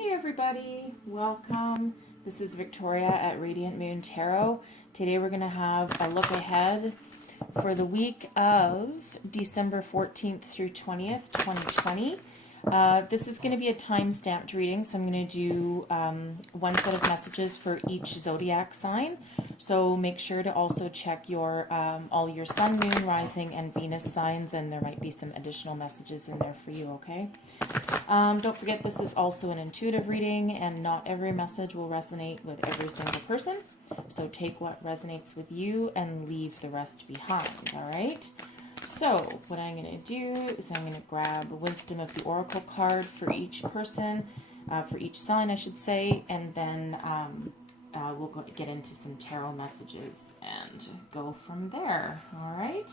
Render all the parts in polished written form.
Hey everybody, welcome. This is Victoria at Radiant Moon Tarot. Today we're going to have a look ahead for the week of December 14th through 20th, 2020. This is going to be a time-stamped reading, so I'm going to do one set of messages for each zodiac sign. So make sure to also check your all your sun, moon, rising, and Venus signs, and there might be some additional messages in there for you, okay? Don't forget this is also an intuitive reading, and not every message will resonate with every single person. So take what resonates with you and leave the rest behind, all right? So what I'm going to do is I'm going to grab Wisdom of the Oracle card for each person, for each sign, I should say, and then we'll get into some tarot messages and go from there, all right?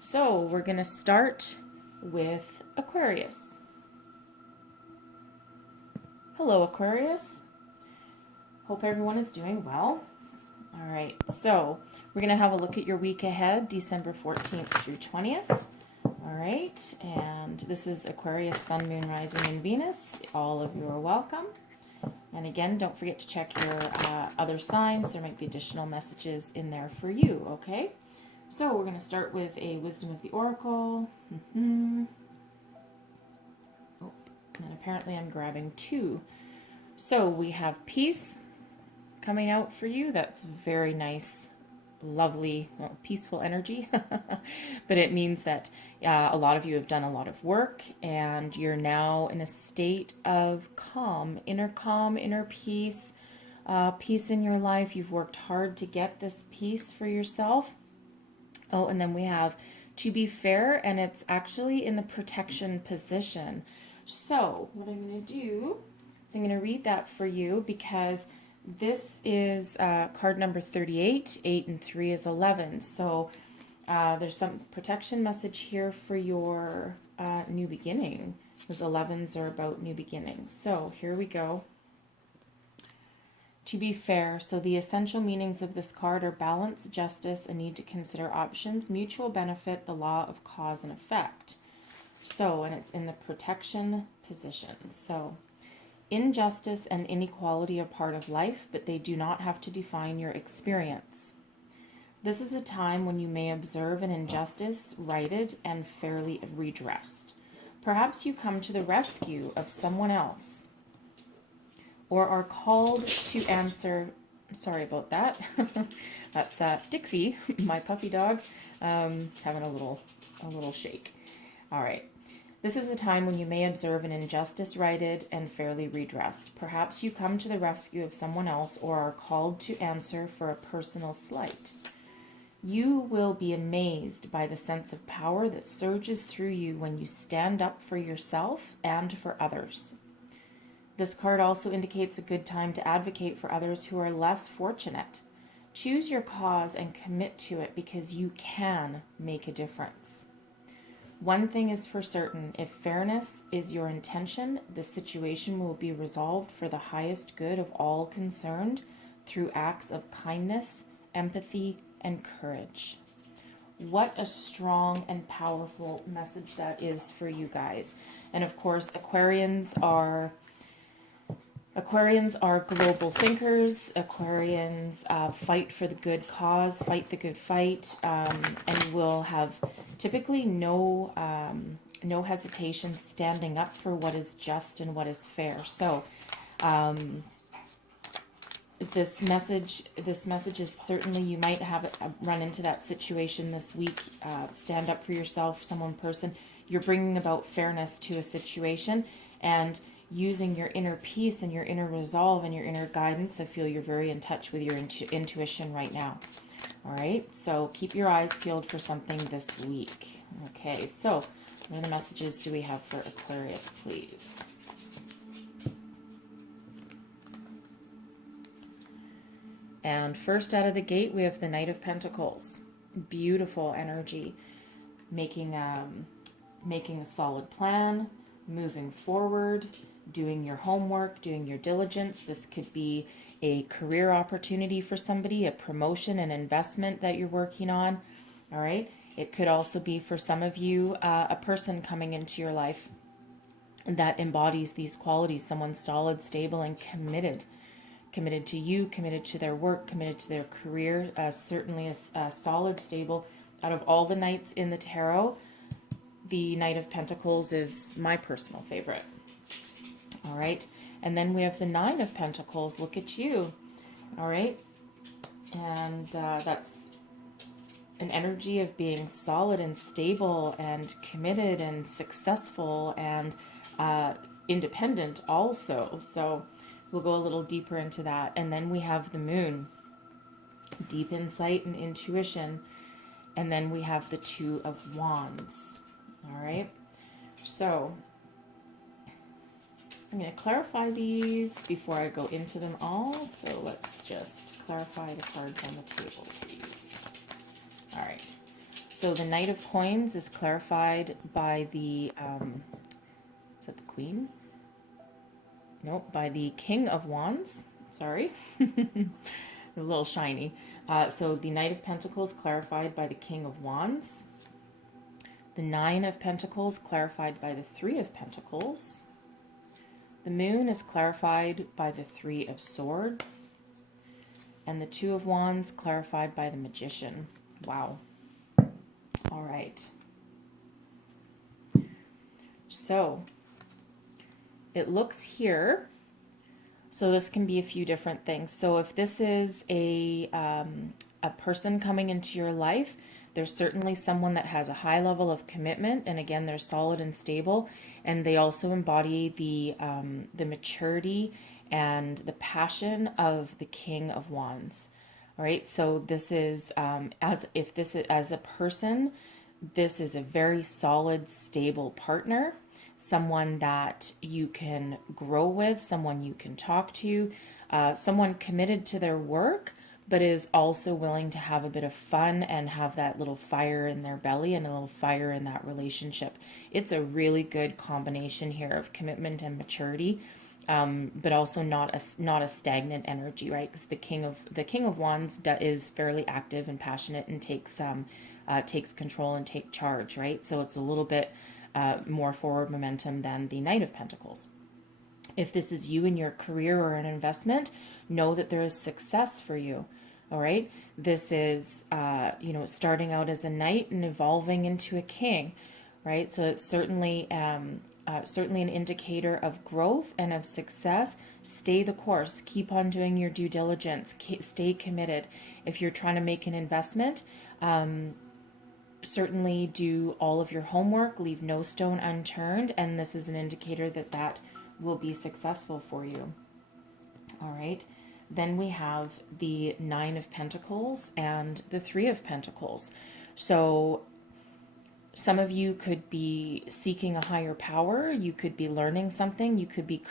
So we're going to start with Aquarius. Hello, Aquarius. Hope everyone is doing well. All right, so we're going to have a look at your week ahead, December 14th through 20th. All right, and this is Aquarius, Sun, Moon, Rising, and Venus. All of you are welcome. And again, don't forget to check your other signs. There might be additional messages in there for you, okay? So we're going to start with a Wisdom of the Oracle. Oh, and apparently I'm grabbing two. So we have peace coming out for you. That's very nice, lovely, peaceful energy. But it means that a lot of you have done a lot of work and you're now in a state of calm, inner peace, peace in your life. You've worked hard to get this peace for yourself. Oh, and then we have to be fair, and it's actually in the protection position. So what I'm going to do is I'm going to read that for you because this is card number 38. 8 and 3 is 11. So there's some protection message here for your new beginning, because 11s are about new beginnings. So here we go. To be fair, so the essential meanings of this card are balance, justice, a need to consider options, mutual benefit, the law of cause and effect. So, and it's in the protection position. So, injustice and inequality are part of life, but they do not have to define your experience. This is a time when you may observe an injustice righted and fairly redressed. Perhaps you come to the rescue of someone else, or are called to answer. Sorry about that. That's Dixie, my puppy dog, having a little shake. All right. This is a time when you may observe an injustice righted and fairly redressed. Perhaps you come to the rescue of someone else or are called to answer for a personal slight. You will be amazed by the sense of power that surges through you when you stand up for yourself and for others. This card also indicates a good time to advocate for others who are less fortunate. Choose your cause and commit to it because you can make a difference. One thing is for certain, if fairness is your intention, the situation will be resolved for the highest good of all concerned through acts of kindness, empathy, and courage. What a strong and powerful message that is for you guys. And of course, Aquarians are global thinkers. Aquarians fight for the good cause, fight the good fight, and will have typically no hesitation standing up for what is just and what is fair. So this message is certainly, you might have run into that situation this week. Stand up for yourself, person. You're bringing about fairness to a situation, and using your inner peace and your inner resolve and your inner guidance. I feel you're very in touch with your intuition right now. All right, so keep your eyes peeled for something this week. Okay, so what other messages do we have for Aquarius, please? And first out of the gate, we have the Knight of Pentacles. Beautiful energy, making a solid plan, moving forward, doing your homework, doing your diligence. This could be a career opportunity for somebody, a promotion, an investment that you're working on. All right. It could also be for some of you, a person coming into your life that embodies these qualities. Someone solid, stable, and committed. Committed to you, committed to their work, committed to their career. Certainly a solid, stable. Out of all the knights in the tarot, the Knight of Pentacles is my personal favorite. All right. And then we have the Nine of Pentacles. Look at you. All right. And that's an energy of being solid and stable and committed and successful and independent also. So we'll go a little deeper into that. And then we have the Moon. Deep insight and intuition. And then we have the Two of Wands. All right. So I'm going to clarify these before I go into them all. So let's just clarify the cards on the table, please. All right. So the Knight of Coins is clarified by the, is that the Queen? Nope, by the King of Wands. Sorry. A little shiny. So the Knight of Pentacles clarified by the King of Wands. The Nine of Pentacles clarified by the Three of Pentacles. The Moon is clarified by the Three of Swords. And the Two of Wands clarified by the Magician. Wow. All right. So it looks here. So this can be a few different things. So if this is a person coming into your life, there's certainly someone that has a high level of commitment, and again, they're solid and stable, and they also embody the maturity and the passion of the King of Wands. All right, so this is as a person, this is a very solid, stable partner, someone that you can grow with, someone you can talk to, someone committed to their work, but is also willing to have a bit of fun and have that little fire in their belly and a little fire in that relationship. It's a really good combination here of commitment and maturity, but also not a stagnant energy, right? Because the King of Wands is fairly active and passionate and takes control and take charge, right? So it's a little bit more forward momentum than the Knight of Pentacles. If this is you in your career or an investment, know that there is success for you. All right. This is, starting out as a knight and evolving into a king, right? So it's certainly an indicator of growth and of success. Stay the course. Keep on doing your due diligence. Stay committed. If you're trying to make an investment, certainly do all of your homework. Leave no stone unturned. And this is an indicator that will be successful for you. All right. Then we have the Nine of Pentacles and the Three of Pentacles. So some of you could be seeking a higher power. You could be learning something. You could be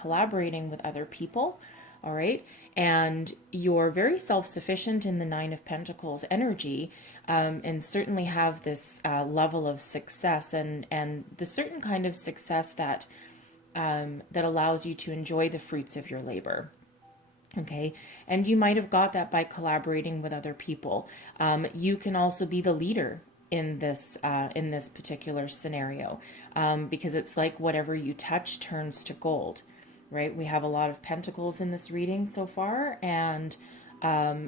collaborating with other people. All right. And you're very self-sufficient in the Nine of Pentacles energy, and certainly have this level of success and the certain kind of success that allows you to enjoy the fruits of your labor. Okay, and you might have got that by collaborating with other people. You can also be the leader in this particular scenario, because it's like whatever you touch turns to gold, right? We have a lot of pentacles in this reading so far, and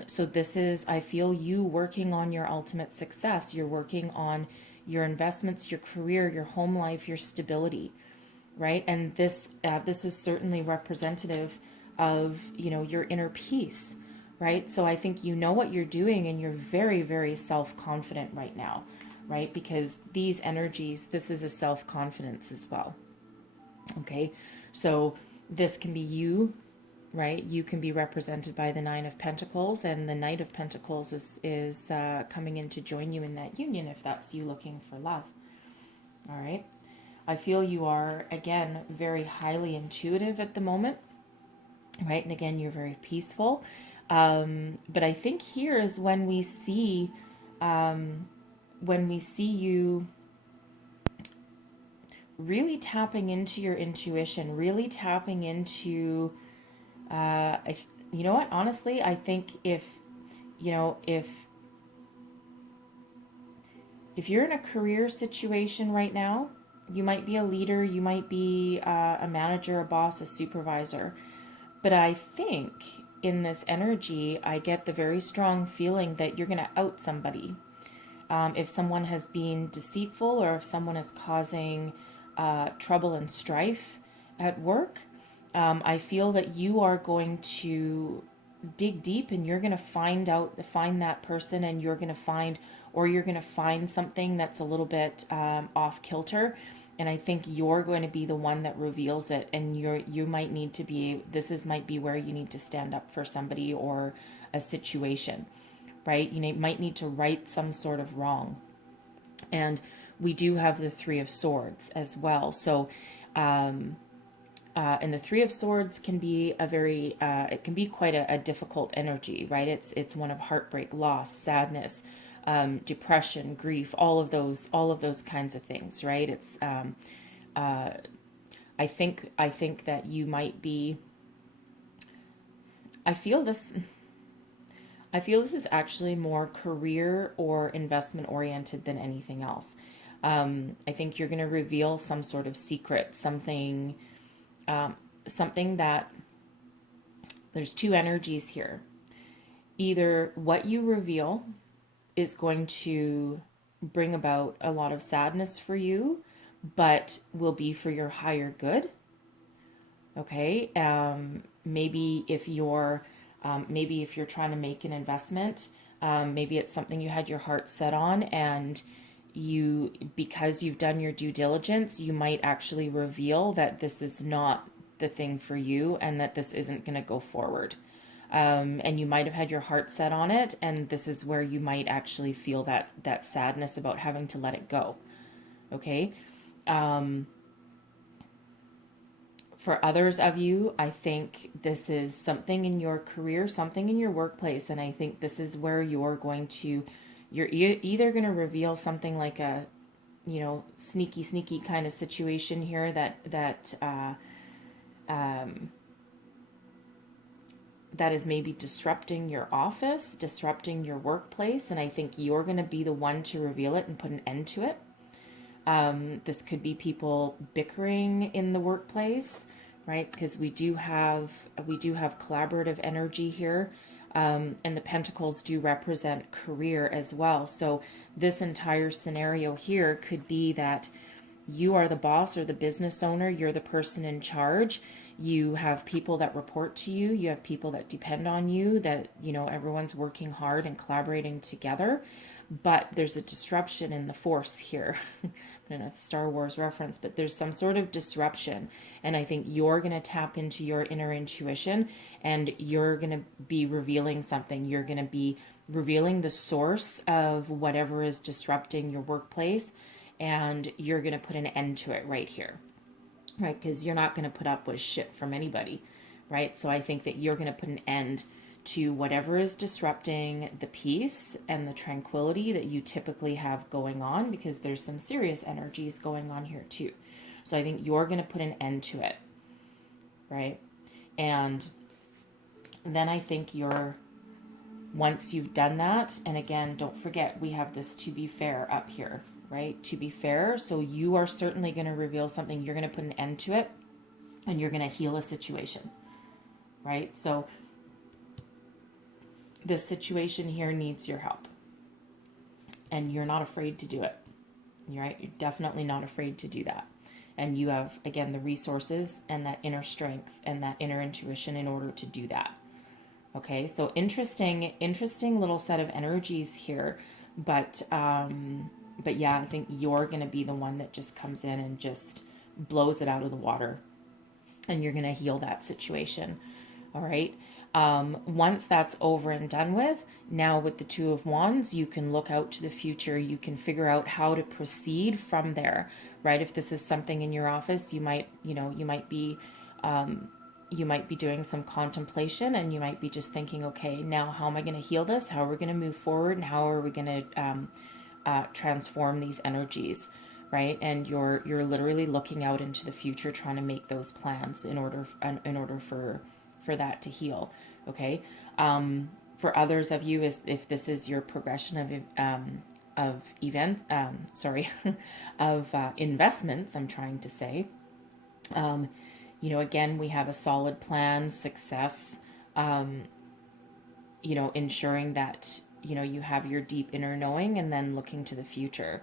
so this is, I feel, you working on your ultimate success. You're working on your investments, your career, your home life, your stability, right? And this is certainly representative of, your inner peace, right? So I think you know what you're doing, and you're very, very self-confident right now, right? Because these energies, this is a self-confidence as well. Okay, so this can be you, right? You can be represented by the Nine of Pentacles, and the Knight of Pentacles is coming in to join you in that union if that's you looking for love. All right, I feel you are, again, very highly intuitive at the moment. Right, and again, you're very peaceful, but I think here is when we see you really tapping into your intuition, really tapping into, you know what? Honestly, I think if you're in a career situation right now, be a leader, you might be a manager, a boss, a supervisor. But I think in this energy, I get the very strong feeling that you're going to out somebody. If someone has been deceitful, or if someone is causing trouble and strife at work, I feel that you are going to dig deep, and you're going to find that person, and you're going to find something that's a little bit off kilter. And I think you're going to be the one that reveals it, and you might need to be, might be where you need to stand up for somebody or a situation, right? You might need to right some sort of wrong. And we do have the Three of Swords as well. So, and the Three of Swords can be it can be quite a difficult energy, right? It's one of heartbreak, loss, sadness, depression, grief, all of those kinds of things, right? It's I think that you might be, I feel this is actually more career or investment oriented than anything else. I think you're going to reveal some sort of secret, something that, there's two energies here. Either what you reveal is going to bring about a lot of sadness for you, but will be for your higher good. Okay. Maybe if you're trying to make an investment, maybe it's something you had your heart set on, and because you've done your due diligence, you might actually reveal that this is not the thing for you, and that this isn't going to go forward. And you might have had your heart set on it, and this is where you might actually feel that sadness about having to let it go. Okay. For others of you, I think this is something in your career, something in your workplace, and I think this is where you're either going to reveal something like a, sneaky kind of situation here that is maybe disrupting your office, disrupting your workplace, and I think you're going to be the one to reveal it and put an end to it. This could be people bickering in the workplace, right? Because we do have collaborative energy here, and the Pentacles do represent career as well. So this entire scenario here could be that you are the boss or the business owner. You're the person in charge. You have people that report to you. You have people that depend on you, that, everyone's working hard and collaborating together. But there's a disruption in the force here. In a Star Wars reference, but there's some sort of disruption. And I think you're going to tap into your inner intuition, and you're going to be revealing something. You're going to be revealing the source of whatever is disrupting your workplace, and you're going to put an end to it right here, right? Because you're not going to put up with shit from anybody, right? So I think that you're going to put an end to whatever is disrupting the peace and the tranquility that you typically have going on, because there's some serious energies going on here too. So I think you're going to put an end to it, right? And then I think once you've done that, and again, don't forget, we have this to be fair up here, right? To be fair. So you are certainly going to reveal something. You're going to put an end to it, and you're going to heal a situation, right? So this situation here needs your help, and you're not afraid to do it. Right? You're definitely not afraid to do that. And you have, again, the resources and that inner strength and that inner intuition in order to do that. Okay. So interesting little set of energies here, but yeah, I think you're going to be the one that just comes in and just blows it out of the water, and you're going to heal that situation. All right. Once that's over and done with, now with the Two of Wands, you can look out to the future. You can figure out how to proceed from there, right? If this is something in your office, you might be doing some contemplation, and you might be just thinking, okay, now how am I going to heal this? How are we going to move forward? And how are we going to transform these energies, right? And you're literally looking out into the future, trying to make those plans in order for that to heal. Okay. For others of you, if this is your progression investments, I'm trying to say. You know, again, we have a solid plan, success, you know, ensuring that, you know, you have your deep inner knowing, and then looking to the future,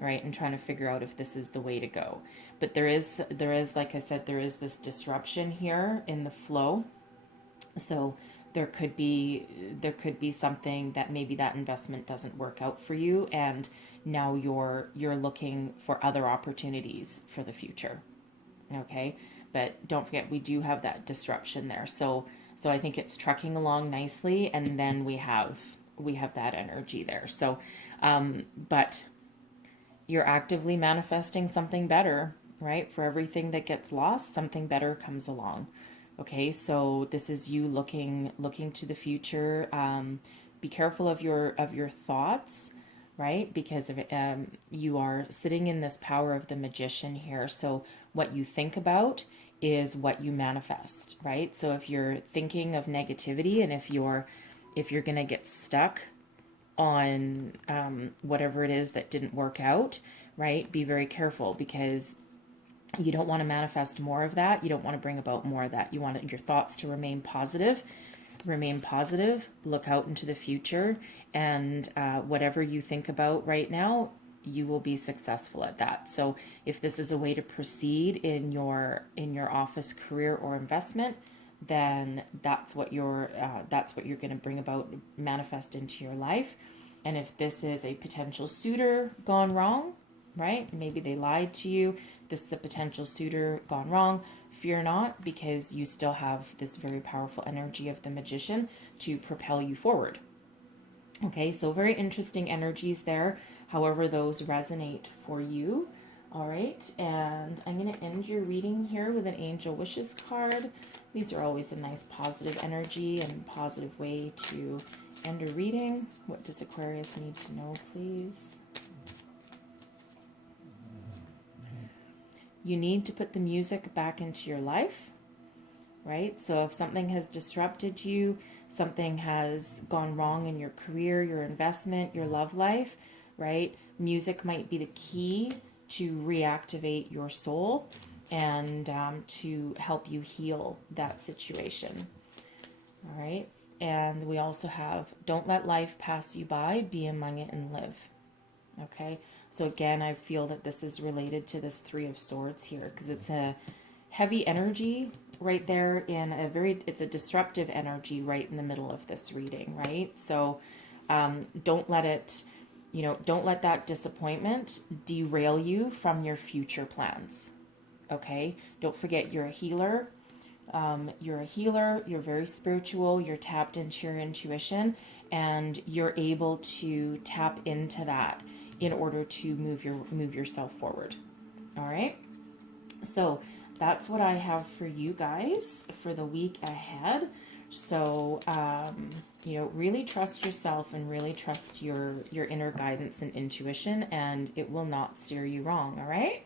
right? And trying to figure out if this is the way to go. But there is, like I said, there is this disruption here in the flow. So there could be something that maybe that investment doesn't work out for you, and now you're looking for other opportunities for the future. Okay? But don't forget, we do have that disruption there. So I think it's trucking along nicely, and then we have that energy there. So but you're actively manifesting something better, right? For everything that gets lost, something better comes along. Okay, so this is you looking to the future. Be careful of your thoughts, right? Because of you are sitting in this power of the magician here. So what you think about is what you manifest, right? So if you're thinking of negativity, and if you're gonna get stuck on whatever it is that didn't work out, right? Be very careful, because you don't want to manifest more of that. You don't want to bring about more of that. You want your thoughts to remain positive. Look out into the future, and whatever you think about right now, you will be successful at that. So if this is a way to proceed in your office, career, or investment, then that's what you're going to bring about, manifest into your life. And if this is a potential suitor gone wrong, right? Maybe they lied to you. This is a potential suitor gone wrong. Fear not, because you still have this very powerful energy of the magician to propel you forward. Okay, so very interesting energies there, however those resonate for you. All right, and I'm going to end your reading here with an angel wishes card. These are always a nice positive energy and positive way to end a reading. What does Aquarius need to know, please? You need to put the music back into your life, right? So if something has disrupted you, something has gone wrong in your career, your investment, your love life, right? Music might be the key to reactivate your soul and to help you heal that situation. All right. And we also have, don't let life pass you by, be among it and live. Okay. So again, I feel that this is related to this Three of Swords here, because it's a heavy energy right there in it's a disruptive energy right in the middle of this reading, right? So don't let it, don't let that disappointment derail you from your future plans. Okay. Don't forget, you're a healer. You're very spiritual, you're tapped into your intuition, and you're able to tap into that in order to move yourself forward. All right. So that's what I have for you guys for the week ahead. So, really trust yourself and really trust your inner guidance and intuition, and it will not steer you wrong. All right.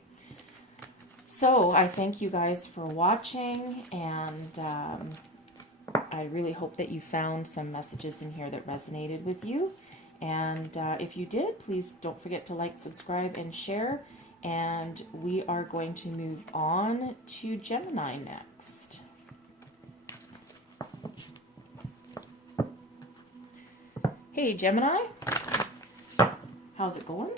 So I thank you guys for watching, and I really hope that you found some messages in here that resonated with you. And if you did, please don't forget to like, subscribe, and share. And we are going to move on to Gemini next. Hey, Gemini. How's it going?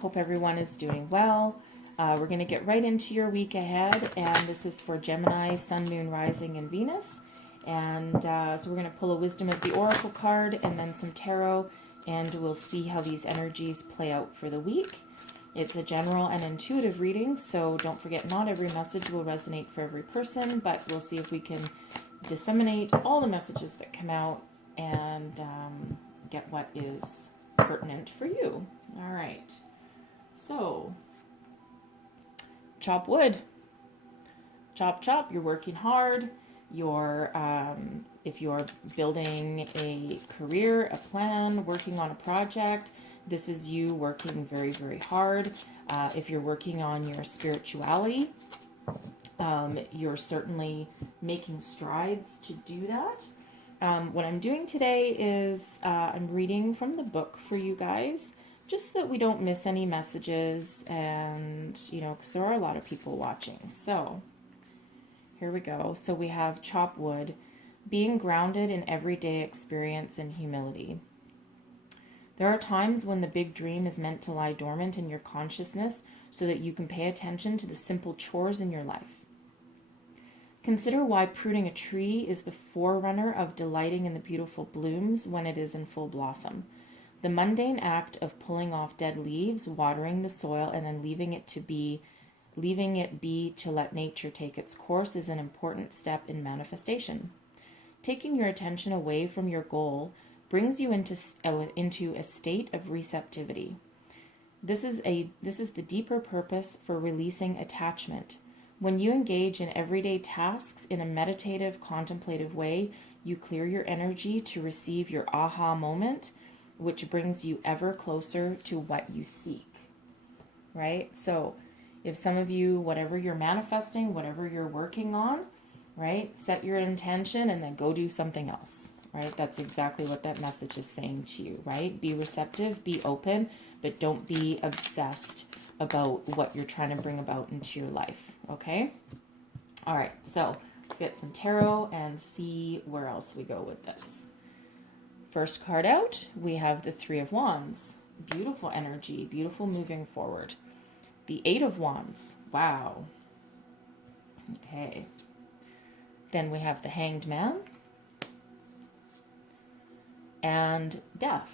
Hope everyone is doing well. We're going to get right into your week ahead, and this is for Gemini, Sun, Moon, Rising, and Venus. And so we're going to pull a Wisdom of the Oracle card and then some tarot, and we'll see how these energies play out for the week. It's a general and intuitive reading, so don't forget, not every message will resonate for every person, but we'll see if we can disseminate all the messages that come out and get what is pertinent for you. All right. So, chop wood. Chop, chop. You're working hard. You're, if you're building a career, a plan, working on a project, this is you working very, very hard. If you're working on your spirituality, you're certainly making strides to do that. What I'm doing today is I'm reading from the book for you guys, just so that we don't miss any messages, and, you know, because there are a lot of people watching. So here we go. So we have chop wood, being grounded in everyday experience and humility. There are times when the big dream is meant to lie dormant in your consciousness so that you can pay attention to the simple chores in your life. Consider why pruning a tree is the forerunner of delighting in the beautiful blooms when it is in full blossom. The mundane act of pulling off dead leaves, watering the soil, and then leaving it be to let nature take its course is an important step in manifestation. Taking your attention away from your goal brings you into a state of receptivity. This is the deeper purpose for releasing attachment. When you engage in everyday tasks in a meditative, contemplative way, you clear your energy to receive your aha moment, which brings you ever closer to what you seek. Right? So if some of you, whatever you're manifesting, whatever you're working on, right, set your intention and then go do something else. Right? That's exactly what that message is saying to you, right? Be receptive, be open, but don't be obsessed about what you're trying to bring about into your life, okay? All right, so let's get some tarot and see where else we go with this. First card out, we have the Three of Wands. Beautiful energy, beautiful moving forward. The Eight of Wands, wow. Okay. Then we have the Hanged Man and Death.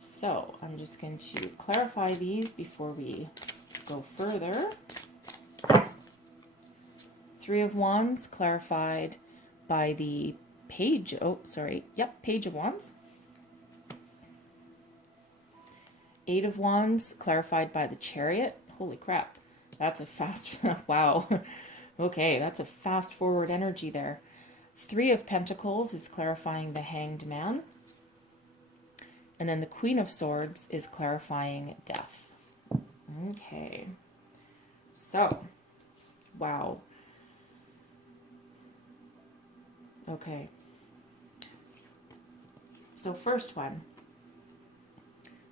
So I'm just going to clarify these before we go further. Three of Wands clarified by the Page of Wands. Eight of Wands clarified by the Chariot. Holy crap, that's a fast, wow. Okay, that's a fast forward energy there. Three of Pentacles is clarifying the Hanged Man. And then the Queen of Swords is clarifying Death. Okay. So, wow. Okay. So first one.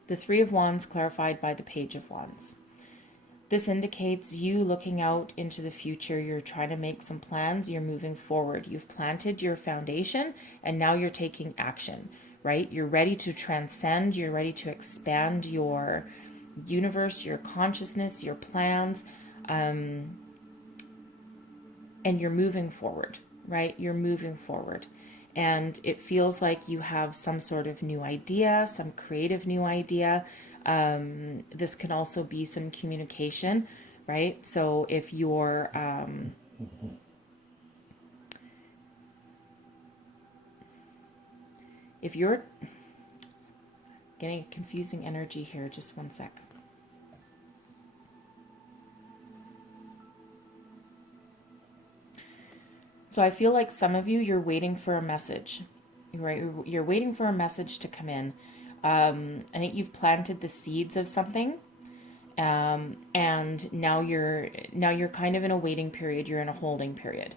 The Three of Wands clarified by the Page of Wands. This indicates you looking out into the future. You're trying to make some plans. You're moving forward. You've planted your foundation and now you're taking action, right? You're ready to transcend. You're ready to expand your universe, your consciousness, your plans, and you're moving forward, right? You're moving forward. And it feels like you have some sort of new idea, some creative new idea. This can also be some communication, right? So if you're getting a confusing energy here, just one sec. So I feel like some of you, you're waiting for a message, right? You're waiting for a message to come in. I think you've planted the seeds of something, and now you're kind of in a waiting period. You're in a holding period,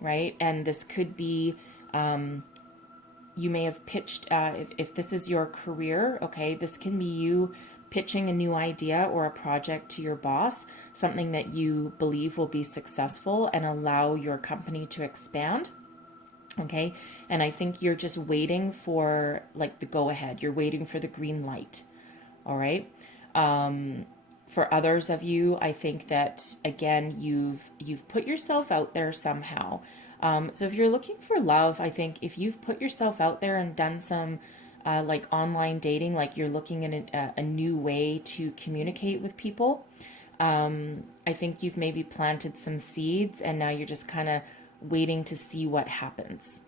right? And this could be, you may have pitched, if this is your career, okay, this can be you pitching a new idea or a project to your boss, something that you believe will be successful and allow your company to expand. Okay. And I think you're just waiting for like the go ahead. You're waiting for the green light. All right. For others of you, I think that again, you've put yourself out there somehow. So if you're looking for love, I think if you've put yourself out there and done some like online dating, like you're looking at a new way to communicate with people, I think you've maybe planted some seeds and now you're just kind of waiting to see what happens,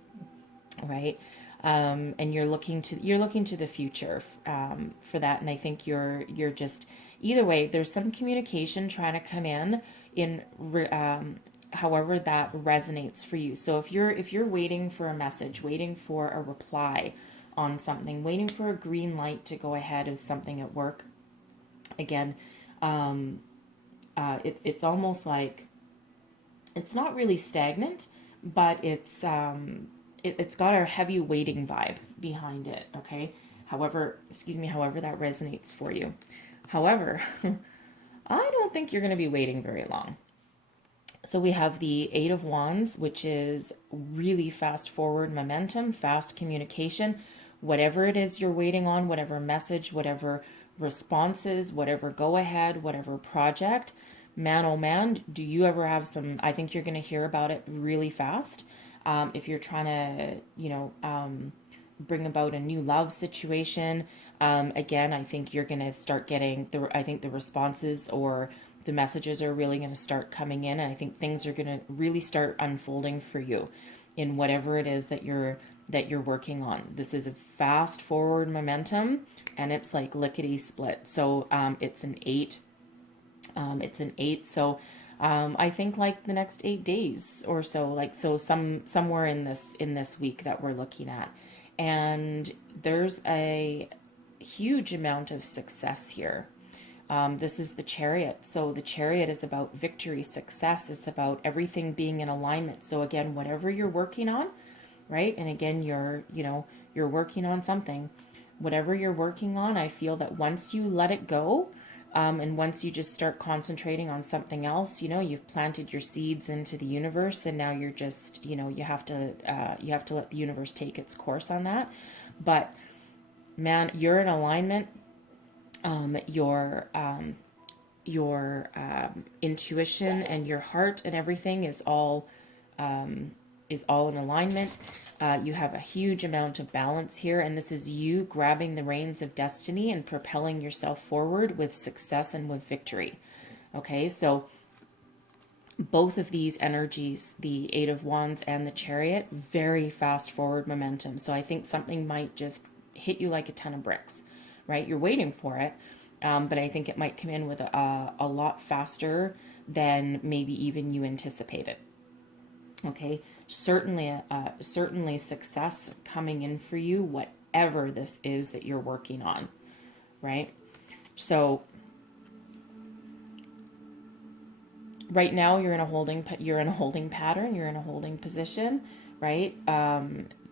right? And you're looking to the future for that. And I think you're just either way. There's some communication trying to come in however that resonates for you. So if you're waiting for a message, waiting for a reply on something, waiting for a green light to go ahead of something at work, again, it's almost like it's not really stagnant, but it's got a heavy waiting vibe behind it, okay? However, however that resonates for you. However, I don't think you're going to be waiting very long. So we have the Eight of Wands, which is really fast forward momentum, fast communication. Whatever it is you're waiting on, whatever message, whatever responses, whatever go ahead, whatever project, man, oh man, do you ever have some, I think you're going to hear about it really fast. If you're trying to, bring about a new love situation, again, I think you're going to start getting the responses or the messages are really going to start coming in. And I think things are going to really start unfolding for you in whatever it is that you're working on. This is a fast forward momentum and it's like lickety split. So it's an 8. So I think like the next 8 days or so, somewhere in this week that we're looking at. And there's a huge amount of success here. This is the Chariot. So the Chariot is about victory, success. It's about everything being in alignment. So again, whatever you're working on, right? And again, you're working on something. Whatever you're working on, I feel that once you let it go, and once you just start concentrating on something else, you've planted your seeds into the universe, and now you're just, you have to let the universe take its course on that. But man, you're in alignment. Your intuition and your heart and everything is all in alignment. You have a huge amount of balance here, and this is you grabbing the reins of destiny and propelling yourself forward with success and with victory. Okay, so both of these energies, the Eight of Wands and the Chariot, very fast forward momentum. So I think something might just hit you like a ton of bricks, right? You're waiting for it, but I think it might come in with a lot faster than maybe even you anticipated. Okay, certainly success coming in for you, whatever this is that you're working on, right? So right now you're in a holding pattern, you're in a holding position, right?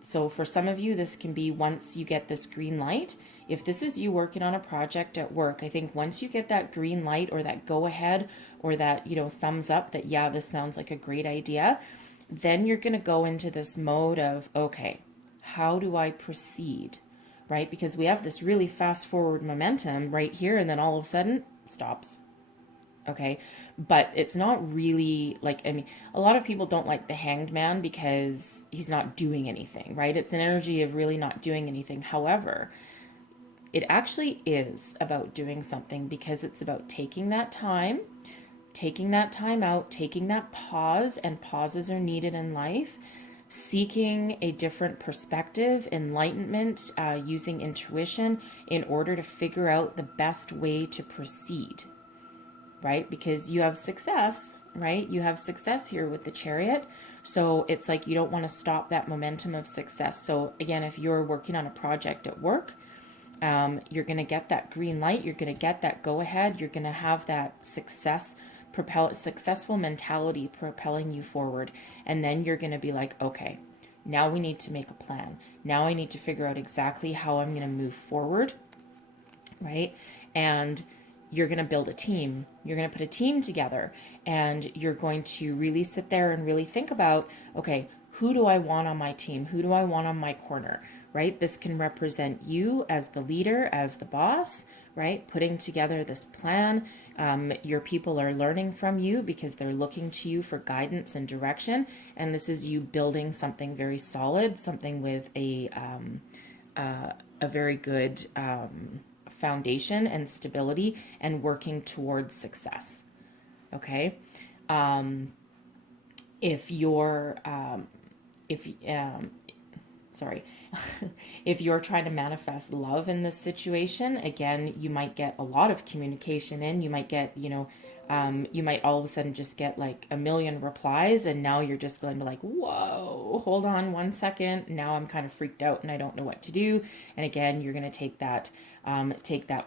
So for some of you, this can be once you get this green light. If this is you working on a project at work, I think once you get that green light or that go ahead or that, thumbs up that, yeah, this sounds like a great idea, then you're going to go into this mode of, okay, how do I proceed, right? Because we have this really fast forward momentum right here, and then all of a sudden stops. Okay, but it's not really like, a lot of people don't like the Hanged Man because he's not doing anything, right? It's an energy of really not doing anything. However, it actually is about doing something, because it's about taking that time out, taking that pause, and pauses are needed in life, seeking a different perspective, enlightenment, using intuition in order to figure out the best way to proceed, right? Because you have success, right? You have success here with the Chariot. So it's like you don't want to stop that momentum of success. So again, if you're working on a project at work, you're going to get that green light. You're going to get that go ahead. You're going to have that successful mentality propelling you forward. And then you're going to be like, okay, now we need to make a plan. Now I need to figure out exactly how I'm going to move forward, right? And you're going to build a team. You're going to put a team together, and you're going to really sit there and really think about, okay, who do I want on my team? Who do I want on my corner, right? This can represent you as the leader, as the boss, right? Putting together this plan. Your people are learning from you because they're looking to you for guidance and direction. And this is you building something very solid, something with a very good foundation and stability, and working towards success. Okay. If you're trying to manifest love in this situation, again, you might get a lot of communication in. You might get, you might all of a sudden just get like a million replies, and now you're just going to be like, whoa, hold on 1 second. Now I'm kind of freaked out and I don't know what to do. And again, you're going to take that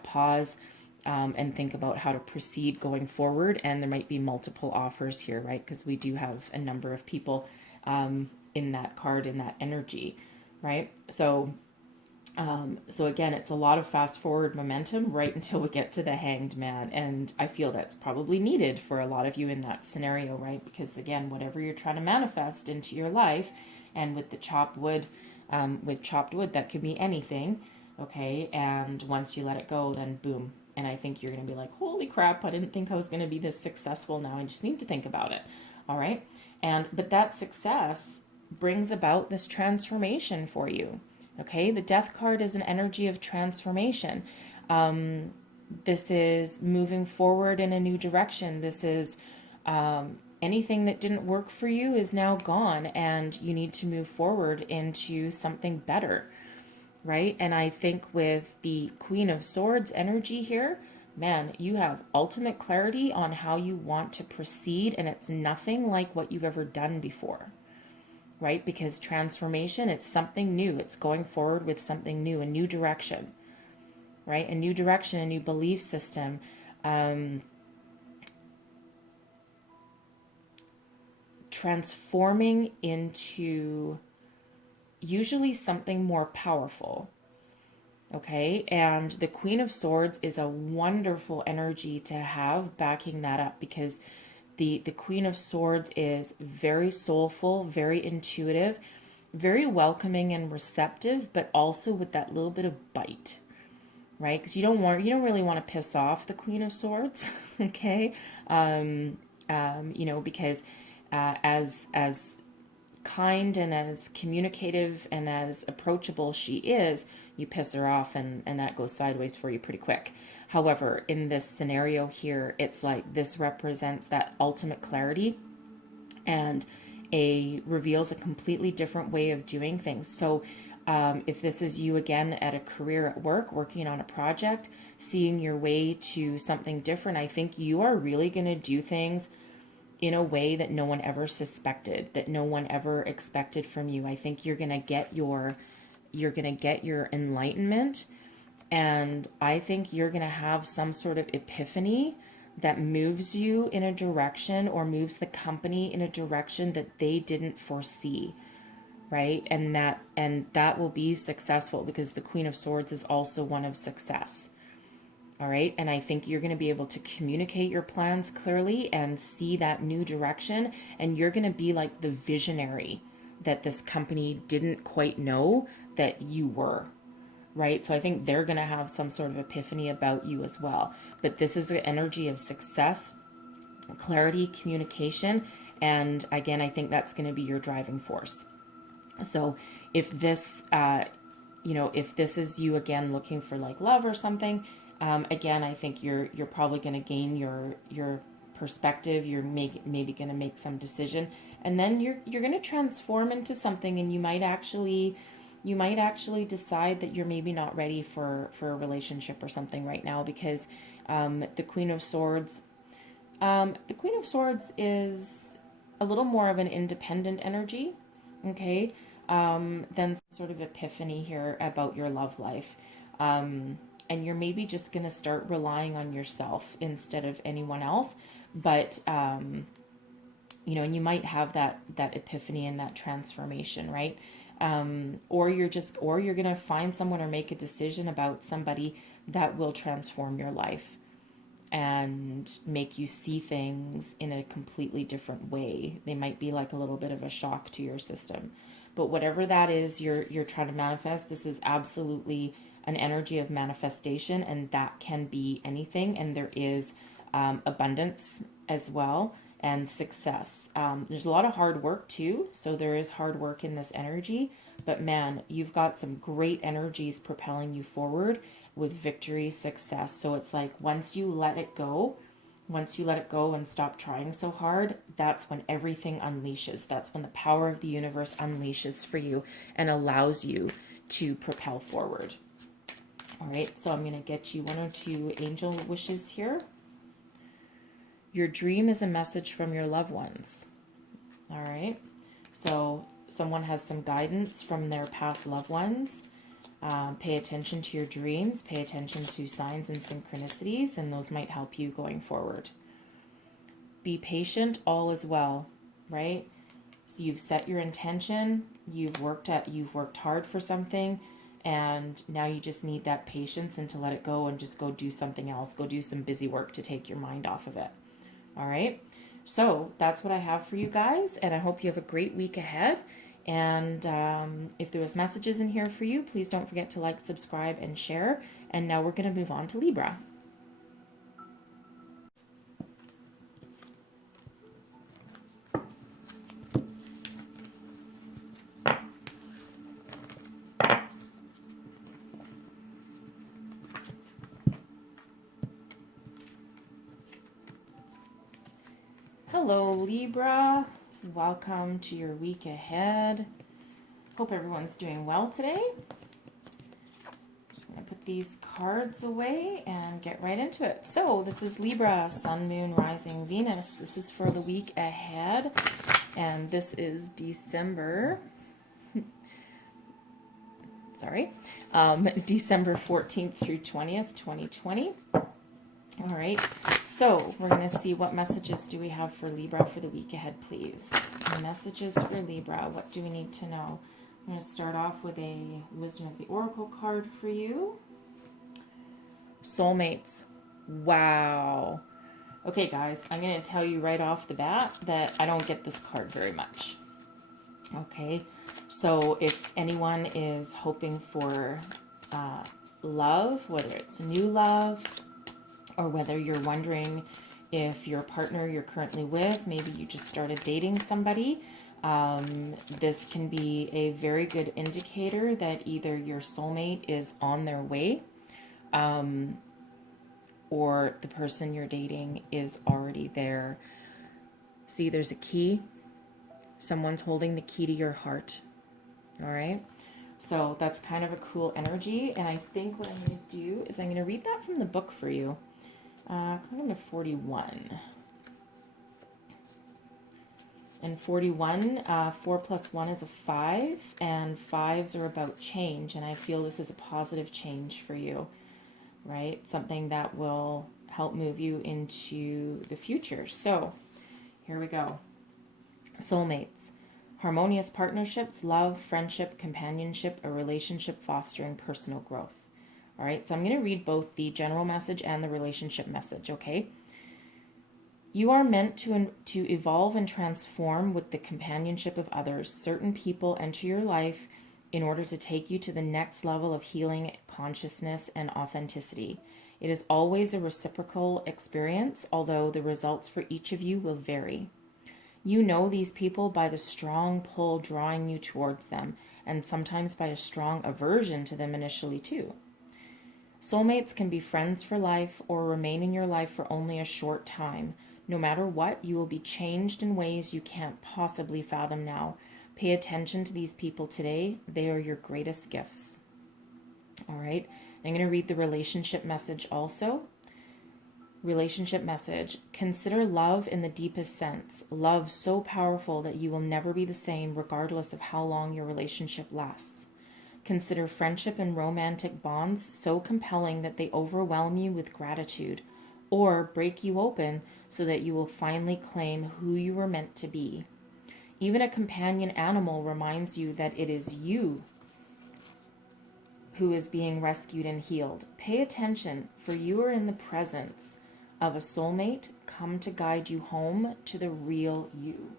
pause, and think about how to proceed going forward. And there might be multiple offers here, right? Because we do have a number of people in that card, in that energy, right? So again, it's a lot of fast forward momentum right until we get to the Hanged Man. And I feel that's probably needed for a lot of you in that scenario, right? Because again, whatever you're trying to manifest into your life, and with the chopped wood, that could be anything, okay? And once you let it go, then boom. And I think you're going to be like, holy crap, I didn't think I was going to be this successful. Now I just need to think about it. All right. But that success brings about this transformation for you. Okay, the Death card is an energy of transformation. This is moving forward in a new direction. This is anything that didn't work for you is now gone, and you need to move forward into something better, right? And I think with the Queen of Swords energy here, man, you have ultimate clarity on how you want to proceed, and it's nothing like what you've ever done before. Right? Because transformation, it's something new. It's going forward with something new, a new direction, right? A new direction, a new belief system. Transforming into usually something more powerful. Okay? And the Queen of Swords is a wonderful energy to have backing that up, because the Queen of Swords is very soulful, very intuitive, very welcoming and receptive, but also with that little bit of bite, right? Because you don't really want to piss off the Queen of Swords, okay? Because as kind and as communicative and as approachable she is, you piss her off and that goes sideways for you pretty quick. However, in this scenario here, it's like this represents that ultimate clarity and reveals a completely different way of doing things. So if this is you again at a career at work, working on a project, seeing your way to something different, I think you are really going to do things in a way that no one ever suspected, that no one ever expected from you. I think you're going to get your enlightenment. And I think you're going to have some sort of epiphany that moves you in a direction, or moves the company in a direction that they didn't foresee, right? And that will be successful, because the Queen of Swords is also one of success. All right. And I think you're going to be able to communicate your plans clearly and see that new direction. And you're going to be like the visionary that this company didn't quite know that you were. Right? So I think they're going to have some sort of epiphany about you as well. But this is an energy of success, clarity, communication. And again, I think that's going to be your driving force. So if this, if this is you again looking for like love or something, again, I think you're probably going to gain your perspective. You're maybe going to make some decision, and then you're going to transform into something, and you might actually decide that you're maybe not ready for a relationship or something right now, because the Queen of Swords is a little more of an independent energy, okay, than sort of epiphany here about your love life. And you're maybe just going to start relying on yourself instead of anyone else. But, and you might have that epiphany and that transformation, right? Or you're going to find someone or make a decision about somebody that will transform your life and make you see things in a completely different way. They might be like a little bit of a shock to your system. But whatever that is you're trying to manifest, this is absolutely an energy of manifestation, and that can be anything. And there is abundance as well, and success. There's a lot of hard work too, so there is hard work in this energy, but man, you've got some great energies propelling you forward with victory, success. So it's like once you let it go and stop trying so hard, that's when everything unleashes. That's when the power of the universe unleashes for you and allows you to propel forward. All right, so I'm going to get you one or two angel wishes here. Your dream is a message from your loved ones. All right, so someone has some guidance from their past loved ones. Pay attention to your dreams, pay attention to signs and synchronicities, and those might help you going forward. Be patient, all is well, right? So you've set your intention, you've worked hard for something, and now you just need that patience and to let it go and just go do something else. Go do some busy work to take your mind off of it. All right. So that's what I have for you guys, and I hope you have a great week ahead. And if there was messages in here for you, please don't forget to like, subscribe, and share. And now we're going to move on to Libra. Hello, Libra. Welcome to your week ahead. Hope everyone's doing well today. Just going to put these cards away and get right into it. So this is Libra, Sun, Moon, Rising, Venus. This is for the week ahead, and this is December. December 14th through 20th, 2020. All right, so we're going to see what messages do we have for Libra for the week ahead, please. Messages for Libra. What do we need to know? I'm going to start off with a Wisdom of the Oracle card for you. Soulmates. Wow. Okay, guys, I'm going to tell you right off the bat that I don't get this card very much. Okay, so if anyone is hoping for love, whether it's new love, or whether you're wondering if your partner you're currently with, maybe you just started dating somebody, this can be a very good indicator that either your soulmate is on their way, or the person you're dating is already there. See, there's a key. Someone's holding the key to your heart. All right. So that's kind of a cool energy. And I think what I'm going to do is I'm going to read that from the book for you. Card number 41. And 41, 4 plus 1 is a 5, and 5s are about change, and I feel this is a positive change for you, right? Something that will help move you into the future. So here we go. Soulmates. Harmonious partnerships, love, friendship, companionship, a relationship fostering personal growth. All right, so I'm going to read both the general message and the relationship message, okay? You are meant to evolve and transform with the companionship of others. Certain people enter your life in order to take you to the next level of healing, consciousness, and authenticity. It is always a reciprocal experience, although the results for each of you will vary. You know these people by the strong pull drawing you towards them, and sometimes by a strong aversion to them initially too. Soulmates can be friends for life or remain in your life for only a short time. No matter what, you will be changed in ways you can't possibly fathom now. Pay attention to these people today. They are your greatest gifts. All right. I'm going to read the relationship message also. Relationship message. Consider love in the deepest sense. Love so powerful that you will never be the same regardless of how long your relationship lasts. Consider friendship and romantic bonds so compelling that they overwhelm you with gratitude, or break you open so that you will finally claim who you were meant to be. Even a companion animal reminds you that it is you who is being rescued and healed. Pay attention, for you are in the presence of a soulmate come to guide you home to the real you.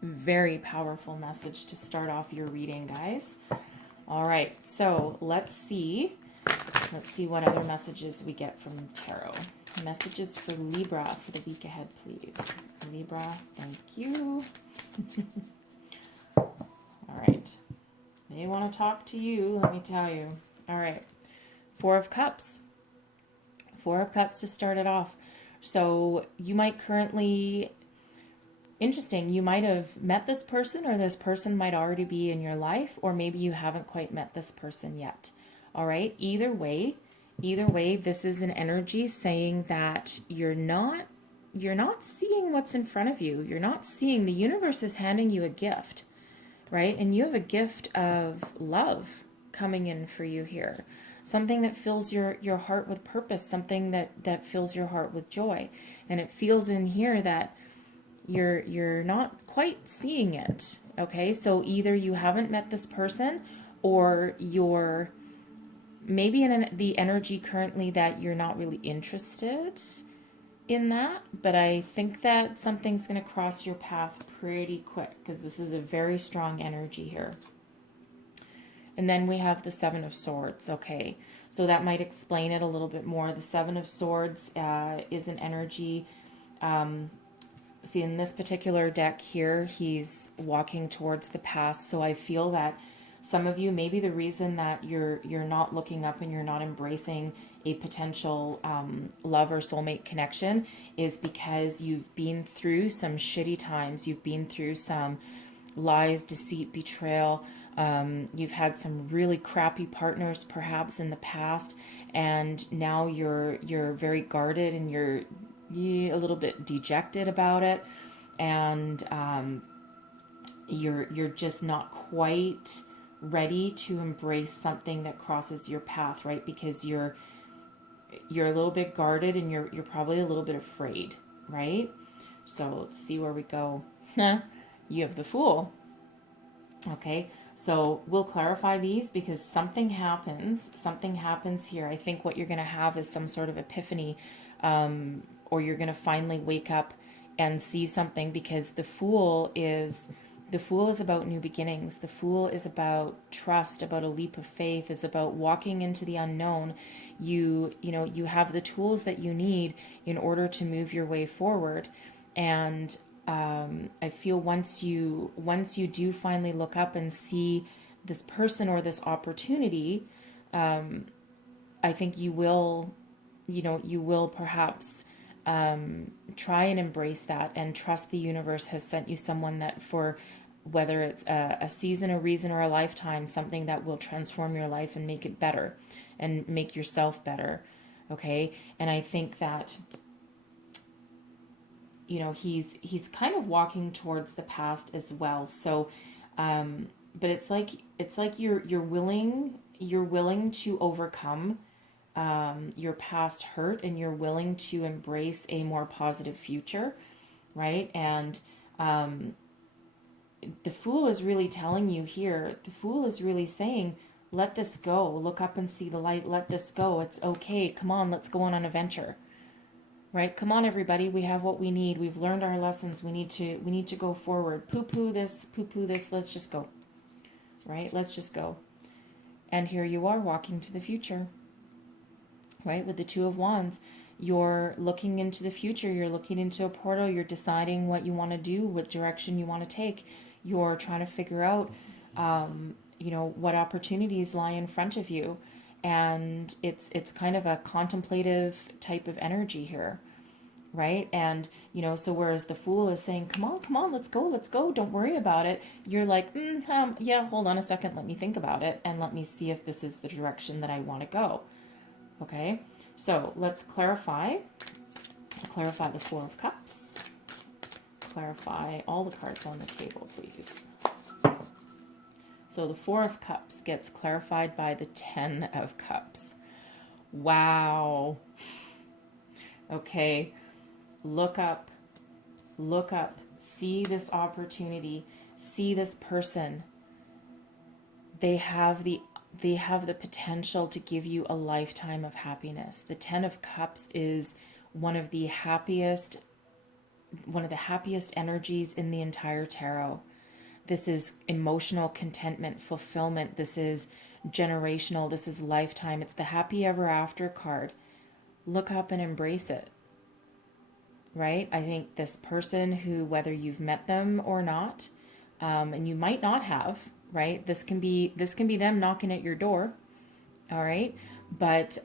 Very powerful message to start off your reading, guys. All right, so let's see what other messages we get from tarot. Messages for Libra for the week ahead, please. Libra, thank you. All right. They want to talk to you, let me tell you. All right. 4 of Cups. 4 of Cups to start it off. So you might currently... Interesting, you might have met this person, or this person might already be in your life, or maybe you haven't quite met this person yet. All right, either way, this is an energy saying that you're not seeing what's in front of you. You're not seeing, the universe is handing you a gift, right? And you have a gift of love coming in for you here. Something that fills your heart with purpose, something that fills your heart with joy. And it feels in here that you're not quite seeing it. Okay, so either you haven't met this person, or you're maybe in the energy currently that you're not really interested in that. But I think that something's going to cross your path pretty quick, because this is a very strong energy here. And then we have the Seven of Swords. Okay, so that might explain it a little bit more. The Seven of Swords is an energy. See, in this particular deck here, he's walking towards the past. So I feel that some of you, maybe the reason that you're not looking up and you're not embracing a potential love or soulmate connection is because you've been through some shitty times. You've been through some lies, deceit, betrayal. You've had some really crappy partners perhaps in the past, and now you're very guarded, and you're a little bit dejected about it, and you're just not quite ready to embrace something that crosses your path, right? Because you're a little bit guarded, and you're probably a little bit afraid, right? So let's see where we go. You have the Fool. Okay, so we'll clarify these, because something happens here. I think what you're going to have is some sort of epiphany, or you're going to finally wake up and see something, because the Fool is about new beginnings. The Fool is about trust, about a leap of faith. It's about walking into the unknown. You have the tools that you need in order to move your way forward. And I feel once you do finally look up and see this person or this opportunity, I think you will perhaps try and embrace that and trust the universe has sent you someone that, for whether it's a season, a reason, or a lifetime, something that will transform your life and make it better and make yourself better. Okay. And I think that, he's kind of walking towards the past as well. So, but it's like you're willing to overcome your past hurt, and you're willing to embrace a more positive future, right? And the Fool is really telling you here, the Fool is really saying, let this go, look up and see the light, let this go, it's okay, come on, let's go on an adventure, right? Come on, everybody, we have what we need, we've learned our lessons, we need to go forward, poo-poo this, let's just go, right? Let's just go. And here you are walking to the future, right? With the Two of Wands, you're looking into the future, you're looking into a portal, you're deciding what you want to do, what direction you want to take, you're trying to figure out what opportunities lie in front of you. And it's kind of a contemplative type of energy here, right? And so whereas the Fool is saying, come on, let's go, don't worry about it, you're like, yeah, hold on a second, let me think about it, and let me see if this is the direction that I want to go. Okay, so let's clarify the Four of Cups. Clarify all the cards on the table, please. So the Four of Cups gets clarified by the Ten of Cups. Wow. Okay, look up, see this opportunity, see this person. They have the potential to give you a lifetime of happiness. The Ten of Cups is one of the happiest energies in the entire tarot. This is emotional contentment, fulfillment. This is generational. This is lifetime. It's the happy ever after card. Look up and embrace it. Right? I think this person who, whether you've met them or not, and you might not have, right? This can be them knocking at your door. All right. But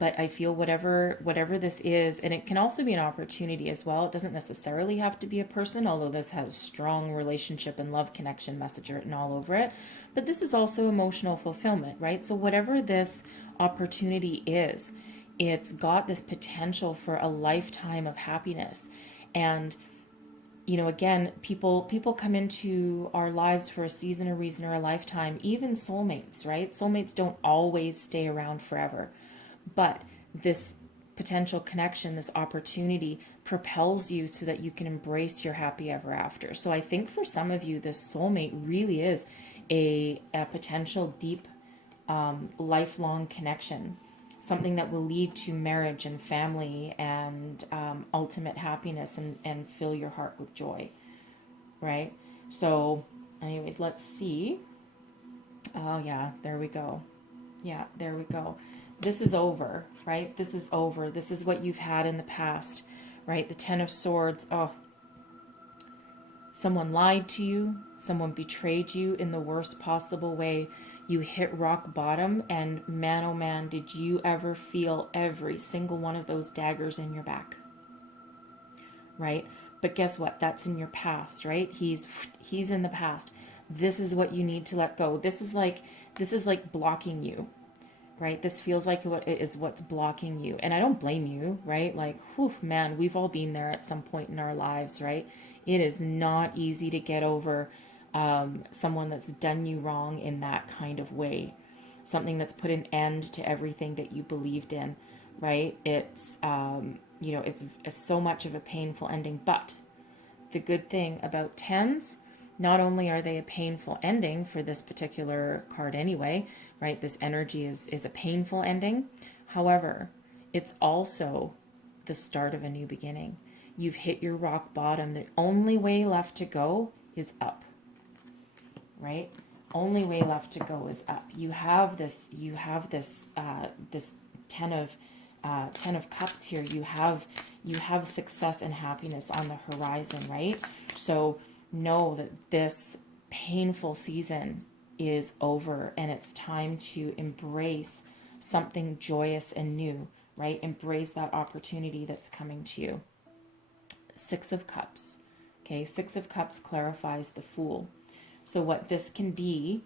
I feel whatever this is, and it can also be an opportunity as well. It doesn't necessarily have to be a person, although this has strong relationship and love connection message written all over it. But this is also emotional fulfillment, right? So whatever this opportunity is, it's got this potential for a lifetime of happiness. And again, people come into our lives for a season, a reason, or a lifetime, even soulmates, right? Soulmates don't always stay around forever. But this potential connection, this opportunity propels you so that you can embrace your happy ever after. So I think for some of you, this soulmate really is a potential deep, lifelong connection, something that will lead to marriage and family and ultimate happiness and fill your heart with joy, right? So anyways, let's see. Oh yeah, there we go. Yeah, there we go. This is over, right? This is over. This is what you've had in the past, right? The Ten of Swords. Oh, someone lied to you. Someone betrayed you in the worst possible way. You hit rock bottom, and man, oh man, did you ever feel every single one of those daggers in your back, right? But guess what? That's in your past, right? He's in the past. This is what you need to let go. This is like blocking you, right? This feels like what it is, what's blocking you. And I don't blame you, right? Like, whew, man, we've all been there at some point in our lives, right? It is not easy to get over someone that's done you wrong in that kind of way. Something that's put an end to everything that you believed in, right? It's, it's so much of a painful ending. But the good thing about tens, not only are they a painful ending for this particular card anyway, right? This energy is a painful ending. However, it's also the start of a new beginning. You've hit your rock bottom. The only way left to go is up, right? Only way left to go is up. You have this this Ten of Cups here. You have success and happiness on the horizon, right? So know that this painful season is over and it's time to embrace something joyous and new, right? Embrace that opportunity that's coming to you. Six of Cups. Okay, Six of Cups clarifies the Fool. So what this can be,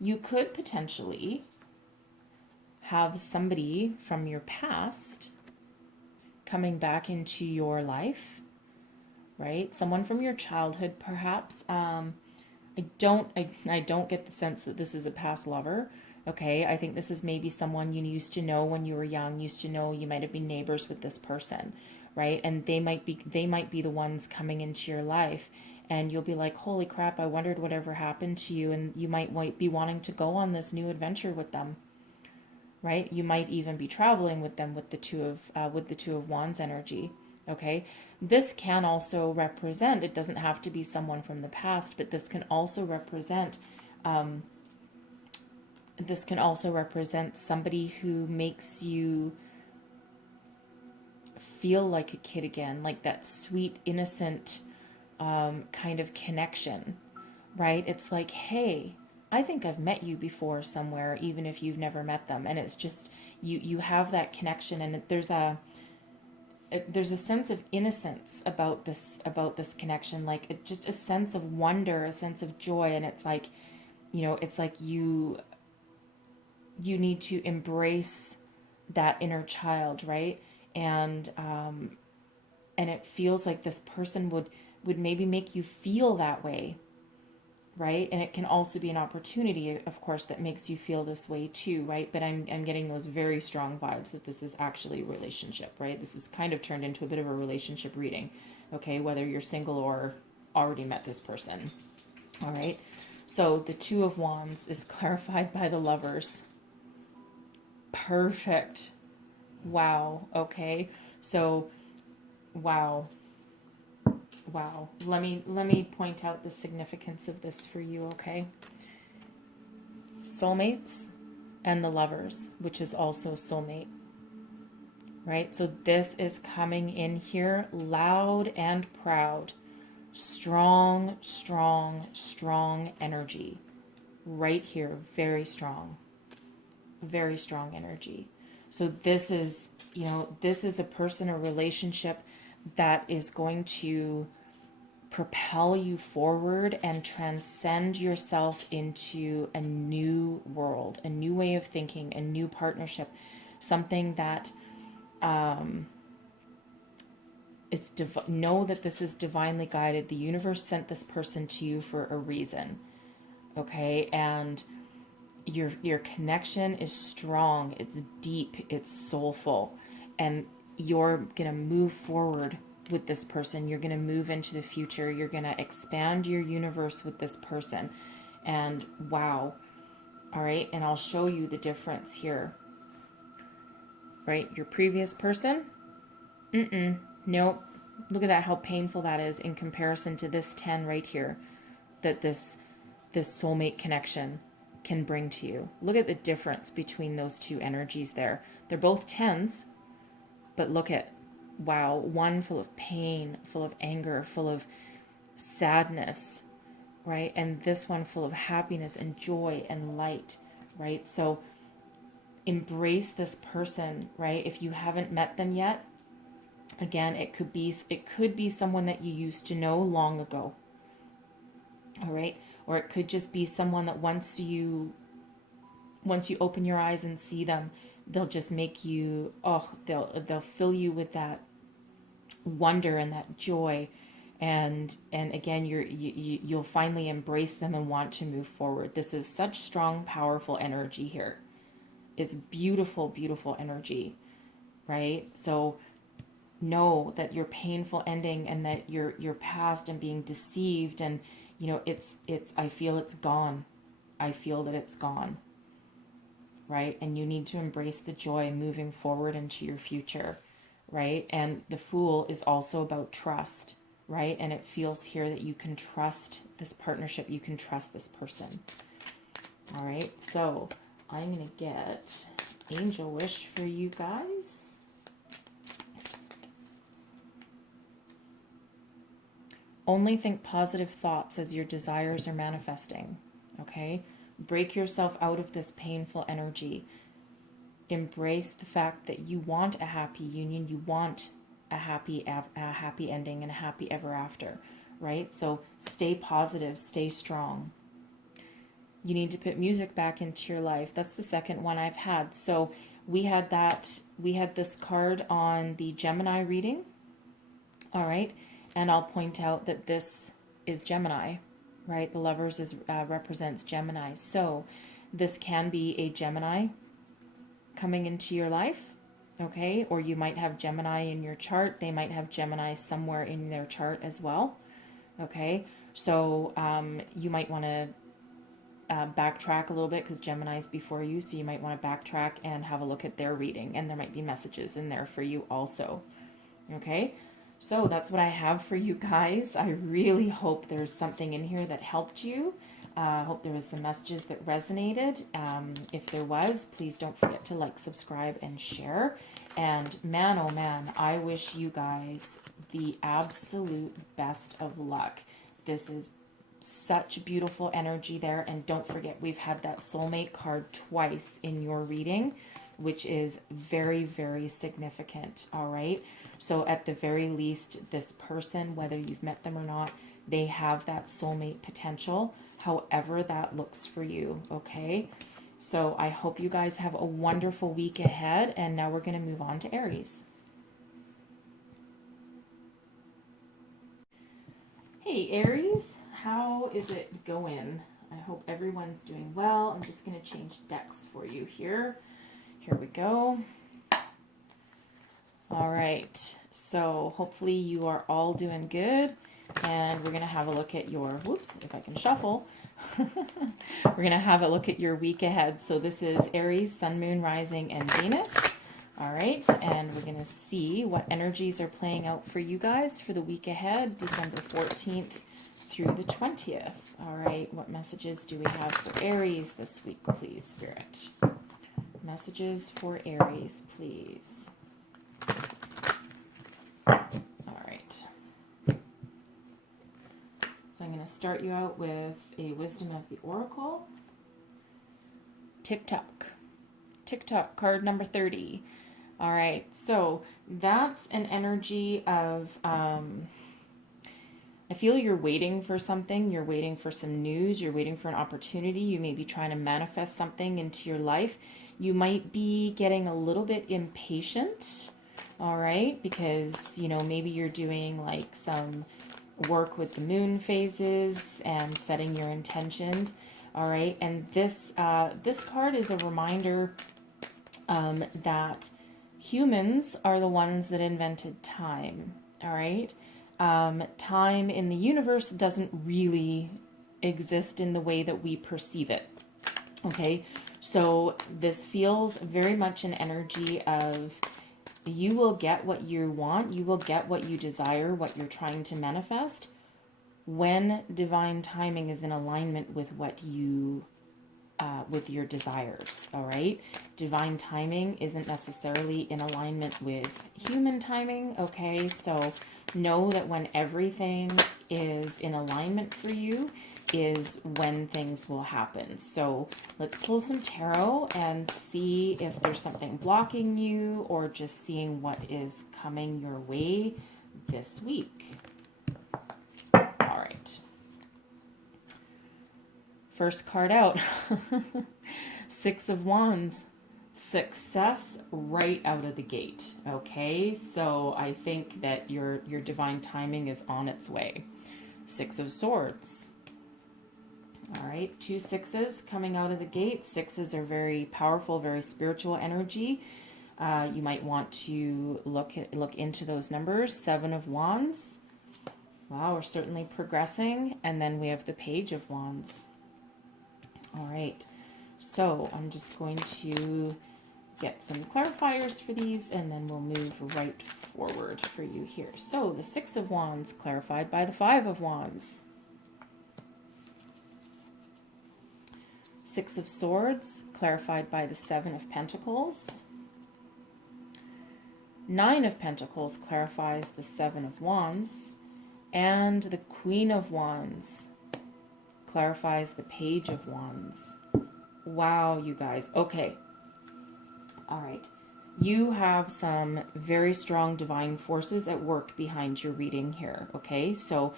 you could potentially have somebody from your past coming back into your life, right? Someone from your childhood, perhaps. I don't get the sense that this is a past lover. Okay, I think this is maybe someone you used to know when you were young. You might have been neighbors with this person, right? And they might be the ones coming into your life, and you'll be like, holy crap, I wondered whatever happened to you, and you might be wanting to go on this new adventure with them, right? You might even be traveling with them with the Two of Wands energy. Okay, this can also represent, it doesn't have to be someone from the past, but this can also represent somebody who makes you feel like a kid again, like that sweet, innocent kind of connection, right? It's like, hey, I think I've met you before somewhere, even if you've never met them. And it's just, you have that connection, and there's a sense of innocence about this connection, like just a sense of wonder, a sense of joy. And it's like, it's like you need to embrace that inner child, right? And it feels like this person would maybe make you feel that way, right? And it can also be an opportunity, of course, that makes you feel this way too, right? But I'm getting those very strong vibes that this is actually a relationship, right? This is kind of turned into a bit of a relationship reading, okay? Whether you're single or already met this person, all right? So the Two of Wands is clarified by the Lovers. Perfect. Wow. Okay. So, wow. Let me point out the significance of this for you, okay? Soulmates and the Lovers, which is also soulmate, right? So this is coming in here loud and proud. Strong, strong, strong energy right here. Very strong energy. So this is, this is a person or relationship that is going to propel you forward and transcend yourself into a new world, a new way of thinking, a new partnership, something that know that this is divinely guided. The universe sent this person to you for a reason, okay? And your connection is strong, it's deep, it's soulful, and you're gonna move forward with this person. You're gonna move into the future. You're gonna expand your universe with this person. And wow. All right, and I'll show you the difference here. Right, your previous person, nope. Look at that, how painful that is in comparison to this 10 right here, that this soulmate connection can bring to you. Look at the difference between those two energies there. They're both 10s, but look at, wow, one full of pain, full of anger, full of sadness, right? And this one full of happiness and joy and light, right? So embrace this person, right? If you haven't met them yet, again, it could be someone that you used to know long ago. All right? Or it could just be someone that once you open your eyes and see them, they'll just make you, they'll fill you with that wonder and that joy, and again, you'll finally embrace them and want to move forward. This is such strong, powerful energy here. It's beautiful, beautiful energy, right? So know that your painful ending and that your past and being deceived, and it's I feel it's gone. I feel that it's gone. Right? And you need to embrace the joy moving forward into your future, right? And the Fool is also about trust, right? And it feels here that you can trust this partnership, you can trust this person. All right, so I'm going to get Angel Wish for you guys. Only think positive thoughts as your desires are manifesting, okay? Break yourself out of this painful energy. Embrace the fact that you want a happy union, you want a happy ending and a happy ever after, right? So stay positive, stay strong. You need to put music back into your life. That's the second one I've had. So we had this card on the Gemini reading, all right? And I'll point out that this is Gemini, right? The Lovers represents Gemini. So this can be a Gemini coming into your life, okay? Or you might have Gemini in your chart. They might have Gemini somewhere in their chart as well, okay? So you might want to backtrack a little bit because Gemini is before you. So you might want to backtrack and have a look at their reading. And there might be messages in there for you also, okay? So that's what I have for you guys. I really hope there's something in here that helped you. I hope there was some messages that resonated. If there was, please don't forget to like, subscribe, and share. And man, oh man, I wish you guys the absolute best of luck. This is such beautiful energy there. And don't forget, we've had that soulmate card twice in your reading, which is very, very significant. All right. So at the very least, this person, whether you've met them or not, they have that soulmate potential, however that looks for you, okay? So I hope you guys have a wonderful week ahead, and now we're going to move on to Aries. Hey Aries, how is it going? I hope everyone's doing well. I'm just going to change decks for you here. Here we go. All right, so hopefully you are all doing good, and we're going to have a look at your, whoops, if I can shuffle, we're going to have a look at your week ahead. So this is Aries, Sun, Moon, Rising, and Venus. All right, and we're going to see what energies are playing out for you guys for the week ahead, December 14th through the 20th. All right, what messages do we have for Aries this week, please, Spirit? Messages for Aries, please. All right. So I'm going to start you out with a Wisdom of the Oracle. TikTok. TikTok, card number 30. All right. So that's an energy of, I feel you're waiting for something. You're waiting for some news. You're waiting for an opportunity. You may be trying to manifest something into your life. You might be getting a little bit impatient. All right, because, you know, maybe you're doing like some work with the moon phases and setting your intentions. All right. And this card is a reminder that humans are the ones that invented time. All right. Time in the universe doesn't really exist in the way that we perceive it. Okay. So this feels very much an energy of you will get what you want. You will get what you desire, what you're trying to manifest, when divine timing is in alignment with what you with your desires. All right, divine timing isn't necessarily in alignment with human timing. Okay, so know that when everything is in alignment for you is when things will happen. So let's pull some tarot and see if there's something blocking you, or just seeing what is coming your way this week. All right. First card out. Six of Wands. Success right out of the gate. Okay, so I think that your divine timing is on its way. Six of Swords. All right, 2 sixes coming out of the gate. Sixes are very powerful, very spiritual energy. You might want to look into those numbers. 7 of Wands. Wow, we're certainly progressing. And then we have the Page of Wands. All right, so I'm just going to get some clarifiers for these, and then we'll move right forward for you here. So the 6 of Wands clarified by the 5 of Wands. 6 of Swords clarified by the 7 of Pentacles. 9 of Pentacles clarifies the 7 of Wands. And the Queen of Wands clarifies the Page of Wands. Wow, you guys. Okay. All right. You have some very strong divine forces at work behind your reading here. Okay. So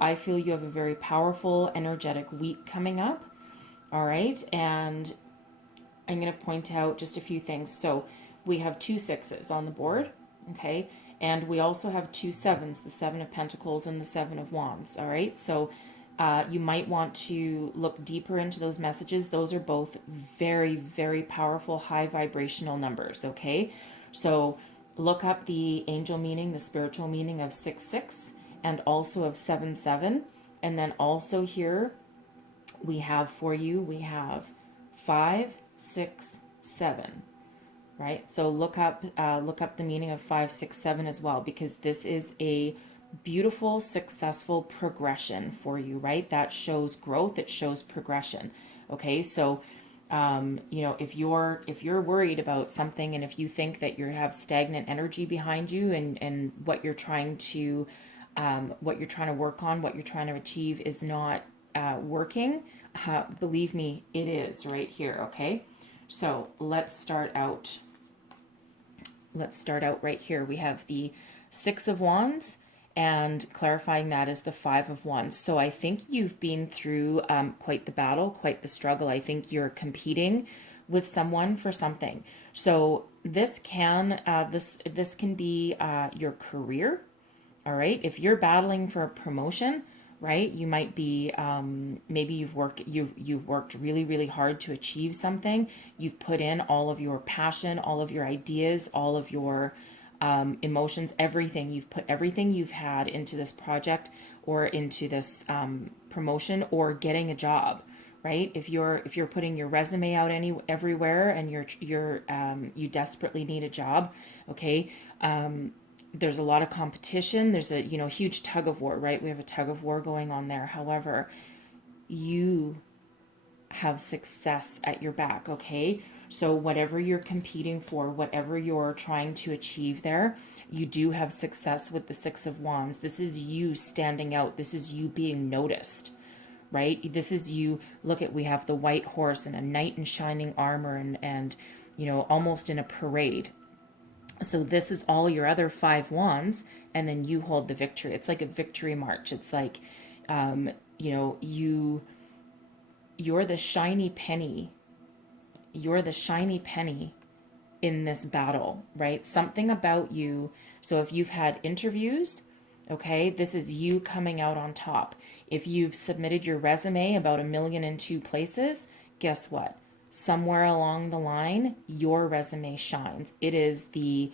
I feel you have a very powerful, energetic week coming up. All right. And I'm going to point out just a few things. So we have 2 sixes on the board. Okay. And we also have 2 sevens, the 7 of Pentacles and the 7 of Wands. All right. So you might want to look deeper into those messages. Those are both very, very powerful, high vibrational numbers, okay? So look up the angel meaning, the spiritual meaning of 6/6 and also of 7/7. And then also here we have for you, we have 5, 6, 7, right? So look up the meaning of 5, 6, 7 as well, because this is a beautiful, successful progression for you, right? That shows growth. It shows progression. Okay. So, if you're worried about something, and if you think that you have stagnant energy behind you, and what you're trying to work on, what you're trying to achieve is not working, believe me, it is right here. Okay. So let's start out right here. We have the 6 of Wands, and clarifying that is the 5 of Wands. So I think you've been through quite the battle, quite the struggle. I think you're competing with someone for something. So this can be your career. All right. If you're battling for a promotion, right, you might be maybe you've worked really, really hard to achieve something. You've put in all of your passion, all of your ideas, all of your emotions, everything. You've put everything you've had into this project, or into this promotion, or getting a job, right? If you're putting your resume out everywhere, and you desperately need a job, okay, there's a lot of competition. There's a huge tug of war, right? We have a tug of war going on there. However, you have success at your back, okay? So whatever you're competing for, whatever you're trying to achieve there, you do have success with the 6 of Wands. This is you standing out. This is you being noticed, right? This is you. We have the white horse and a knight in shining armor, and almost in a parade. So this is all your other 5 wands, and then you hold the victory. It's like a victory march. It's like, you're the shiny penny. You're the shiny penny in this battle, right? Something about you. So if you've had interviews, okay, this is you coming out on top. If you've submitted your resume about 1,000,002 places, guess what? Somewhere along the line, your resume shines. It is the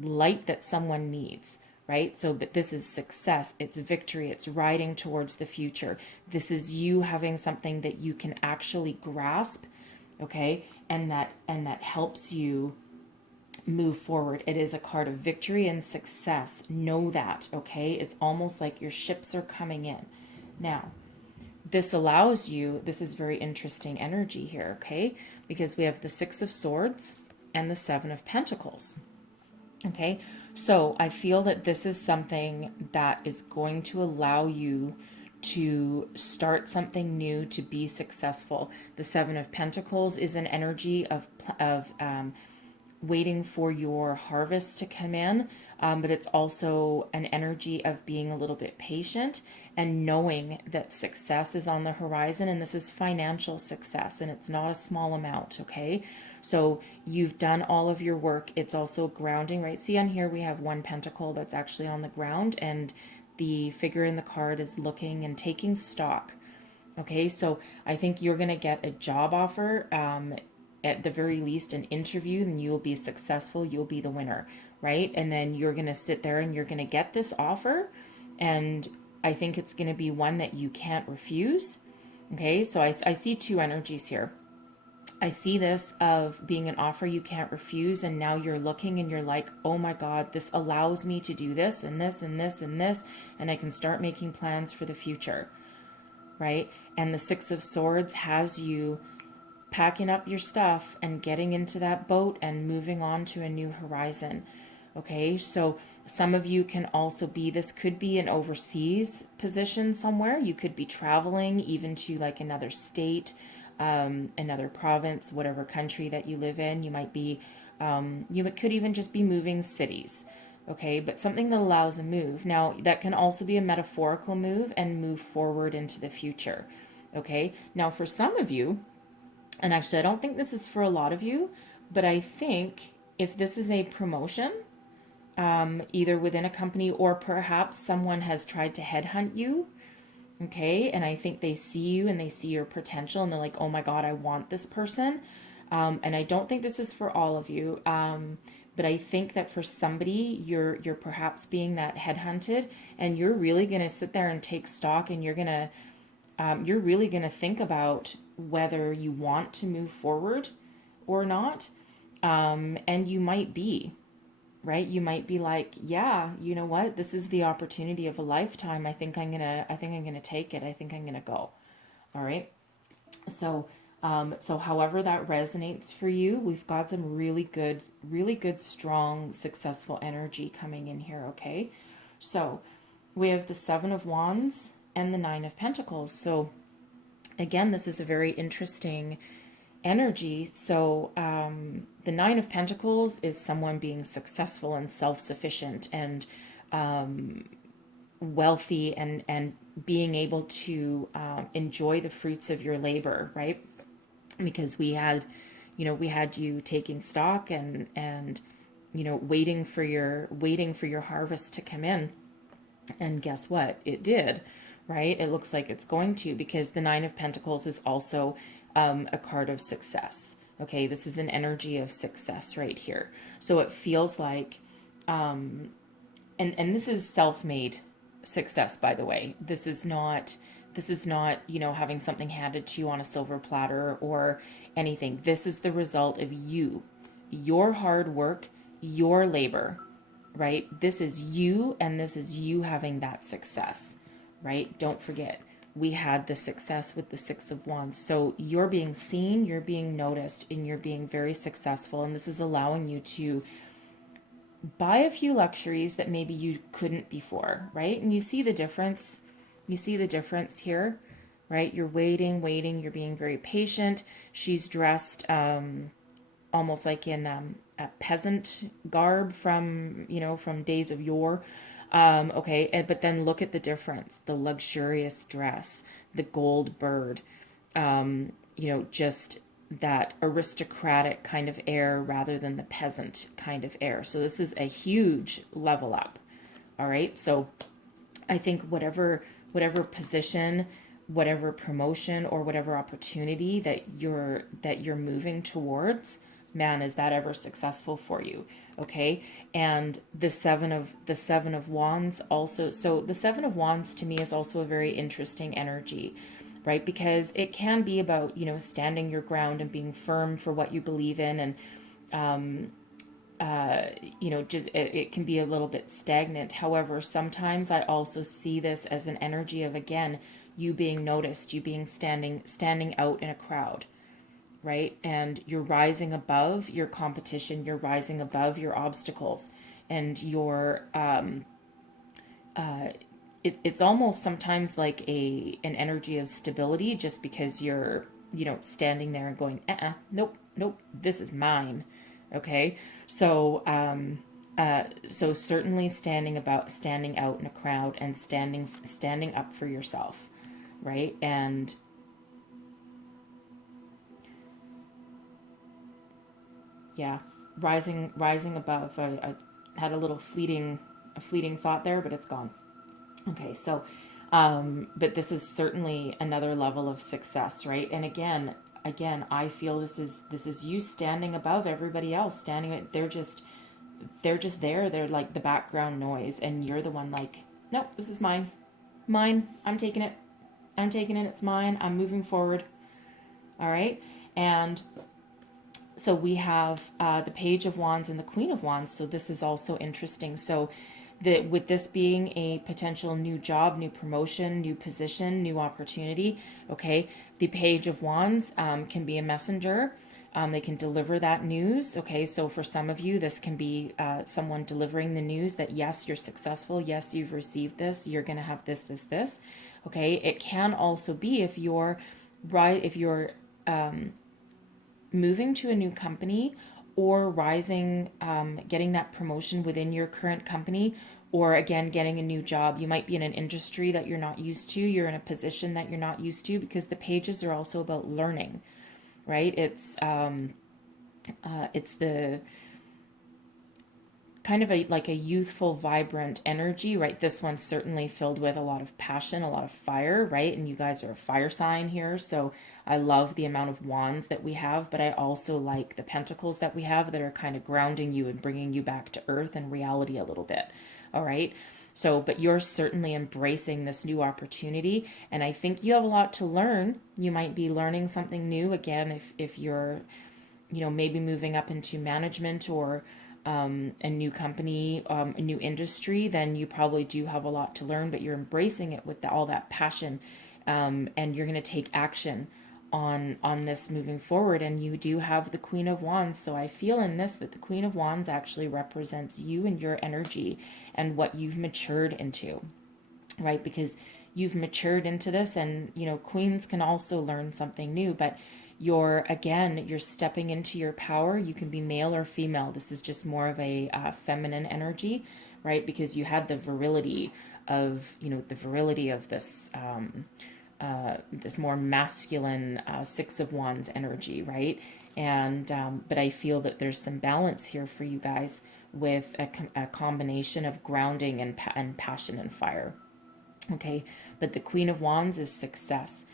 light that someone needs, right? So, but this is success, it's victory, it's riding towards the future. This is you having something that you can actually grasp, okay? And that helps you move forward. It is a card of victory and success. Know that, okay? It's almost like your ships are coming in. Now, this allows you, this is very interesting energy here, okay? Because we have the Six of Swords and the Seven of Pentacles. Okay, so I feel that this is something that is going to allow you to start something new, to be successful. The Seven of Pentacles is an energy of waiting for your harvest to come in, but it's also an energy of being a little bit patient and knowing that success is on the horizon, and this is financial success, and it's not a small amount, okay? So you've done all of your work. It's also grounding, right? See on here we have one pentacle that's actually on the ground, and the figure in the card is looking and taking stock. Okay, so I think you're going to get a job offer, at the very least an interview, and you'll be successful. You'll be the winner, right? And then you're going to sit there and you're going to get this offer, and I think it's going to be one that you can't refuse. Okay, so I see two energies here. I see this of being an offer you can't refuse, and now you're looking and you're like, oh my God, this allows me to do this and this and this and this, and I can start making plans for the future, right? And the Six of Swords has you packing up your stuff and getting into that boat and moving on to a new horizon. Okay, so some of you can also be, this could be an overseas position somewhere. You could be traveling even to like another state, another province, whatever country that you live in. You might be, you could even just be moving cities. Okay, but something that allows a move. Now, that can also be a metaphorical move and move forward into the future. Okay, now for some of you, and actually I don't think this is for a lot of you, but I think if this is a promotion, either within a company or perhaps someone has tried to headhunt you, okay, and I think they see you and they see your potential and they're like, oh my God, I want this person. And I don't think this is for all of you, but I think that for somebody, you're perhaps being that headhunted, and you're really going to sit there and take stock, and you're really going to think about whether you want to move forward or not. And you might be, right? You might be like, yeah, you know what? This is the opportunity of a lifetime. I think I'm going to take it. I think I'm going to go. All right. So however that resonates for you, we've got some really good, strong, successful energy coming in here. Okay. So we have the Seven of Wands and the Nine of Pentacles. So again, this is a very interesting energy. So the Nine of Pentacles is someone being successful and self-sufficient and wealthy and being able to enjoy the fruits of your labor, right? Because we had you taking stock and waiting for your harvest to come in, and guess what? It did, right? It looks like it's going to, because the Nine of Pentacles is also a card of success. Okay, this is an energy of success right here. So it feels like, and this is self-made success, by the way. This is not, having something handed to you on a silver platter or anything. This is the result of your hard work, your labor, right? This is you, and this is you having that success, right? Don't forget, we had the success with the Six of Wands. So you're being seen, you're being noticed, and you're being very successful. And this is allowing you to buy a few luxuries that maybe you couldn't before, right? And you see the difference. You see the difference here, right? You're waiting, you're being very patient. She's dressed almost like in a peasant garb from days of yore. Okay, but then look at the difference. The luxurious dress, the gold bird, just that aristocratic kind of air rather than the peasant kind of air. So this is a huge level up. All right, so I think whatever whatever position, whatever promotion, or whatever opportunity that you're moving towards, man, is that ever successful for you? Okay. And the seven of wands also, so the seven of wands to me is also a very interesting energy, right? Because it can be about, standing your ground and being firm for what you believe in. And just it can be a little bit stagnant. However, sometimes I also see this as an energy of, again, you being noticed, you being standing out in a crowd, right? And you're rising above your competition, you're rising above your obstacles, and it's almost sometimes like an energy of stability, just because you're, standing there and going, nope, this is mine. Okay. So, so certainly standing out in a crowd and standing up for yourself, right? And yeah, rising above. I had a little fleeting thought there, but it's gone. Okay, so, but this is certainly another level of success, right? And again, I feel this is you standing above everybody else. They're just there. They're like the background noise, and you're the one like, nope, this is mine. I'm taking it. It's mine. I'm moving forward. All right, and so we have the Page of Wands and the Queen of Wands. So this is also interesting. So with this being a potential new job, new promotion, new position, new opportunity, okay, the Page of Wands can be a messenger. They can deliver that news. Okay, so for some of you, this can be someone delivering the news that, yes, you're successful. Yes, you've received this. You're going to have this. Okay, it can also be if you're moving to a new company, or rising, getting that promotion within your current company, or again, getting a new job. You might be in an industry that you're not used to. You're in a position that you're not used to, because the pages are also about learning, right? It's the kind of like a youthful, vibrant energy, right? This one's certainly filled with a lot of passion, a lot of fire, right? And you guys are a fire sign here, so I love the amount of wands that we have, but I also like the pentacles that we have that are kind of grounding you and bringing you back to earth and reality a little bit. All right. So, but you're certainly embracing this new opportunity, and I think you have a lot to learn. You might be learning something new again if you're, maybe moving up into management, or a new company, a new industry. Then you probably do have a lot to learn, but you're embracing it with all that passion, and you're going to take action on this moving forward. And you do have the Queen of Wands, so I feel in this that the Queen of Wands actually represents you and your energy and what you've matured into, right? Because you've matured into this, and queens can also learn something new, but you're stepping into your power. You can be male or female. This is just more of a feminine energy, right? Because you had the virility of this this more masculine Six of Wands energy, right? And but I feel that there's some balance here for you guys with a combination of grounding and passion and fire. Okay, but the Queen of Wands is success.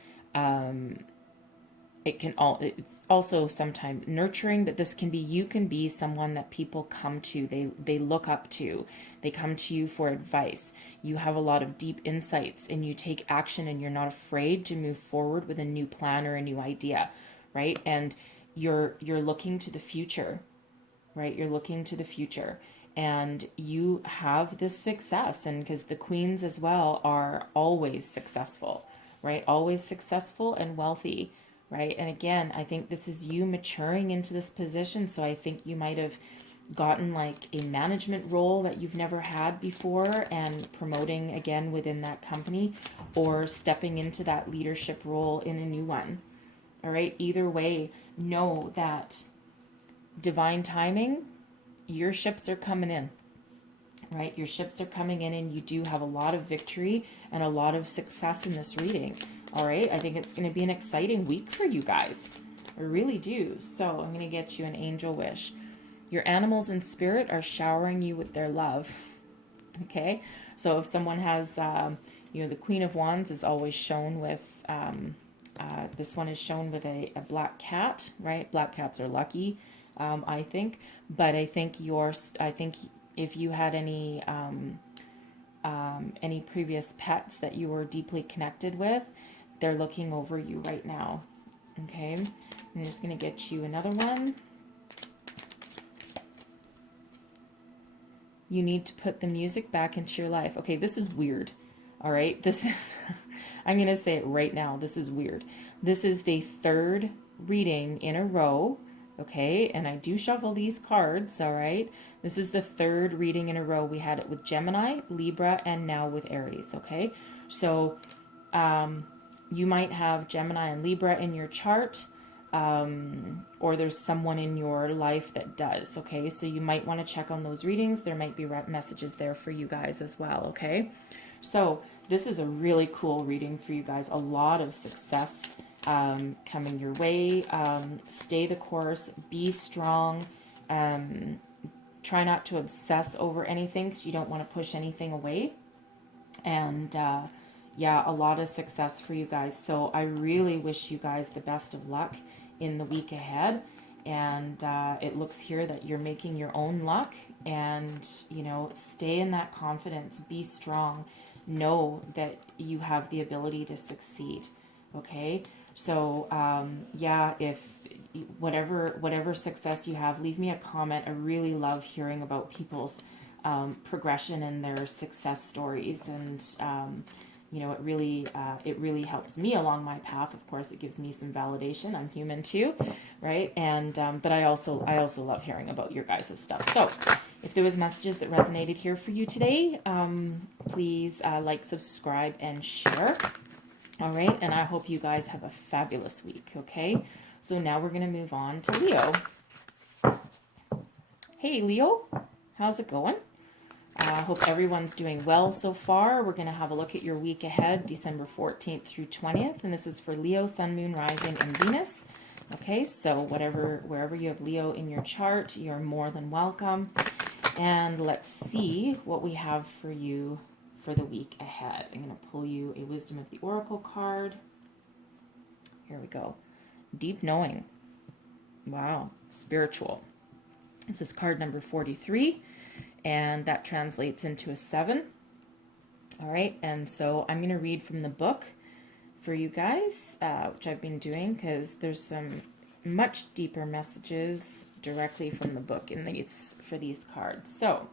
It's also sometimes nurturing, but this can be, you can be someone that people come to, they look up to, they come to you for advice. You have a lot of deep insights, and you take action, and you're not afraid to move forward with a new plan or a new idea, right? And you're looking to the future, right? You're looking to the future, and you have this success. And because the queens as well are always successful, right? Always successful and wealthy, right? And again, I think this is you maturing into this position. So I think you might have gotten like a management role that you've never had before, and promoting again within that company, or stepping into that leadership role in a new one. All right. Either way, know that divine timing, your ships are coming in, right? Your ships are coming in, and you do have a lot of victory and a lot of success in this reading. All right. I think it's going to be an exciting week for you guys. I really do. So I'm going to get you an angel wish. Your animals in spirit are showering you with their love. Okay. So if someone has, You know, the Queen of Wands is always shown with, this one is shown with a black cat, right? Black cats are lucky, I think. But I think if you had any previous pets that you were deeply connected with, they're looking over you right now. Okay, I'm just going to get you another one. You need to put the music back into your life. Okay, this is weird. All right, this is, I'm going to say it right now. This is weird. This is the third reading in a row. Okay, and I do shuffle these cards. All right, this is the third reading in a row. We had it with Gemini, Libra, and now with Aries. Okay, so you might have Gemini and Libra in your chart, or there's someone in your life that does. Okay, so you might want to check on those readings. There might be messages there for you guys as well. Okay, so this is a really cool reading for you guys. A lot of success coming your way. Stay the course, be strong, try not to obsess over anything because you don't want to push anything away. And yeah, a lot of success for you guys. So I really wish you guys the best of luck in the week ahead. And it looks here that you're making your own luck, and, you know, stay in that confidence, be strong, know that you have the ability to succeed. Okay, so yeah, if whatever success you have, leave me a comment. I really love hearing about people's progression and their success stories, and you know, it really helps me along my path. Of course, it gives me some validation. I'm human too, right? And but I also love hearing about your guys' stuff. So if there was messages that resonated here for you today, please like, subscribe, and share. All right, and I hope you guys have a fabulous week. Okay, so now we're gonna move on to Leo. Hey Leo, how's it going? I hope everyone's doing well so far. We're going to have a look at your week ahead, December 14th through 20th. And this is for Leo, Sun, Moon, Rising, and Venus. Okay, so wherever you have Leo in your chart, you're more than welcome. And let's see what we have for you for the week ahead. I'm going to pull you a Wisdom of the Oracle card. Here we go. Deep knowing. Wow, spiritual. This is card number 43. And that translates into a 7. All right, and so I'm going to read from the book for you guys, which I've been doing because there's some much deeper messages directly from the book for these cards. So,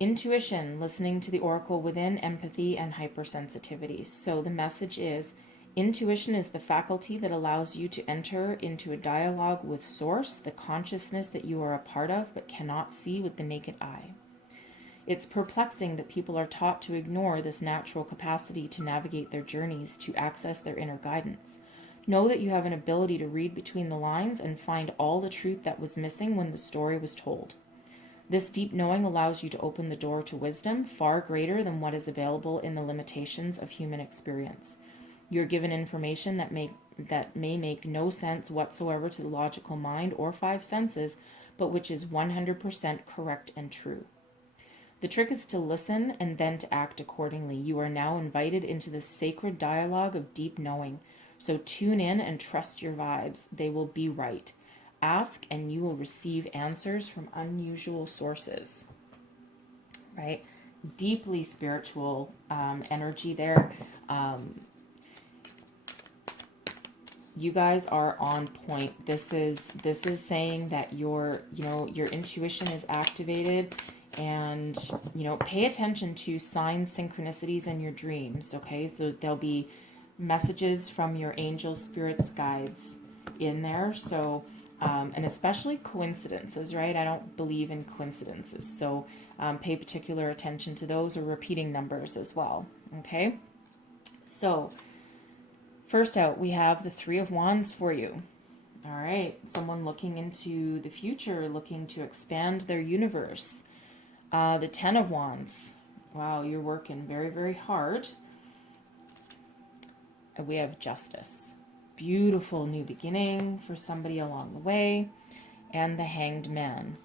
intuition, listening to the oracle within, empathy, and hypersensitivity. So the message is, intuition is the faculty that allows you to enter into a dialogue with Source, the consciousness that you are a part of but cannot see with the naked eye. It's perplexing that people are taught to ignore this natural capacity to navigate their journeys, to access their inner guidance. Know that you have an ability to read between the lines and find all the truth that was missing when the story was told. This deep knowing allows you to open the door to wisdom far greater than what is available in the limitations of human experience. You're given information that may make no sense whatsoever to the logical mind or 5 senses, but which is 100% correct and true. The trick is to listen and then to act accordingly. You are now invited into the sacred dialogue of deep knowing. So tune in and trust your vibes. They will be right. Ask and you will receive answers from unusual sources. Right? Deeply spiritual energy there. You guys are on point. This is saying that your intuition is activated, and pay attention to signs, synchronicities in your dreams. Okay, so there'll be messages from your angels, spirits, guides in there. So and especially coincidences, right? I don't believe in coincidences, so pay particular attention to those, or repeating numbers as well. Okay, so first out, we have the 3 of Wands for you. All right, someone looking into the future, looking to expand their universe. The 10 of Wands. Wow, you're working very, very hard. And we have Justice. Beautiful new beginning for somebody along the way. And the Hanged Man.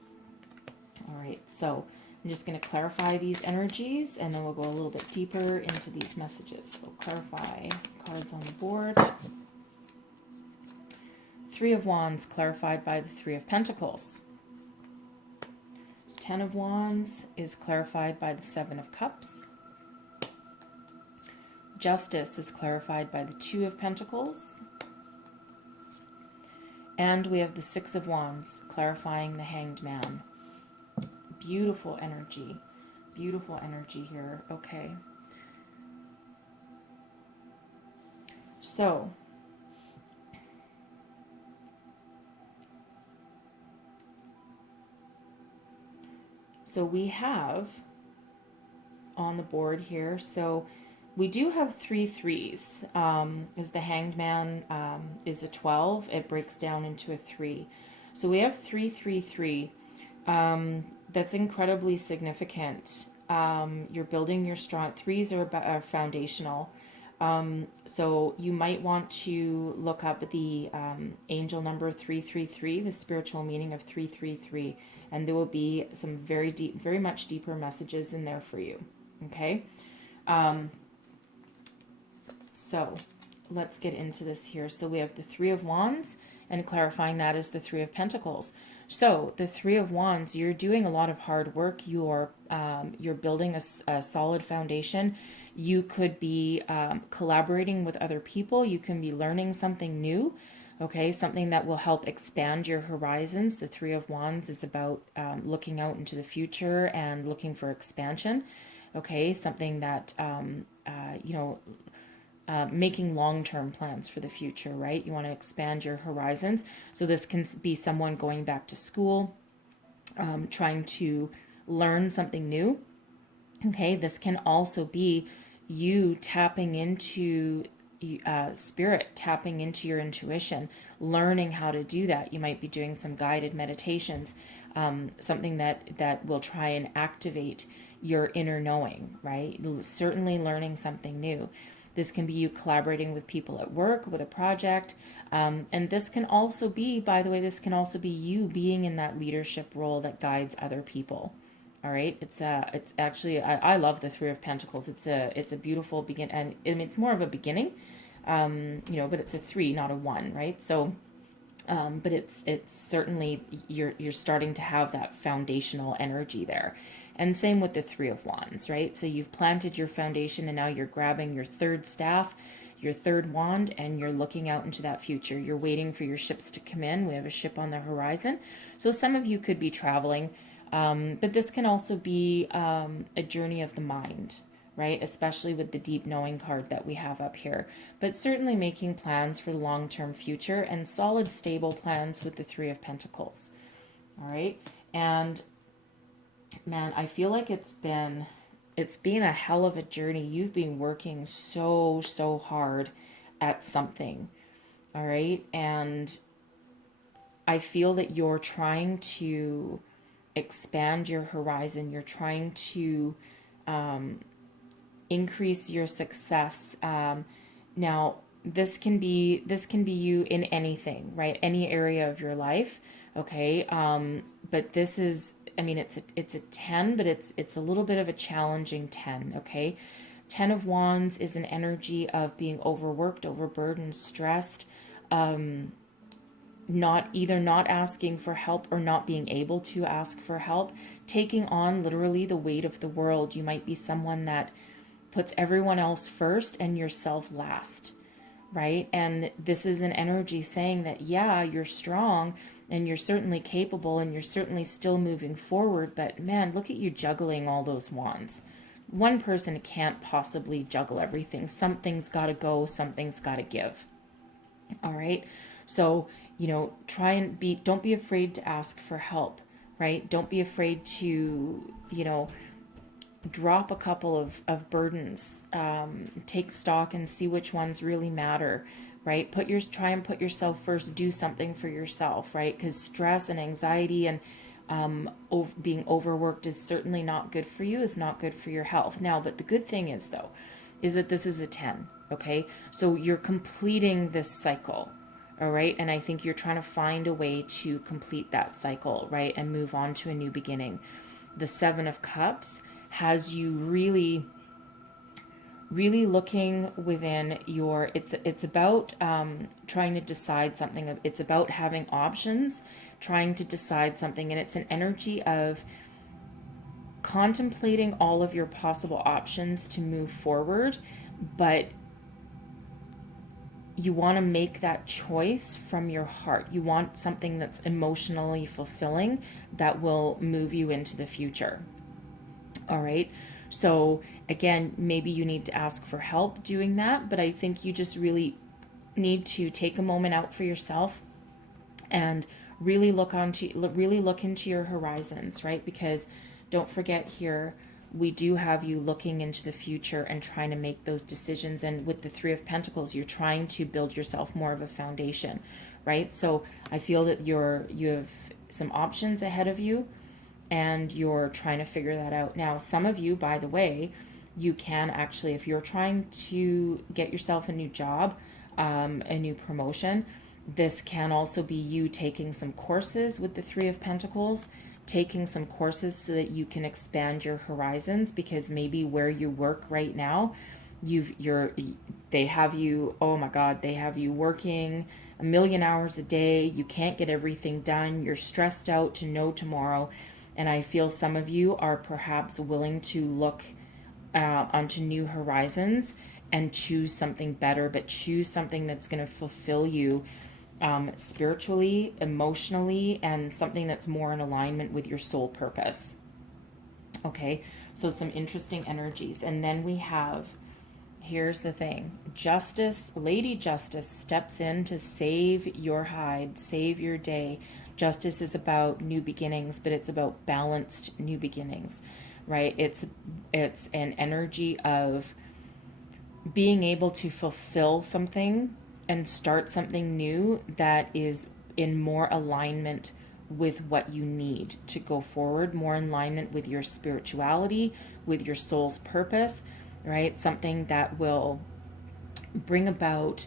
All right, so I'm just going to clarify these energies, and then we'll go a little bit deeper into these messages. So clarify cards on the board. Three of Wands clarified by the Three of Pentacles. Ten of Wands is clarified by the Seven of Cups. Justice is clarified by the Two of Pentacles. And we have the Six of Wands clarifying the Hanged Man. Beautiful energy. Beautiful energy here. Okay. So we have on the board here, so we do have 3 threes. Is the Hanged Man is a 12. It breaks down into a 3. So we have 3, 3, 3. That's incredibly significant. You're building your strong... Threes are foundational. So you might want to look up the angel number 333, the spiritual meaning of 333, and there will be some very deep, very much deeper messages in there for you. Okay. So let's get into this here. So we have the Three of Wands, and clarifying that is the Three of Pentacles. So the Three of Wands, you're doing a lot of hard work. You're building a solid foundation. You could be collaborating with other people. You can be learning something new, okay? Something that will help expand your horizons. The Three of Wands is about looking out into the future and looking for expansion, okay? Something that, making long-term plans for the future, right? You want to expand your horizons. So this can be someone going back to school, trying to learn something new. Okay, this can also be you tapping into spirit, tapping into your intuition, learning how to do that. You might be doing some guided meditations, something that will try and activate your inner knowing, right? Certainly learning something new. This can be you collaborating with people at work, with a project. And this can also be, by the way, this can also be you being in that leadership role that guides other people. All right. It's actually, I love the Three of Pentacles. It's a beautiful begin, and it's more of a beginning, but it's a 3, not a 1, right? So, but it's certainly, you're starting to have that foundational energy there. And same with the Three of Wands, right? So you've planted your foundation, and now you're grabbing your third staff, your third wand, and you're looking out into that future. You're waiting for your ships to come in. We have a ship on the horizon. So some of you could be traveling, but this can also be a journey of the mind, right? Especially with the deep knowing card that we have up here. But certainly making plans for the long-term future and solid, stable plans with the Three of Pentacles. All right. And man, I feel like it's been a hell of a journey. You've been working so hard at something. All right. And I feel that you're trying to expand your horizon. You're trying to increase your success. Now, this can be you in anything, right? Any area of your life. Okay. But this is, it's a 10, but it's a little bit of a challenging 10. Okay. 10 of Wands is an energy of being overworked, overburdened, stressed, not asking for help or not being able to ask for help, taking on literally the weight of the world. You might be someone that puts everyone else first and yourself last, right? And this is an energy saying that, yeah, you're strong and you're certainly capable and you're certainly still moving forward, but man, look at you juggling all those wands. One person can't possibly juggle everything. Something's got to go, something's got to give. All right. So, don't be afraid to ask for help, right? Don't be afraid to, drop a couple of burdens, take stock and see which ones really matter, right? Try and put yourself first, do something for yourself, right? Because stress and anxiety and being overworked is certainly not good for you, is not good for your health. Now, but the good thing is that this is a 10, okay? So you're completing this cycle, all right? And I think you're trying to find a way to complete that cycle, right? And move on to a new beginning. the Seven of Cups has you really looking within your, it's about trying to decide something. It's about having options, trying to decide something, and it's an energy of contemplating all of your possible options to move forward, but you want to make that choice from your heart. You want something that's emotionally fulfilling that will move you into the future. All right. So again, maybe you need to ask for help doing that, but I think you just really need to take a moment out for yourself and really look into your horizons, right? Because don't forget here, we do have you looking into the future and trying to make those decisions. And with the Three of Pentacles, you're trying to build yourself more of a foundation, right? So I feel that you have some options ahead of you, and you're trying to figure that out. Now, some of you, by the way, you can actually, if you're trying to get yourself a new job, a new promotion, this can also be you taking some courses with the Three of Pentacles, taking some courses so that you can expand your horizons, because maybe where you work right now, they have you, oh my God, they have you working a million hours a day. You can't get everything done. You're stressed out to no tomorrow. And I feel some of you are perhaps willing to look onto new horizons and choose something better, but choose something that's going to fulfill you spiritually, emotionally, and something that's more in alignment with your soul purpose. Okay, so some interesting energies. And then we have, here's the thing, Justice, Lady Justice steps in to save your hide, save your day. Justice is about new beginnings, but it's about balanced new beginnings, right? It's an energy of being able to fulfill something and start something new that is in more alignment with what you need to go forward, more in alignment with your spirituality, with your soul's purpose, right? Something that will bring about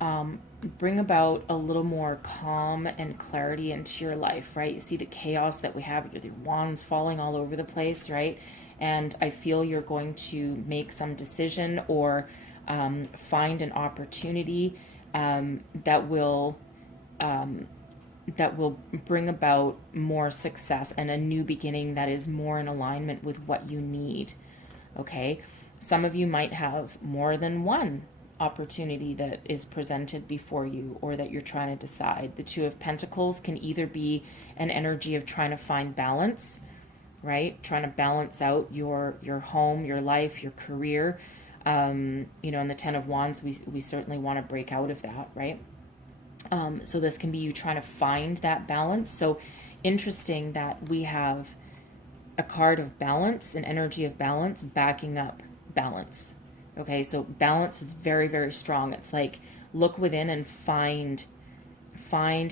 a little more calm and clarity into your life, right? You see the chaos that we have, the wands falling all over the place, right? And I feel you're going to make some decision or find an opportunity that will bring about more success and a new beginning that is more in alignment with what you need. Okay, some of you might have more than one opportunity that is presented before you, or that you're trying to decide. The Two of Pentacles can either be an energy of trying to find balance, right? Trying to balance out your home, your life, your career. In the Ten of Wands, we certainly want to break out of that, right? So this can be you trying to find that balance. So interesting that we have a card of balance, an energy of balance backing up balance. Okay, so balance is very, very strong. It's like look within and find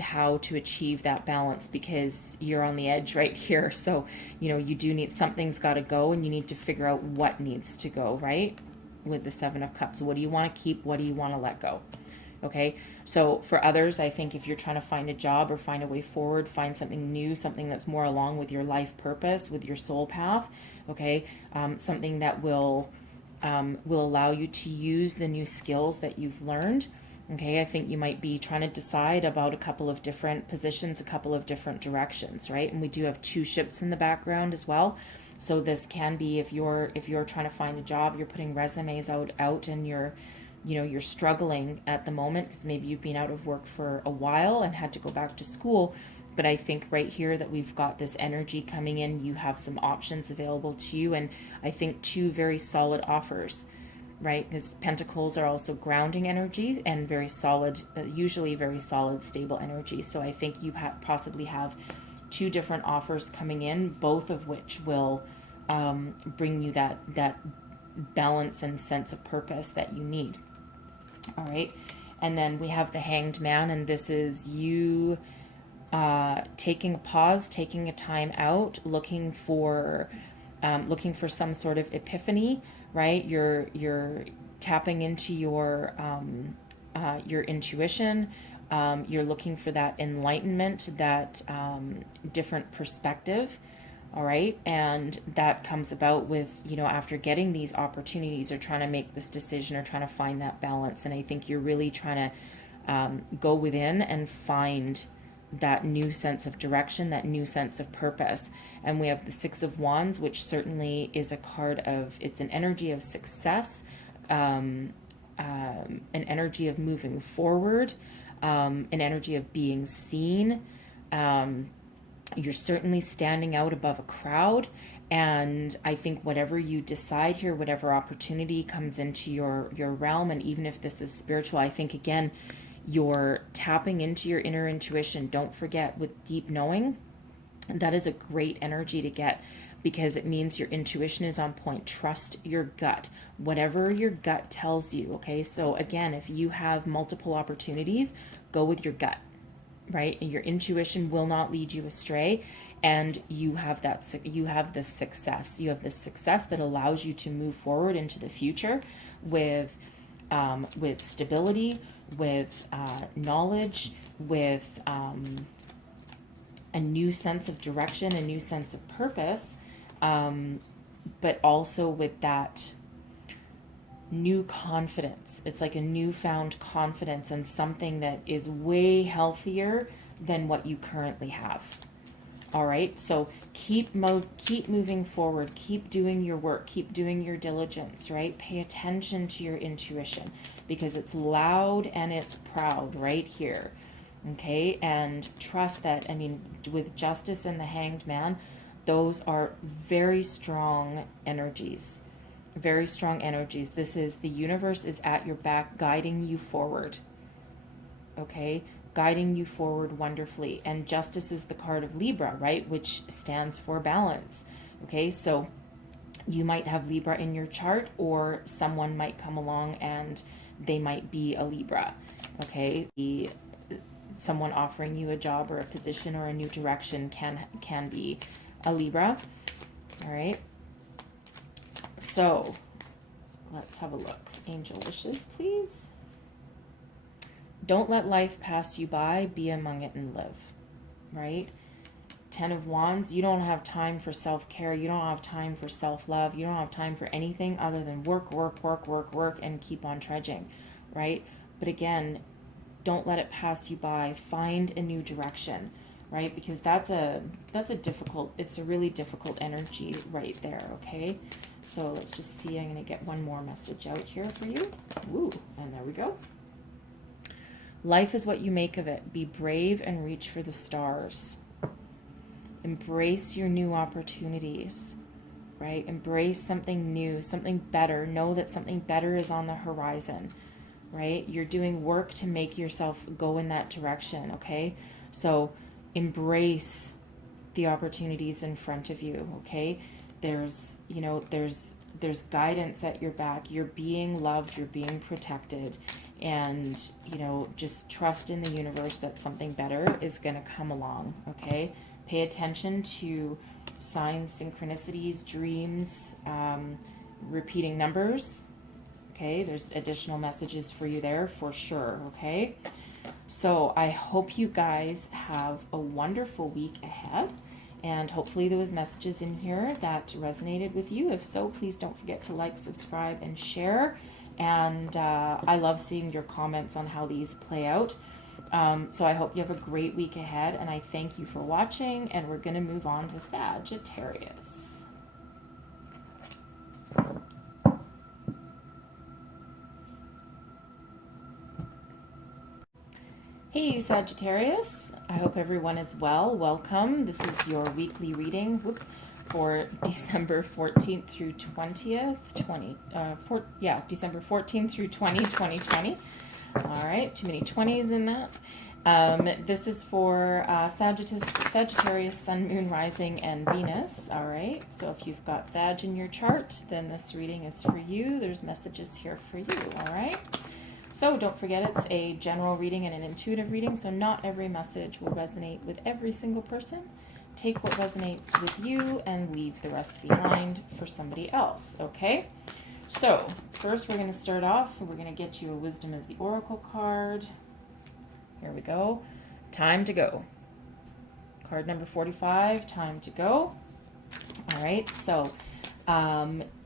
how to achieve that balance, because you're on the edge right here. So, you do need, something's got to go, and you need to figure out what needs to go, right? With the Seven of Cups. What do you want to keep? What do you want to let go? Okay, so for others, I think if you're trying to find a job or find a way forward, find something new, something that's more along with your life purpose, with your soul path, okay, something that will allow you to use the new skills that you've learned. Okay, I think you might be trying to decide about a couple of different positions, a couple of different directions, right? And we do have two ships in the background as well. So this can be, if you're trying to find a job, you're putting resumes out and you're struggling at the moment because maybe you've been out of work for a while and had to go back to school. But I think right here that we've got this energy coming in, you have some options available to you, and I think two very solid offers, right? Because Pentacles are also grounding energy and very solid, usually very solid, stable energy. So I think you possibly have two different offers coming in, both of which will bring you that balance and sense of purpose that you need. All right, and then we have the Hanged Man, and this is you taking a pause, taking a time out, looking for some sort of epiphany, right? You're tapping into your intuition. You're looking for that enlightenment, that different perspective, All right. And that comes about with, you know, after getting these opportunities or trying to make this decision or trying to find that balance. And I think you're really trying to go within and find that new sense of direction, that new sense of purpose. And we have the Six of Wands, which certainly is a card of, it's an energy of success, an energy of moving forward, an energy of being seen. You're certainly standing out above a crowd. And I think whatever you decide here, whatever opportunity comes into your realm, and even if this is spiritual, I think, again, you're tapping into your inner intuition. Don't forget, with deep knowing, that is a great energy to get, because it means your intuition is on point. Trust your gut, whatever your gut tells you. Okay. So again, if you have multiple opportunities, go with your gut, right? And your intuition will not lead you astray. And you have this success. You have this success that allows you to move forward into the future with stability, with knowledge, with a new sense of direction, a new sense of purpose, but also with that new confidence. It's like a newfound confidence and something that is way healthier than what you currently have. All right, so keep moving forward, keep doing your work, keep doing your diligence, right? Pay attention to your intuition, because it's loud and it's proud right here. Okay, and trust that, I mean, with Justice and the Hanged Man, those are very strong energies. Very strong energies. This is, the universe is at your back, guiding you forward. Okay, guiding you forward wonderfully. And Justice is the card of Libra, right, which stands for balance. Okay, so you might have Libra in your chart, or someone might come along and they might be a Libra. Okay, someone offering you a job or a position or a new direction can be a Libra. All right, so let's have a look. Angel wishes, please. Don't let life pass you by. Be among it and live. Right? Ten of Wands. You don't have time for self-care. You don't have time for self-love. You don't have time for anything other than work, and keep on trudging. Right? But again, don't let it pass you by. Find a new direction. Right? Because that's a difficult, it's a really difficult energy right there. Okay? So let's just see. I'm going to get one more message out here for you. Woo, and there we go. Life is what you make of it. Be brave and reach for the stars. Embrace your new opportunities, right? Embrace something new, something better. Know that something better is on the horizon, right? You're doing work to make yourself go in that direction, okay? So embrace the opportunities in front of you, okay? There's guidance at your back. You're being loved. You're being protected. And, just trust in the universe that something better is going to come along, okay? Pay attention to signs, synchronicities, dreams, repeating numbers, okay? There's additional messages for you there for sure, okay? So I hope you guys have a wonderful week ahead. And hopefully there was messages in here that resonated with you. If so, please don't forget to like, subscribe, and share. And I love seeing your comments on how these play out. So I hope you have a great week ahead, and I thank you for watching, and we're going to move on to Sagittarius. Hey Sagittarius, I hope everyone is well. Welcome. This is your weekly reading. For December 14th through 20th, December 14th through 2020. All right, too many 20s in that. This is for Sagittarius, Sun, Moon, Rising, and Venus. All right, so if you've got Sag in your chart, then this reading is for you. There's messages here for you, all right? So don't forget, it's a general reading and an intuitive reading, so not every message will resonate with every single person. Take what resonates with you and leave the rest behind for somebody else, okay? So first we're going to start off, we're going to get you a Wisdom of the Oracle card. Here we go. Time to go. Card number 45, time to go. All right, so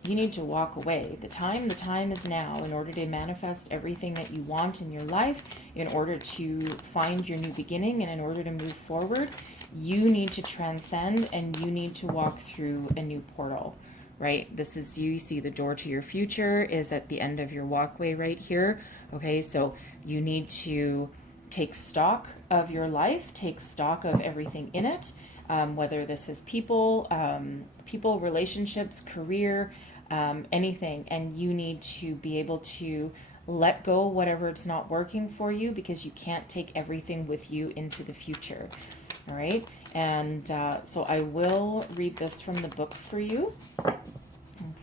you need to walk away. The time is now in order to manifest everything that you want in your life, in order to find your new beginning, and in order to move forward. You need to transcend, and you need to walk through a new portal, right? This is, you see the door to your future is at the end of your walkway right here. Okay, so you need to take stock of your life, take stock of everything in it, whether this is people, relationships, career, anything. And you need to be able to let go whatever it's not working for you, because you can't take everything with you into the future. All right, and so I will read this from the book for you.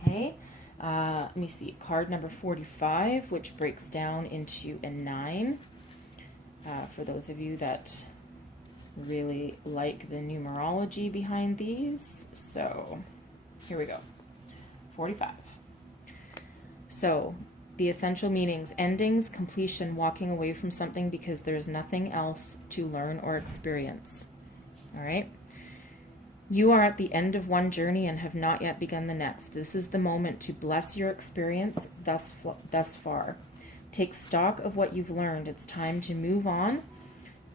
Okay, let me see, card number 45, which breaks down into a 9. For those of you that really like the numerology behind these. So here we go. 45. So the essential meanings: endings, completion, walking away from something because there's nothing else to learn or experience. All right. You are at the end of one journey and have not yet begun the next. This is the moment to bless your experience thus far. Take stock of what you've learned. It's time to move on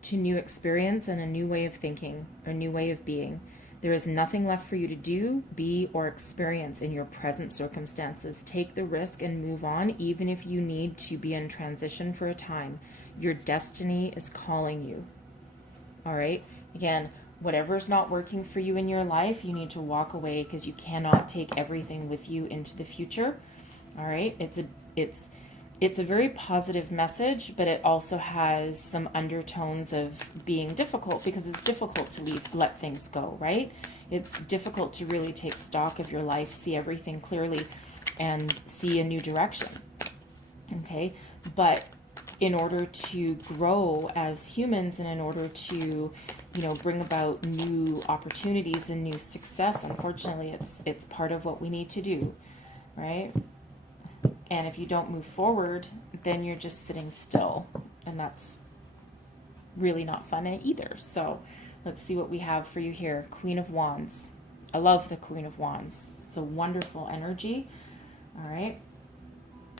to new experience and a new way of thinking, a new way of being. There is nothing left for you to do, be, or experience in your present circumstances. Take the risk and move on, even if you need to be in transition for a time. Your destiny is calling you. All right? Again, whatever's not working for you in your life, you need to walk away, because you cannot take everything with you into the future. All right? It's a very positive message, but it also has some undertones of being difficult, because it's difficult to let things go, right? It's difficult to really take stock of your life, see everything clearly, and see a new direction. Okay? But in order to grow as humans, and in order to, bring about new opportunities and new success, unfortunately, it's part of what we need to do, right? And if you don't move forward, then you're just sitting still, and that's really not fun either. So let's see what we have for you here. Queen of Wands. I love the Queen of Wands. It's a wonderful energy. All right.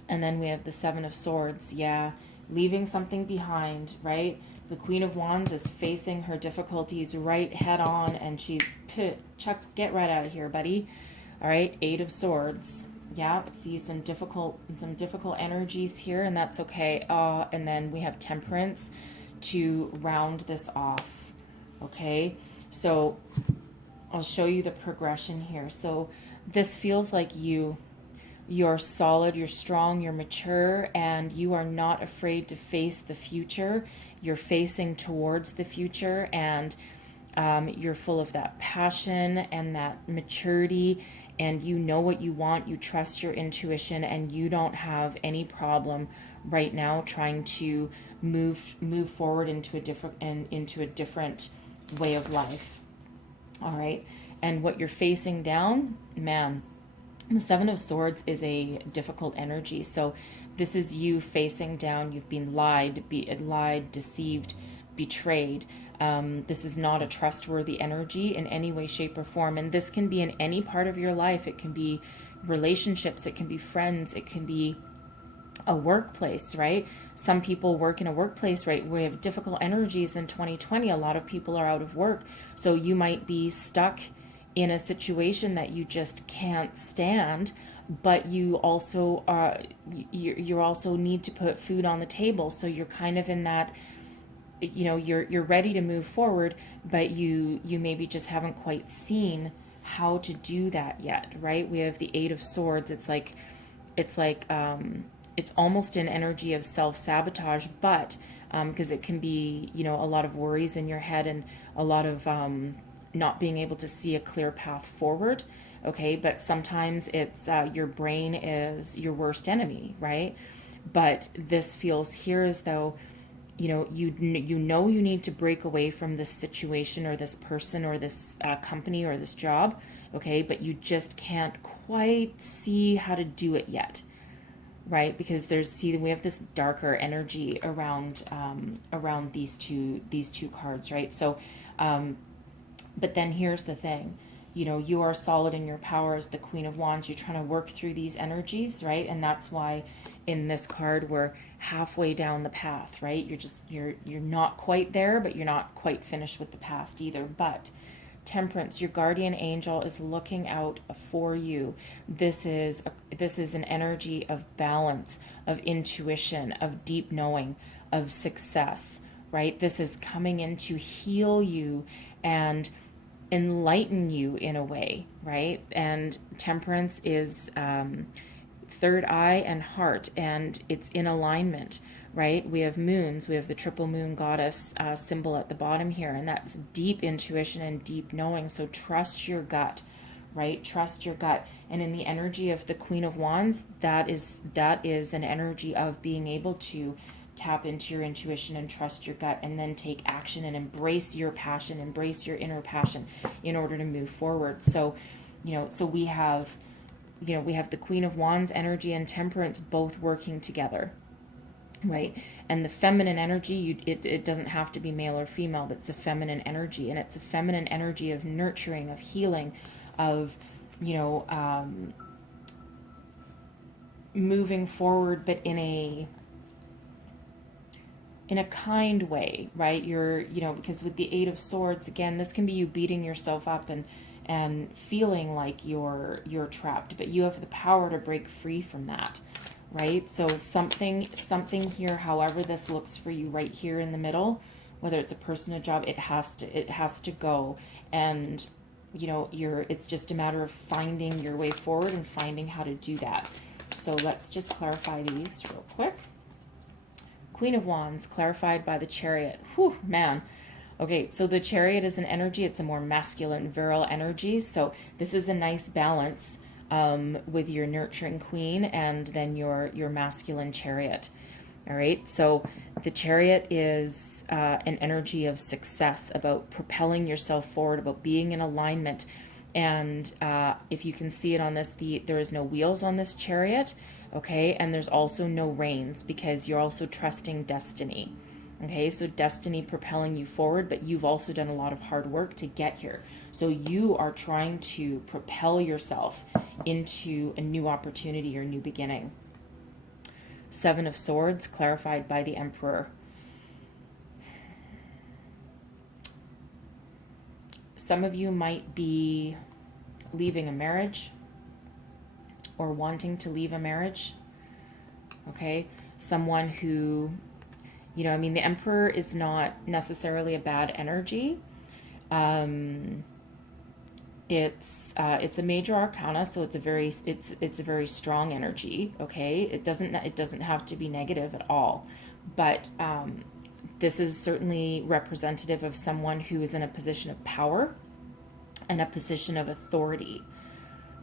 And then we have the Seven of Swords. Yeah, leaving something behind, right? The Queen of Wands is facing her difficulties right head on, and Chuck, get right out of here, buddy. All right, Eight of Swords. Yeah, see some difficult energies here, and that's okay. And then we have Temperance to round this off. Okay, so I'll show you the progression here. So this feels like you're solid, you're strong, you're mature, and you are not afraid to face the future. You're facing towards the future, and you're full of that passion and that maturity, and you know what you want. You trust your intuition, and you don't have any problem right now trying to move forward into a different way of life. All right, and what you're facing down, man. The Seven of Swords is a difficult energy. So this is you facing down. You've been lied, deceived, betrayed. This is not a trustworthy energy in any way, shape, or form. And this can be in any part of your life. It can be relationships. It can be friends. It can be a workplace, right? Some people work in a workplace, right? We have difficult energies in 2020. A lot of people are out of work. So you might be stuck in a situation that you just can't stand, but you also you also need to put food on the table. So you're kind of in that, you're ready to move forward, but you maybe just haven't quite seen how to do that yet, right? We have the Eight of Swords. It's almost an energy of self-sabotage, but because it can be, a lot of worries in your head, and a lot of not being able to see a clear path forward. Okay, but sometimes it's your brain is your worst enemy, right? But this feels here as though you need to break away from this situation or this person or this company or this job, okay? But you just can't quite see how to do it yet, right? Because we have this darker energy around these two cards, right? So, but then here's the thing. you know, you are solid in your power as the Queen of Wands. You're trying to work through these energies, right? And that's why in this card we're halfway down the path, right? You're not quite there, but you're not quite finished with the past either. But Temperance, your guardian angel is looking out for you. This is an energy of balance, of intuition, of deep knowing, of success, right? This is coming in to heal you and enlighten you in a way, right? And Temperance is third eye and heart, and it's in alignment, right? We have moons, we have the triple moon goddess symbol at the bottom here, and that's deep intuition and deep knowing. So trust your gut, right? Trust your gut. And in the energy of the Queen of Wands, that is an energy of being able to tap into your intuition and trust your gut, and then take action and embrace your passion, embrace your inner passion in order to move forward. So, you know, so we have the Queen of Wands energy and Temperance both working together, right? And the feminine energy, it doesn't have to be male or female, but it's a feminine energy, and it's a feminine energy of nurturing, of healing, of, you know, moving forward, but in a kind way, right? Because with the Eight of Swords, again, this can be you beating yourself up and feeling like you're trapped, but you have the power to break free from that, right? So something here, however this looks for you right here in the middle, whether it's a person, a job, it has to go. And, you know, it's just a matter of finding your way forward and finding how to do that. So let's just clarify these real quick. Queen of Wands, clarified by the Chariot. Whew, man. Okay, so the Chariot is an energy. It's a more masculine, virile energy. So this is a nice balance with your nurturing Queen and then your masculine Chariot. All right, so the Chariot is an energy of success, about propelling yourself forward, about being in alignment. And if you can see it on this, there is no wheels on this Chariot. Okay, and there's also no reins, because you're also trusting destiny. Okay, so destiny propelling you forward, but you've also done a lot of hard work to get here. So you are trying to propel yourself into a new opportunity or new beginning. Seven of Swords, clarified by the Emperor. Some of you might be leaving a marriage or wanting to leave a marriage. Okay, someone who, you know, I mean, the Emperor is not necessarily a bad energy. It's a major arcana, so it's a very strong energy. Okay, it doesn't have to be negative at all, but this is certainly representative of someone who is in a position of power and a position of authority.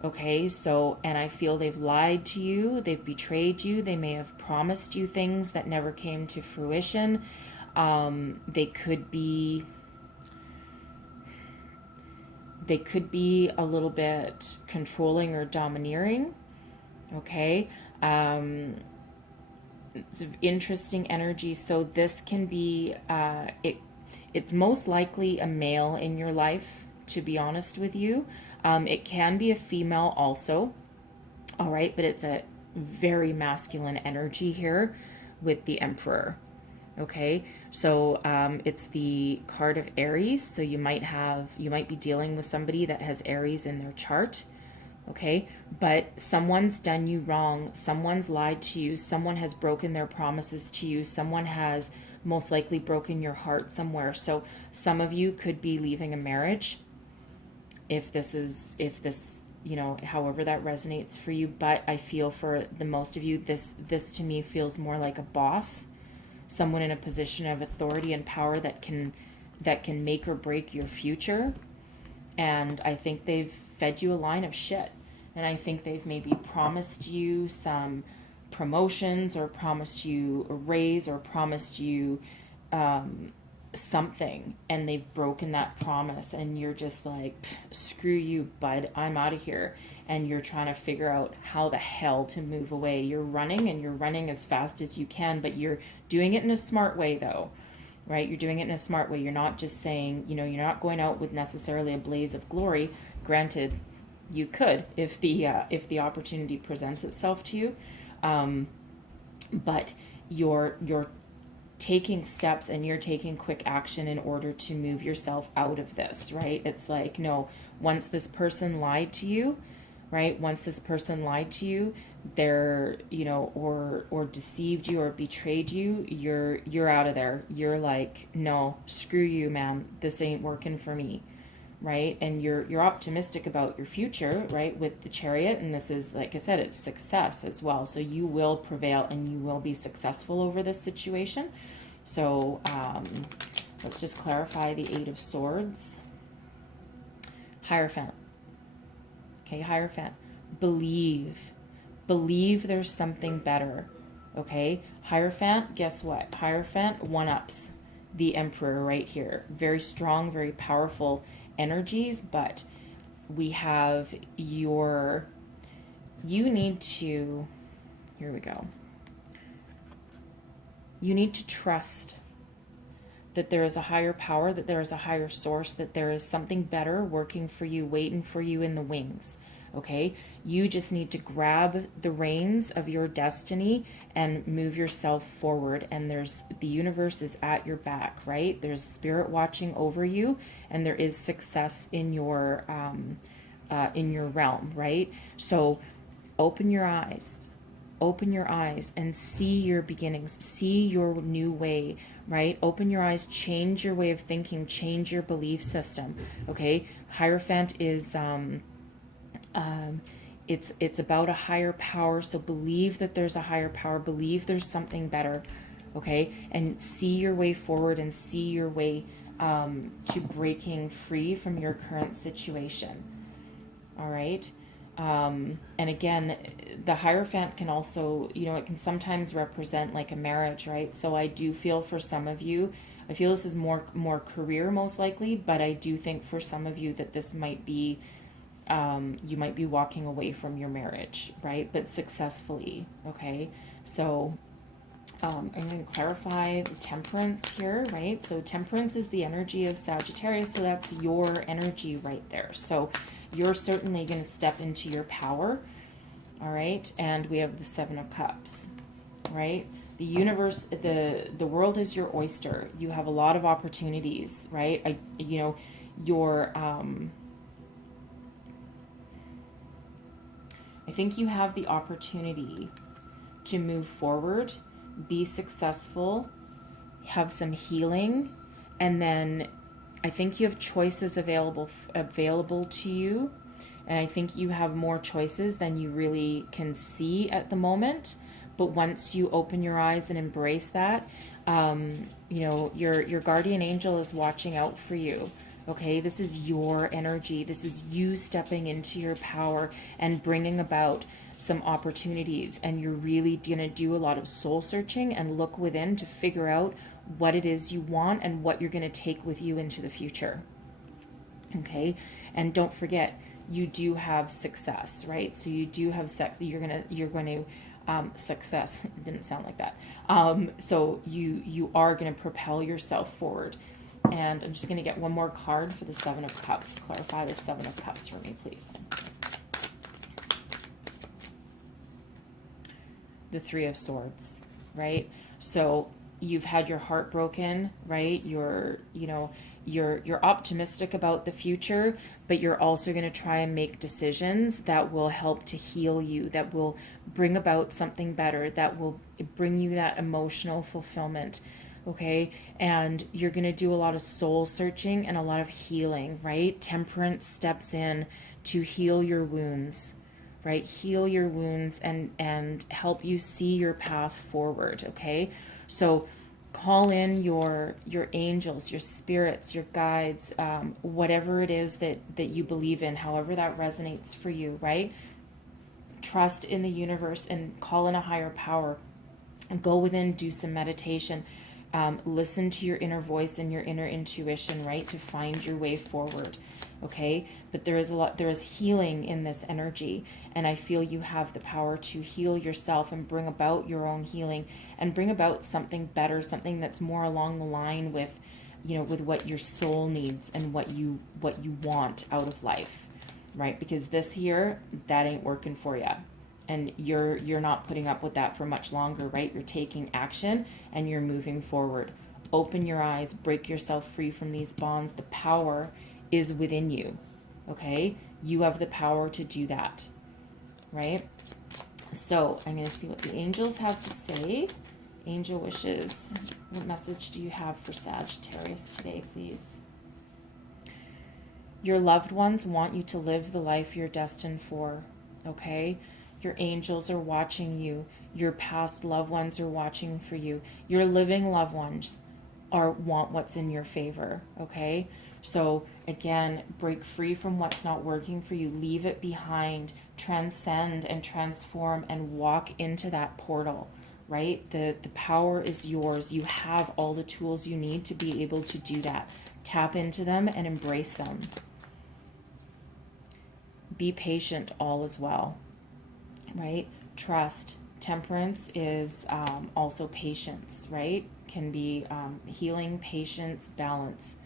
Okay, so, and I feel they've lied to you, they've betrayed you, they may have promised you things that never came to fruition. They could be a little bit controlling or domineering. Okay, it's an interesting energy. So this can be, it's most likely a male in your life, to be honest with you. It can be a female also, all right, but it's a very masculine energy here with the Emperor. Okay, so it's the card of Aries, so you might be dealing with somebody that has Aries in their chart. Okay, but someone's done you wrong, someone's lied to you, someone has broken their promises to you, someone has most likely broken your heart somewhere. So some of you could be leaving a marriage, if this, you know, however that resonates for you. But I feel for the most of you, this to me feels more like a boss, someone in a position of authority and power that can make or break your future. And I think they've fed you a line of shit. And I think they've maybe promised you some promotions, or promised you a raise, or promised you something, and they've broken that promise, and you're just like, screw you, bud, I'm out of here. And you're trying to figure out how the hell to move away. You're running, and you're running as fast as you can, but you're doing it in a smart way though, right? You're doing it in a smart way. You're not just saying, you know, you're not going out with necessarily a blaze of glory. Granted, you could if the opportunity presents itself to you, but you're taking steps and you're taking quick action in order to move yourself out of this, right? It's like, no, once this person lied to you, right? Once this person lied to you, they're, you know, or deceived you or betrayed you, you're out of there. You're like, no, screw you, man. This ain't working for me, right? And you're optimistic about your future, right? With the Chariot, and this is, like I said, it's success as well. So you will prevail and you will be successful over this situation. So let's just clarify the Eight of Swords. Hierophant. Okay, Hierophant. Believe there's something better. Okay, Hierophant, guess what? Hierophant one-ups the Emperor right here. Very strong, very powerful energies, but we have you need to, here we go. You need to trust that there is a higher power, that there is a higher source, that there is something better working for you, waiting for you in the wings. Okay, you just need to grab the reins of your destiny and move yourself forward. And the universe is at your back, right? There's spirit watching over you, and there is success in your realm, right? So open your eyes and see your beginnings, see your new way, right? Open your eyes, change your way of thinking, change your belief system. Okay, Hierophant is it's about a higher power. So believe that there's a higher power, believe there's something better. Okay, and see your way forward and see your way to breaking free from your current situation. All right. And again, the Hierophant can also, you know, it can sometimes represent like a marriage, right? So I do feel for some of you, I feel this is more career most likely, but I do think for some of you that this might be, you might be walking away from your marriage, right? But successfully, okay? So I'm going to clarify the Temperance here, right? So Temperance is the energy of Sagittarius, so that's your energy right there. So you're certainly going to step into your power, all right? And we have the Seven of Cups, right? The universe, the world is your oyster. You have a lot of opportunities, right? I think you have the opportunity to move forward, be successful, have some healing, and then I think you have choices available to you, and I think you have more choices than you really can see at the moment. But once you open your eyes and embrace that, you know, your guardian angel is watching out for you. Okay, this is your energy. This is you stepping into your power and bringing about some opportunities. And you're really going to do a lot of soul searching and look within to figure out what it is you want and what you're going to take with you into the future. Okay, and don't forget, you do have success, right? So you do have sex. You're going to success. It didn't sound like that. So you are going to propel yourself forward. And I'm just going to get one more card for the Seven of Cups. Clarify the Seven of Cups for me, please. The Three of Swords, right? So you've had your heart broken, right? You're optimistic about the future, but you're also going to try and make decisions that will help to heal you, that will bring about something better, that will bring you that emotional fulfillment. Okay, and you're going to do a lot of soul searching and a lot of healing, right? Temperance steps in to heal your wounds, right? Heal your wounds and help you see your path forward, okay? So call in your angels, your spirits, your guides, whatever it is that you believe in, however that resonates for you, right? Trust in the universe and call in a higher power and go within, do some meditation. Listen to your inner voice and your inner intuition, right, to find your way forward. Okay, but there is healing in this energy, and I feel you have the power to heal yourself and bring about your own healing and bring about something better, something that's more along the line with, with what your soul needs and what you want out of life, right? Because this here, that ain't working for you, and you're not putting up with that for much longer, right? You're taking action and you're moving forward. Open your eyes, break yourself free from these bonds. The power is within you, okay? You have the power to do that, right? So I'm going to see what the angels have to say. Angel wishes. What message do you have for Sagittarius today, please? Your loved ones want you to live the life you're destined for, okay? Your angels are watching you. Your past loved ones are watching for you. Your living loved ones want what's in your favor, okay? So again, break free from what's not working for you. Leave it behind. Transcend and transform and walk into that portal, right? The power is yours. You have all the tools you need to be able to do that. Tap into them and embrace them. Be patient, all is well, right? Trust. Temperance is also patience, right? Can be healing, patience, balance.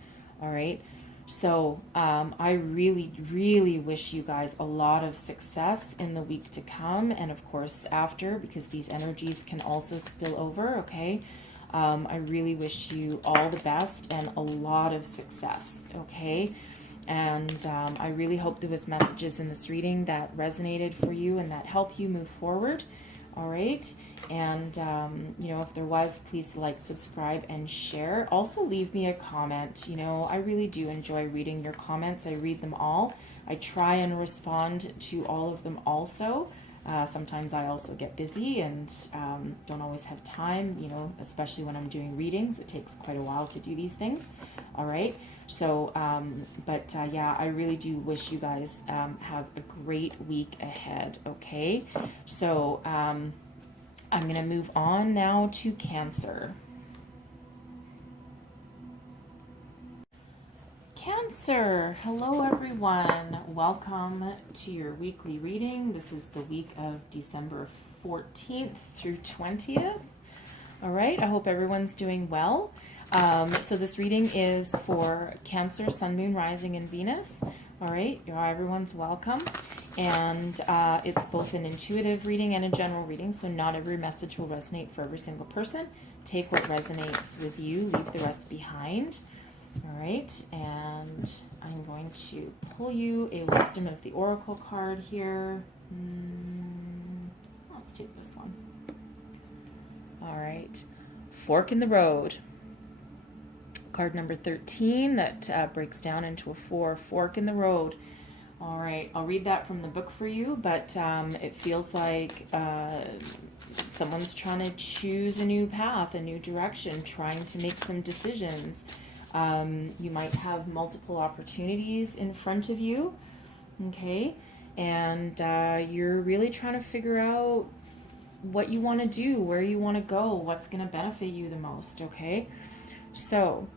All right. So I really, really wish you guys a lot of success in the week to come. And of course after, because these energies can also spill over. Okay. I really wish you all the best and a lot of success. Okay. And I really hope there was messages in this reading that resonated for you and that help you move forward. All right. And, if there was, please like, subscribe, and share. Also leave me a comment. I really do enjoy reading your comments. I read them all. I try and respond to all of them also. Sometimes I also get busy and don't always have time, especially when I'm doing readings. It takes quite a while to do these things. All right. So, yeah, I really do wish you guys have a great week ahead, okay? So, I'm going to move on now to Cancer. Cancer, hello everyone. Welcome to your weekly reading. This is the week of December 14th through 20th. All right, I hope everyone's doing well. So this reading is for Cancer, Sun, Moon, Rising, and Venus. All right, everyone's welcome. And it's both an intuitive reading and a general reading, so not every message will resonate for every single person. Take what resonates with you, leave the rest behind. All right, and I'm going to pull you a Wisdom of the Oracle card here. Let's take this one. All right, Fork in the Road. Card number 13 that breaks down into a 4, Fork in the Road. All right, I'll read that from the book for you, but it feels like someone's trying to choose a new path, a new direction, trying to make some decisions. You might have multiple opportunities in front of you, okay? And you're really trying to figure out what you want to do, where you want to go, what's going to benefit you the most, okay? So,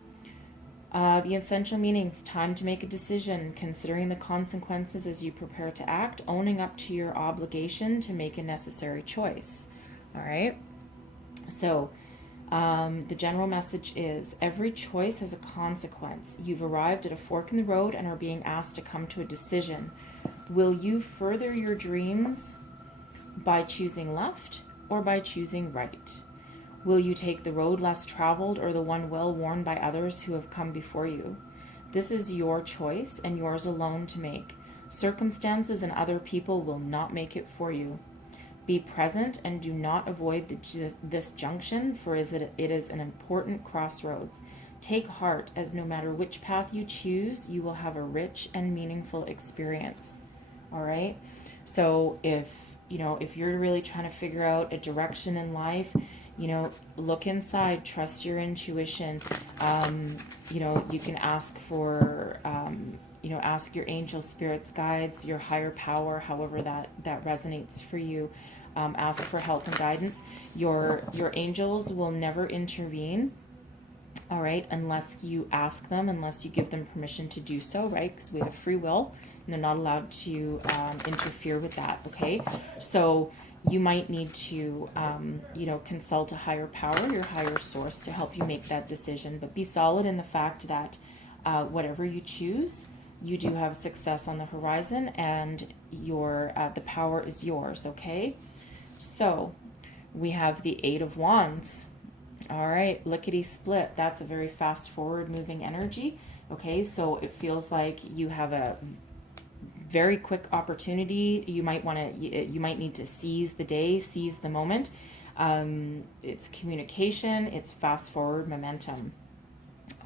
the essential meanings: time to make a decision, considering the consequences as you prepare to act, owning up to your obligation to make a necessary choice. All right? So, the general message is every choice has a consequence. You've arrived at a fork in the road and are being asked to come to a decision. Will you further your dreams by choosing left or by choosing right? Will you take the road less traveled or the one well worn by others who have come before you? This is your choice and yours alone to make. Circumstances and other people will not make it for you. Be present and do not avoid this junction, for it is an important crossroads. Take heart, as no matter which path you choose, you will have a rich and meaningful experience. All right? So if you're really trying to figure out a direction in life, look inside, trust your intuition. You can ask for, ask your angel spirits, guides, your higher power, however that resonates for you. Ask for help and guidance. Your angels will never intervene all right, unless you ask them, unless you give them permission to do so, right? Because we have free will, and they're not allowed to interfere with that, okay? So you might need to, consult a higher power, your higher source, to help you make that decision. But be solid in the fact that whatever you choose, you do have success on the horizon, and the power is yours, okay? So we have the Eight of Wands. All right, lickety split. That's a very fast forward moving energy. Okay, so it feels like you have a very quick opportunity. You might need to seize the day, seize the moment. It's communication, it's fast forward momentum.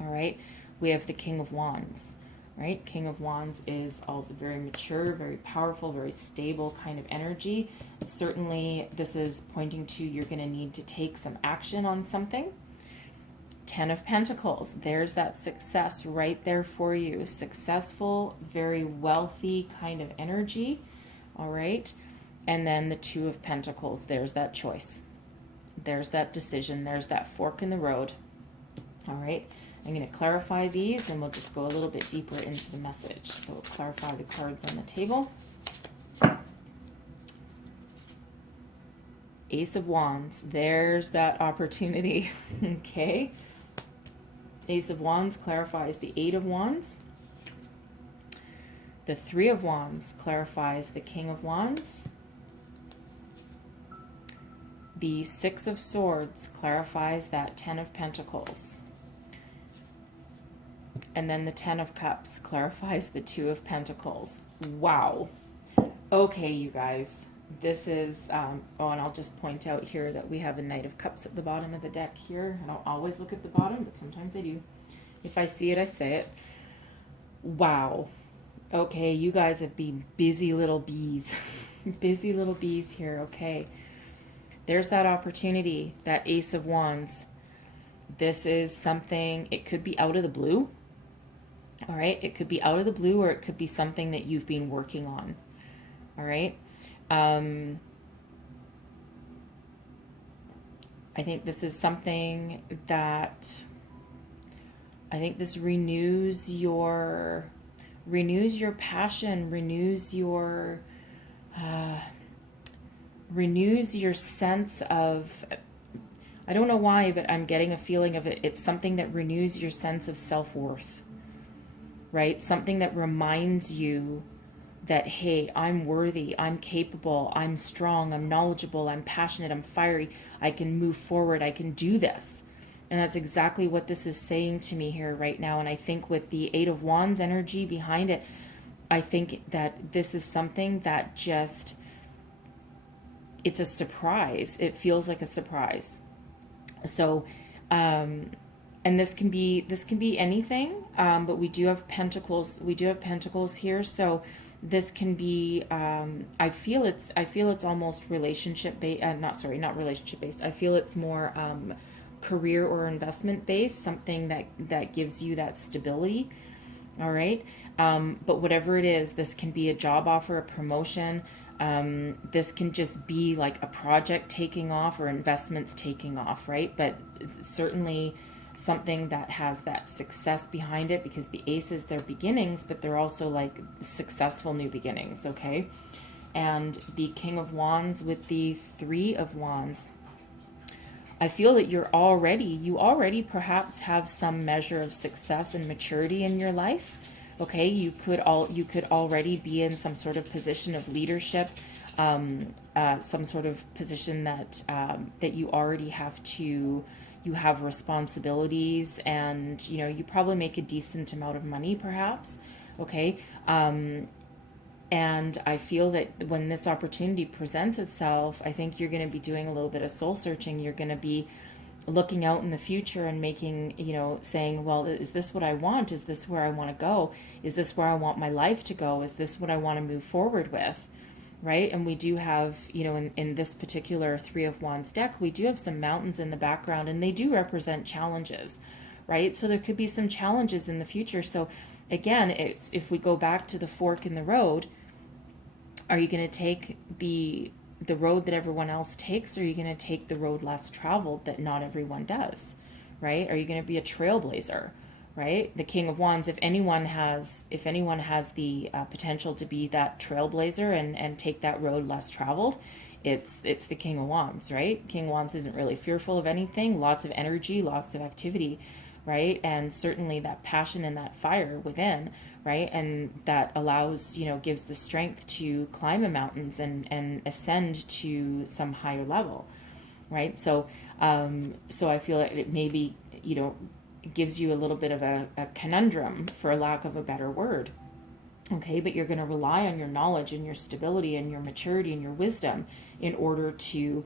All right, we have the King of Wands. Right, King of Wands is also very mature, very powerful, very stable kind of energy. Certainly, this is pointing to you're going to need to take some action on something. Ten of Pentacles, there's that success right there for you. Successful, very wealthy kind of energy. All right, and then the Two of Pentacles, there's that choice. There's that decision. There's that fork in the road. All right. I'm going to clarify these, and we'll just go a little bit deeper into the message. So we'll clarify the cards on the table. Ace of Wands. There's that opportunity. Okay. Ace of Wands clarifies the Eight of Wands. The Three of Wands clarifies the King of Wands. The Six of Swords clarifies that Ten of Pentacles. And then the Ten of Cups clarifies the Two of Pentacles. Wow. Okay, you guys. This is, and I'll just point out here that we have a Knight of Cups at the bottom of the deck here. I don't always look at the bottom, but sometimes I do. If I see it, I say it. Wow. Okay, you guys have been busy little bees. Busy little bees here, okay. There's that opportunity, that Ace of Wands. This is something, it could be out of the blue. All right, it could be out of the blue, or it could be something that you've been working on. All right. I think this is something that, I think this renews your passion, renews your sense of, I don't know why, but I'm getting a feeling of it. It's something that renews your sense of self-worth. Right? Something that reminds you that, hey, I'm worthy, I'm capable, I'm strong, I'm knowledgeable, I'm passionate, I'm fiery, I can move forward, I can do this. And that's exactly what this is saying to me here right now. And I think with the Eight of Wands energy behind it, I think that this is something that just, it's a surprise. It feels like a surprise. So, and this can be anything, but we do have pentacles. We do have pentacles here, so this can be. I feel it's almost relationship based. Not relationship based. I feel it's more career or investment based. Something that gives you that stability. All right. But whatever it is, this can be a job offer, a promotion. This can just be like a project taking off or investments taking off, right? But certainly something that has that success behind it, because the aces, they're beginnings, but they're also like successful new beginnings, okay? And the King of Wands with the Three of Wands, I feel that you already perhaps have some measure of success and maturity in your life. Okay, you could already be in some sort of position of leadership, some sort of position that you already have responsibilities, and you probably make a decent amount of money, perhaps. Okay, and I feel that when this opportunity presents itself, I think you're going to be doing a little bit of soul searching. You're going to be looking out in the future and making, saying, well, is this what I want? Is this where I want to go? Is this where I want my life to go? Is this what I want to move forward with? Right? And we do have, in this particular Three of Wands deck, we do have some mountains in the background, and they do represent challenges, right? So there could be some challenges in the future. So again, if we go back to the fork in the road, are you going to take the road that everyone else takes, or are you going to take the road less traveled that not everyone does, right? Are you going to be a trailblazer, right? The King of Wands, if anyone has the potential to be that trailblazer and take that road less traveled, it's the King of Wands, right? King of Wands isn't really fearful of anything, lots of energy, lots of activity, right? And certainly that passion and that fire within, right? And that allows, gives the strength to climb the mountains and ascend to some higher level, right? So I feel like it maybe, gives you a little bit of a conundrum, for lack of a better word. Okay, but you're going to rely on your knowledge and your stability and your maturity and your wisdom in order to,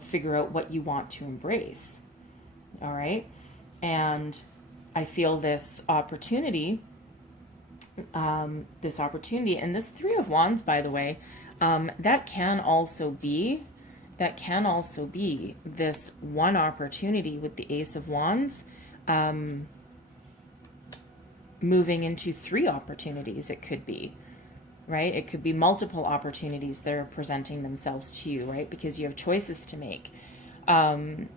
figure out what you want to embrace. All right. And I feel this opportunity, and this Three of Wands, by the way, that can also be this one opportunity with the Ace of Wands, moving into three opportunities. It could be, right? It could be multiple opportunities that are presenting themselves to you, right? Because you have choices to make. And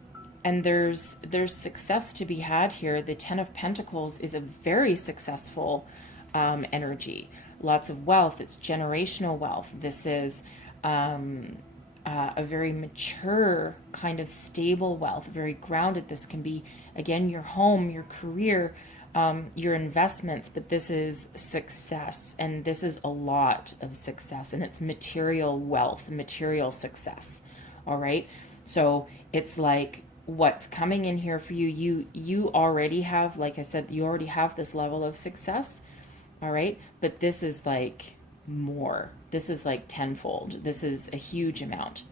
there's success to be had here. The Ten of Pentacles is a very successful energy. Lots of wealth. It's generational wealth. This is a very mature, kind of stable wealth, very grounded. This can be, again, your home, your career, your investments, but this is success, and this is a lot of success, and it's material wealth, material success. All right. So it's like what's coming in here for you, you already have, like I said, you already have this level of success. All right. But this is like more. This is like tenfold. This is a huge amount.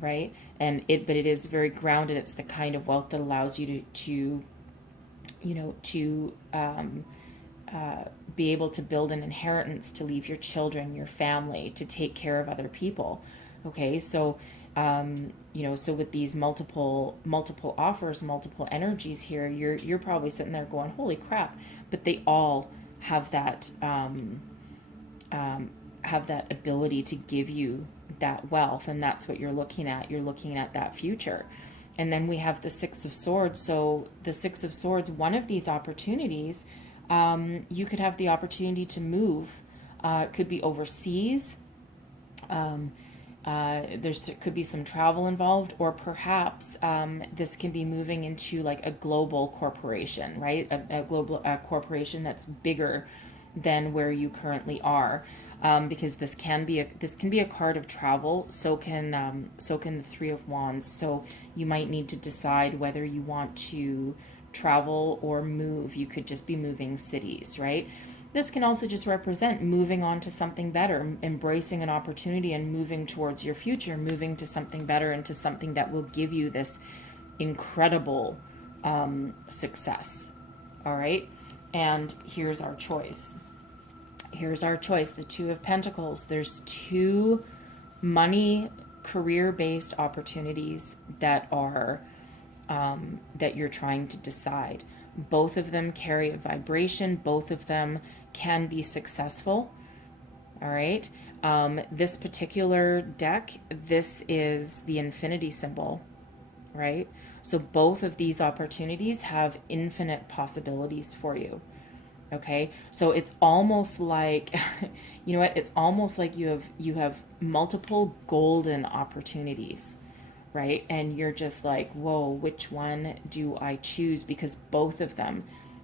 Right. But it is very grounded. It's the kind of wealth that allows you to be able to build an inheritance, to leave your children, your family, to take care of other people. Okay. So, so with these multiple offers, multiple energies here, you're probably sitting there going, holy crap, but they all have that, ability to give you that wealth. And that's what you're looking at. You're looking at that future. And then we have the Six of Swords. So the Six of Swords, one of these opportunities, you could have the opportunity to move. It could be overseas. There could be some travel involved, or perhaps this can be moving into like a global corporation, right? A global corporation that's bigger than where you currently are, because this can be a card of travel. So can the Three of Wands. So you might need to decide whether you want to travel or move. You could just be moving cities, right? This can also just represent moving on to something better, embracing an opportunity and moving towards your future, moving to something better and to something that will give you this incredible success. All right. And here's our choice. The Two of Pentacles. There's two money, career-based opportunities that are that you're trying to decide. Both of them carry a vibration. Both of them can be successful. All right. This particular deck, this is the infinity symbol, right? So both of these opportunities have infinite possibilities for you. Okay. So it's almost like, you know what? It's almost like you have multiple golden opportunities, right? And you're just like, whoa, which one do I choose? Because both of them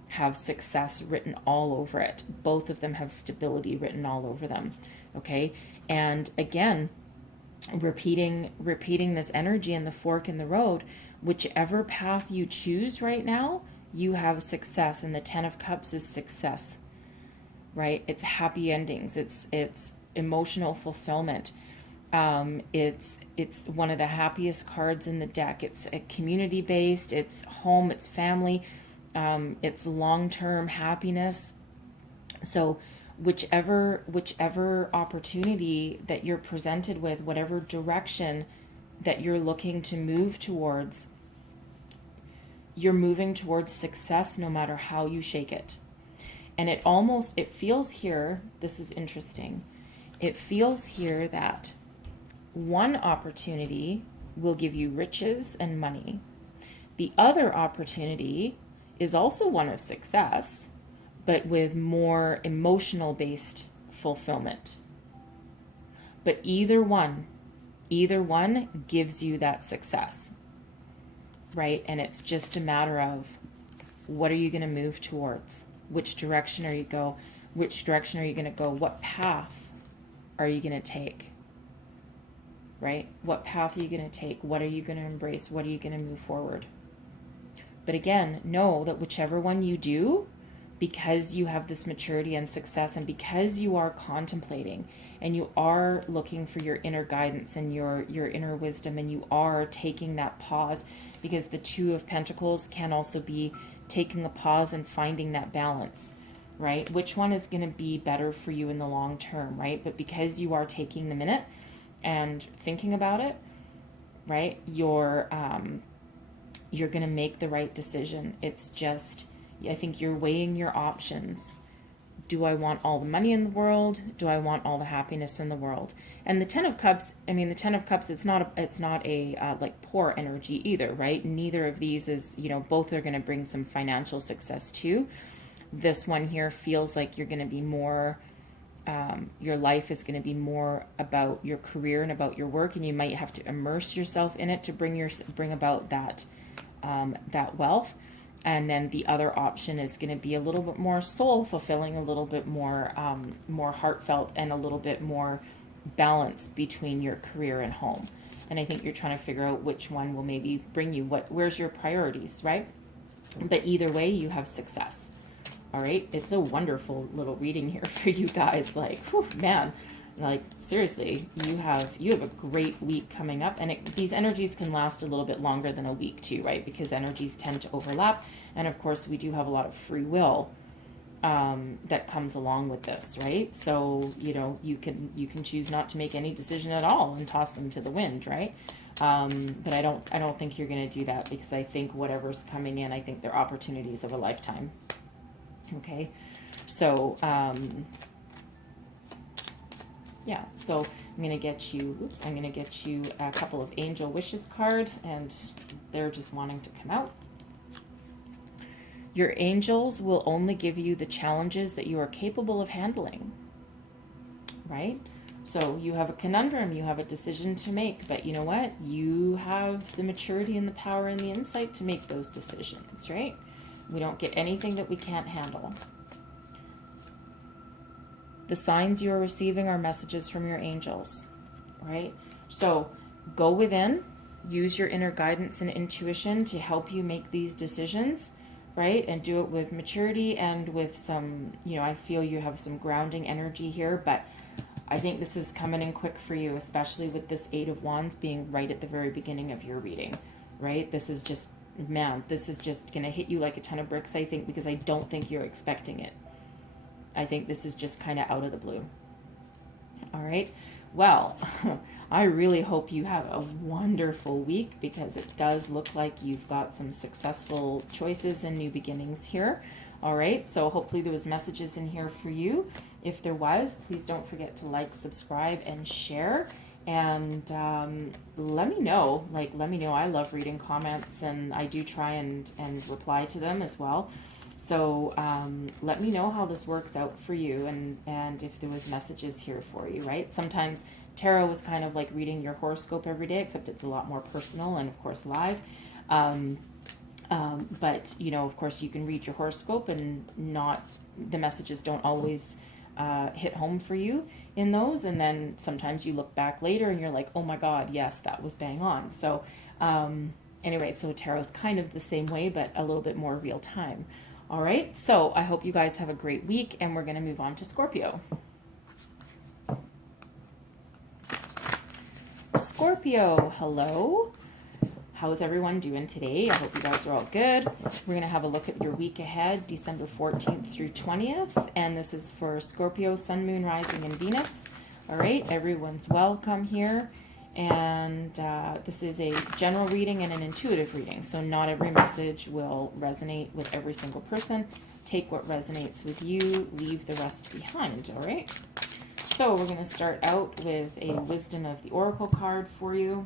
have success written all over it. Both of them have stability written all over them. Okay. And again, repeating this energy and the fork in the road, whichever path you choose right now, you have success. And the Ten of Cups is success, right? It's happy endings. It's emotional fulfillment. It's one of the happiest cards in the deck. It's a community based, it's home, it's family, it's long-term happiness. So whichever opportunity that you're presented with, whatever direction that you're looking to move towards, you're moving towards success no matter how you shake it. And it feels here, this is interesting, it feels here that one opportunity will give you riches and money. The other opportunity is also one of success, but with more emotional based fulfillment. But either one gives you that success, right? And it's just a matter of, what are you going to move towards? Which direction are you going to go? What path are you going to take? Right? What path are you going to take? What are you going to embrace? What are you going to move forward? But again, know that whichever one you do, because you have this maturity and success, and because you are contemplating and you are looking for your inner guidance and your inner wisdom, and you are taking that pause, because the Two of Pentacles can also be taking a pause and finding that balance, right? Which one is going to be better for you in the long term, right? But because you are taking the minute and thinking about it, right, you're going to make the right decision. It's just, I think you're weighing your options. Do I want all the money in the world? Do I want all the happiness in the world? And the Ten of Cups, the Ten of Cups, it's not a like poor energy either, right? Neither of these is, both are going to bring some financial success too. This one here feels like you're going to be more, your life is going to be more about your career and about your work, and you might have to immerse yourself in it to bring about that wealth. And then the other option is going to be a little bit more soul fulfilling, a little bit more more heartfelt, and a little bit more balance between your career and home. And I think you're trying to figure out which one will maybe bring you where's your priorities, right? But either way, you have success. All right, it's a wonderful little reading here for you guys. Like, whew, man, like seriously, you have a great week coming up, and these energies can last a little bit longer than a week too, right? Because energies tend to overlap, and of course, we do have a lot of free will that comes along with this, right? So you can choose not to make any decision at all and toss them to the wind, right? But I don't think you're going to do that, because I think whatever's coming in, I think they're opportunities of a lifetime. Okay, so yeah, so I'm going to get you a couple of angel wishes card, and they're just wanting to come out. Your angels will only give you the challenges that you are capable of handling, right? So you have a conundrum, you have a decision to make, but you know what? You have the maturity and the power and the insight to make those decisions, right? We don't get anything that we can't handle. The signs you are receiving are messages from your angels, right? So go within, use your inner guidance and intuition to help you make these decisions, right? And do it with maturity and with some, I feel you have some grounding energy here, but I think this is coming in quick for you, especially with this Eight of Wands being right at the very beginning of your reading, right? This is just going to hit you like a ton of bricks, I think, because I don't think you're expecting it. I think this is just kind of out of the blue. All right. Well, I really hope you have a wonderful week, because it does look like you've got some successful choices and new beginnings here. All right. So hopefully there was messages in here for you. If there was, please don't forget to like, subscribe, and share. And let me know. I love reading comments, and I do try and reply to them as well. So let me know how this works out for you, and if there was messages here for you, right? Sometimes tarot was kind of like reading your horoscope every day, except it's a lot more personal and, of course, live. But, of course, you can read your horoscope, and the messages don't always hit home for you in those. And then sometimes you look back later and you're like, oh my God, yes, that was bang on. So anyway, so tarot is kind of the same way, but a little bit more real time. All right, so I hope you guys have a great week, and we're going to move on to Scorpio. Scorpio, hello. How's everyone doing today? I hope you guys are all good. We're going to have a look at your week ahead, December 14th through 20th, and this is for Scorpio, Sun, Moon, Rising, and Venus. All right, everyone's welcome here. And this is a general reading and an intuitive reading, so not every message will resonate with every single person. Take what resonates with you, leave the rest behind, all right? So we're going to start out with a Wisdom of the Oracle card for you.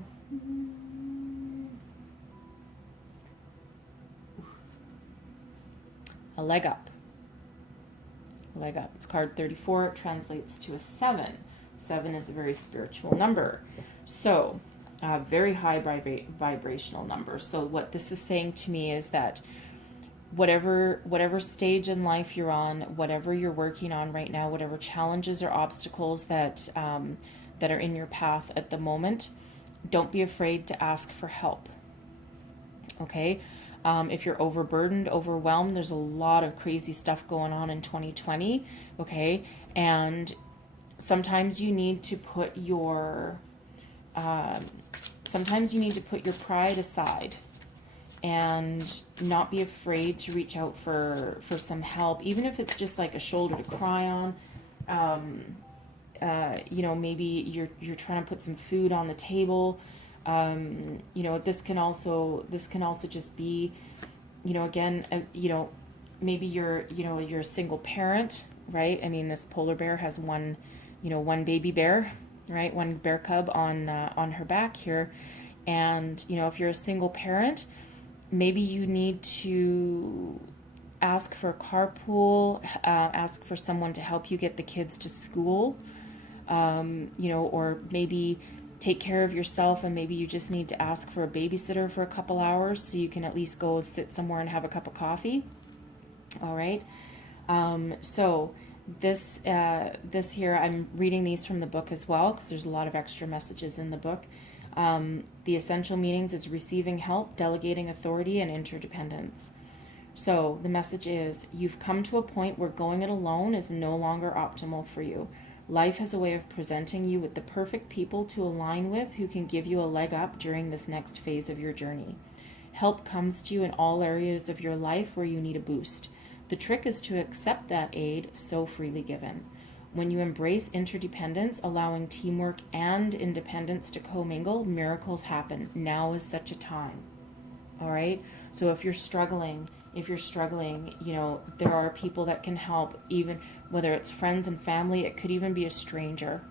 a leg up. Leg up. It's card 34. It translates to a 7. 7 is a very spiritual number. So, very high vibrational number. So what this is saying to me is that whatever stage in life you're on, whatever you're working on right now, whatever challenges or obstacles that are in your path at the moment, don't be afraid to ask for help. Okay? If you're overburdened, overwhelmed, there's a lot of crazy stuff going on in 2020. Okay? And sometimes you need to put your pride aside and not be afraid to reach out for some help, even if it's just like a shoulder to cry on. Maybe you're trying to put some food on the table. This can also just be, maybe you're a single parent, right? I mean, this polar bear has one baby bear, right? One bear cub on her back here. And, if you're a single parent, maybe you need to ask for a carpool, ask for someone to help you get the kids to school, or maybe take care of yourself, and maybe you just need to ask for a babysitter for a couple hours so you can at least go sit somewhere and have a cup of coffee. All right. So this here, I'm reading these from the book as well, because there's a lot of extra messages in the book. The essential meanings is receiving help, delegating authority, and interdependence. So the message is, you've come to a point where going it alone is no longer optimal for you. Life has a way of presenting you with the perfect people to align with who can give you a leg up during this next phase of your journey. Help comes to you in all areas of your life where you need a boost. The trick is to accept that aid so freely given. When you embrace interdependence, allowing teamwork and independence to commingle, miracles happen. Now is such a time. All right? So if you're struggling, there are people that can help, even whether it's friends and family. It could even be a stranger.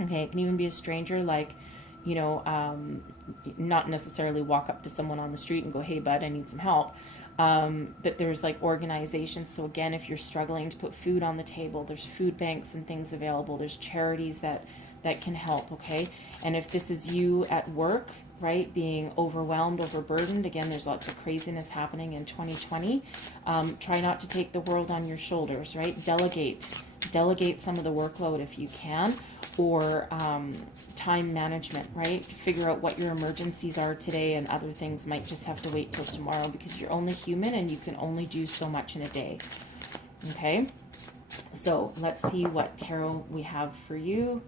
Okay, it can even be a stranger, like, not necessarily walk up to someone on the street and go, hey, bud, I need some help. But there's like organizations. So again, if you're struggling to put food on the table, there's food banks and things available. There's charities that can help. Okay. And if this is you at work, right, being overwhelmed, overburdened, again, there's lots of craziness happening in 2020. Try not to take the world on your shoulders, right? Delegate some of the workload if you can, or time management, right? Figure out what your emergencies are today, and other things might just have to wait till tomorrow, because you're only human and you can only do so much in a day. Okay, so let's see what tarot we have for you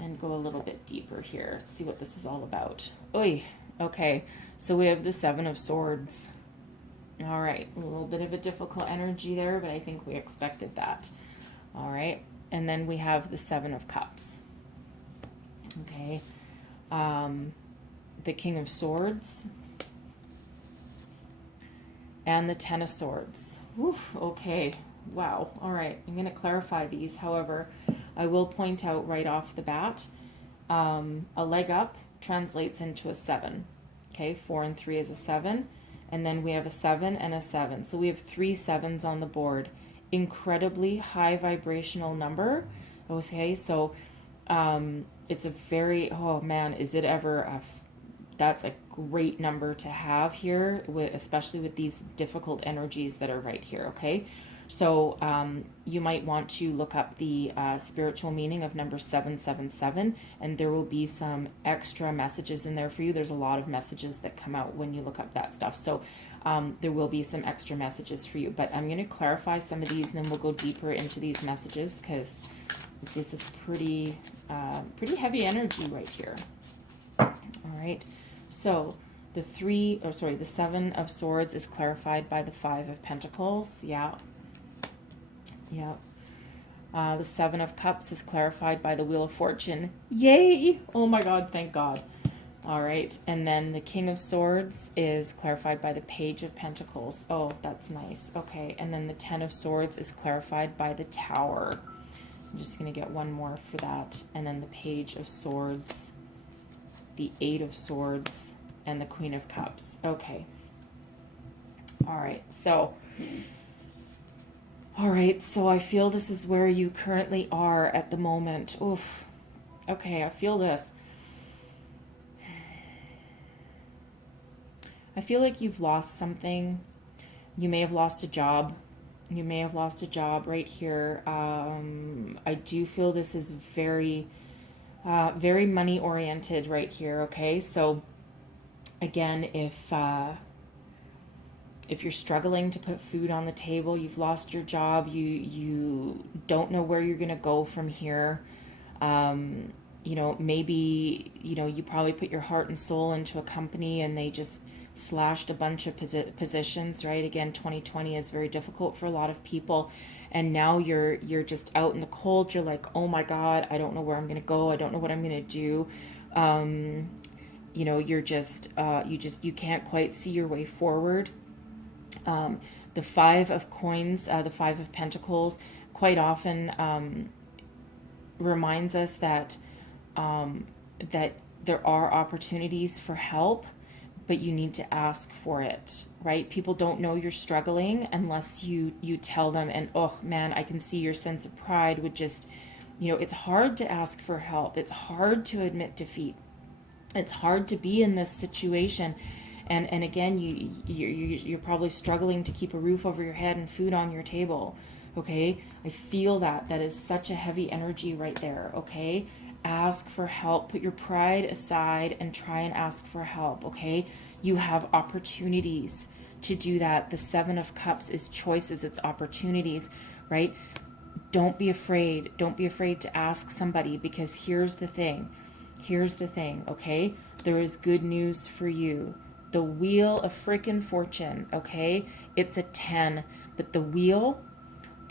and go a little bit deeper here. See what this is all about. Oy, okay, so we have the Seven of Swords. All right, a little bit of a difficult energy there, but I think we expected that. All right, and then we have the Seven of Cups. Okay, the King of Swords and the Ten of Swords. Oof, okay, wow. All right, I'm going to clarify these. However, I will point out right off the bat, a leg up translates into a 7. Okay, 4 and 3 is a 7, and then we have a 7 and a 7. So we have 3 sevens on the board. Incredibly high vibrational number. Okay, so it's a very, oh man, is it ever that's a great number to have here, especially with these difficult energies that are right here. Okay, so you might want to look up the spiritual meaning of number 777, and there will be some extra messages in there for you. There's a lot of messages that come out when you look up that stuff, so there will be some extra messages for you. But I'm going to clarify some of these, and then we'll go deeper into these messages, because this is pretty heavy energy right here. All right, so the 7 of Swords is clarified by the 5 of Pentacles. Yeah. The 7 of Cups is clarified by the Wheel of Fortune. Yay! Oh my God, thank God. All right, and then the King of Swords is clarified by the Page of Pentacles. Oh, that's nice. Okay, and then the 10 of Swords is clarified by the Tower. I'm just going to get one more for that. And then the Page of Swords, the 8 of Swords, and the Queen of Cups. Okay. All right, so All right, so I feel this is where you currently are at the moment. Oof. Okay, I feel this. I feel like you've lost something. You may have lost a job. You may have lost a job right here. I do feel this is very, very money oriented right here. Okay, so again, if you're struggling to put food on the table, you've lost your job, you don't know where you're going to go from here. You know, maybe, you know, you probably put your heart and soul into a company and they just slashed a bunch of positions, right? Again, 2020 is very difficult for a lot of people. And now you're just out in the cold. You're like, oh my God, I don't know where I'm going to go. I don't know what I'm going to do. You know, you're just, you can't quite see your way forward. The Five of Coins, the Five of Pentacles, quite often reminds us that that there are opportunities for help, but you need to ask for it, right? People don't know you're struggling unless you tell them. And oh man, I can see your sense of pride would just, you know, it's hard to ask for help. It's hard to admit defeat. It's hard to be in this situation. And again, you're probably struggling to keep a roof over your head and food on your table. Okay, I feel that is such a heavy energy right there. Okay, ask for help. Put your pride aside and try and ask for help. Okay, you have opportunities to do that. The Seven of Cups is choices. It's opportunities, right? Don't be afraid. Don't be afraid to ask somebody, because here's the thing. Here's the thing. Okay, there is good news for you. The Wheel of frickin' Fortune, okay? It's a 10, but the wheel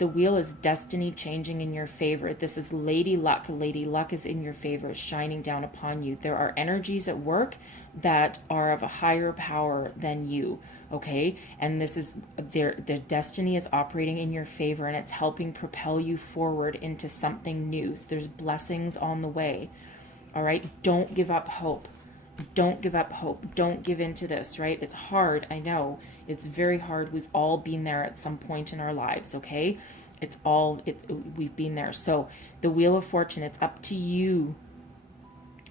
is destiny changing in your favor. This is Lady Luck. Lady Luck is in your favor, shining down upon you. There are energies at work that are of a higher power than you, okay? And this is their destiny is operating in your favor, and it's helping propel you forward into something new. So there's blessings on the way. All right? Don't give up hope. Don't give up hope. Don't give in to this, right? It's hard. I know. It's very hard. We've all been there at some point in our lives, okay? We've been there. So the Wheel of Fortune, it's up to you,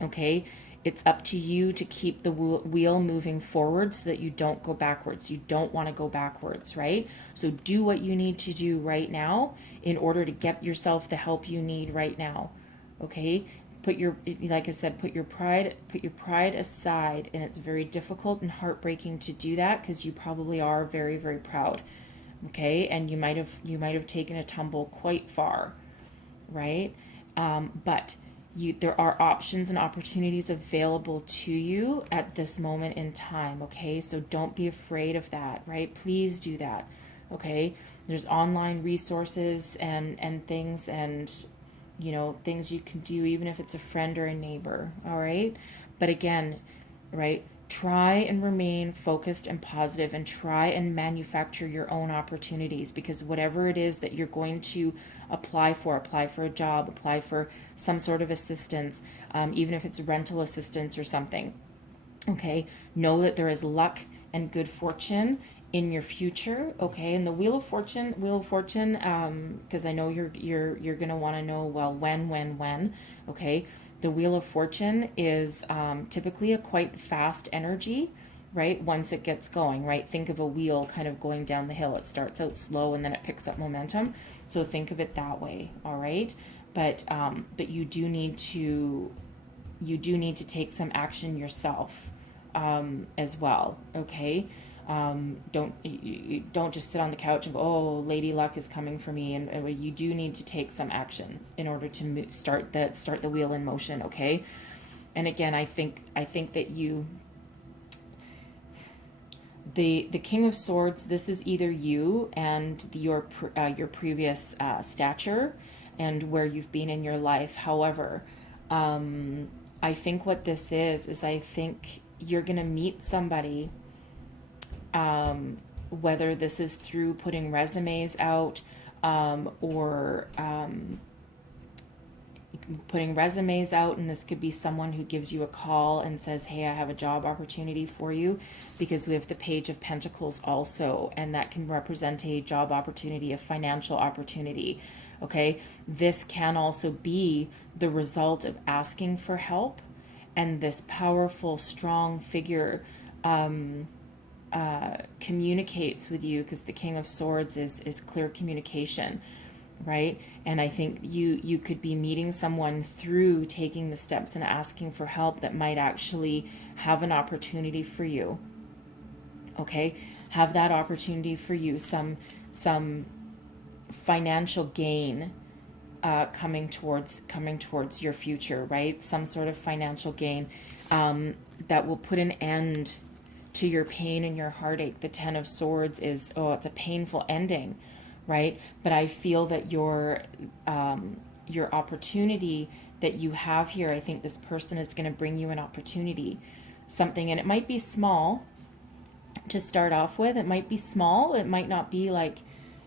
okay? It's up to you to keep the wheel moving forward so that you don't go backwards. You don't want to go backwards, right? So do what you need to do right now in order to get yourself the help you need right now, okay? Like I said, put your pride aside, and it's very difficult and heartbreaking to do that because you probably are very, very proud, okay? And you might have taken a tumble quite far, right? But there are options and opportunities available to you at this moment in time, okay? So don't be afraid of that, right? Please do that, okay? There's online resources and things, and you know, things you can do, even if it's a friend or a neighbor, all right? But again, right, try and remain focused and positive, and try and manufacture your own opportunities, because whatever it is that you're going to apply for a job, apply for some sort of assistance, even if it's rental assistance or something, okay? Know that there is luck and good fortune in your future, okay? And the Wheel of Fortune, because I know you're gonna want to know, well, when, okay? The Wheel of Fortune is typically a quite fast energy, right? Once it gets going, right? Think of a wheel kind of going down the hill. It starts out slow and then it picks up momentum. So think of it that way, all right? But you do need to take some action yourself as well, okay? Don't just sit on the couch and go, oh, Lady Luck is coming for me, and you do need to take some action in order to start the wheel in motion, okay? And again, I think that the King of Swords, this is either you and your previous stature and where you've been in your life. However, I think what this is I think you're gonna meet somebody. Whether this is through putting resumes out, or putting resumes out, and this could be someone who gives you a call and says, hey, I have a job opportunity for you, because we have the Page of Pentacles also, and that can represent a job opportunity, a financial opportunity. Okay, this can also be the result of asking for help, and this powerful, strong figure communicates with you, because the King of Swords is clear communication, right? And I think you could be meeting someone through taking the steps and asking for help that might actually have an opportunity for you. Okay, have that opportunity for you, some financial gain coming towards your future, right? Some sort of financial gain that will put an end to your pain and your heartache. The Ten of Swords is, it's a painful ending, right? But I feel that your opportunity that you have here, I think this person is going to bring you an opportunity, something, and it might be small to start off with. It might be small. It might not be like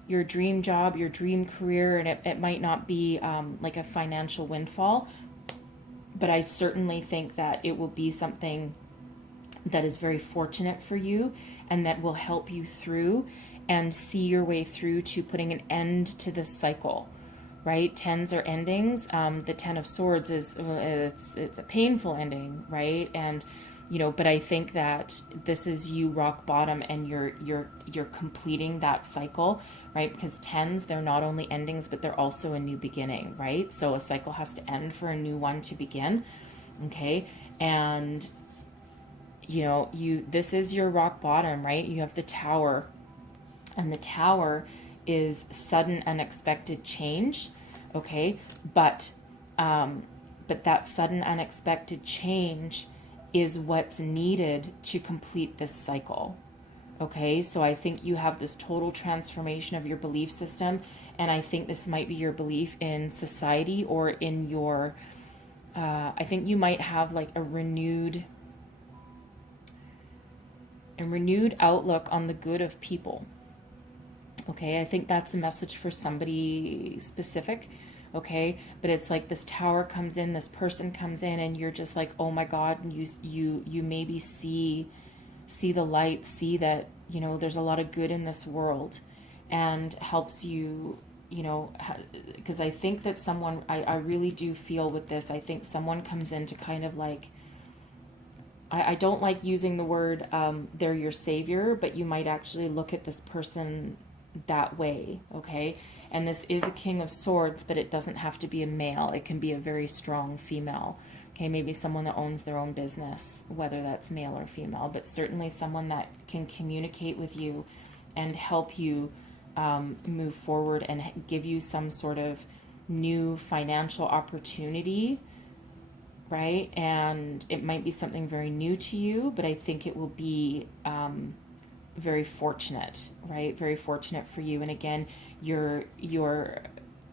your dream job, your dream career, and it might not be like a financial windfall. But I certainly think that it will be something that is very fortunate for you, and that will help you through and see your way through to putting an end to this cycle, right? Tens are endings. The Ten of Swords is, it's a painful ending, right? And but I think that this is you rock bottom, and you're completing that cycle, right? Because tens, they're not only endings, but they're also a new beginning, right? So a cycle has to end for a new one to begin. Okay, and this is your rock bottom, right? You have the Tower, and the Tower is sudden, unexpected change. Okay, but that sudden, unexpected change is what's needed to complete this cycle. Okay, so I think you have this total transformation of your belief system, and I think this might be your belief in society, or in your I think you might have like a renewed outlook on the good of people. Okay, I think that's a message for somebody specific. Okay, but it's like this Tower comes in, this person comes in, and you're just like, oh my God, and you maybe see the light, see that there's a lot of good in this world, and helps you, because I think that someone, I really do feel with this, I think someone comes in to kind of like, I don't like using the word they're your savior, but you might actually look at this person that way. Okay, and this is a King of Swords, but it doesn't have to be a male. It can be a very strong female. Okay, maybe someone that owns their own business, whether that's male or female, but certainly someone that can communicate with you and help you move forward, and give you some sort of new financial opportunity, right? And it might be something very new to you, but I think it will be very fortunate, right? Very fortunate for you. And again, your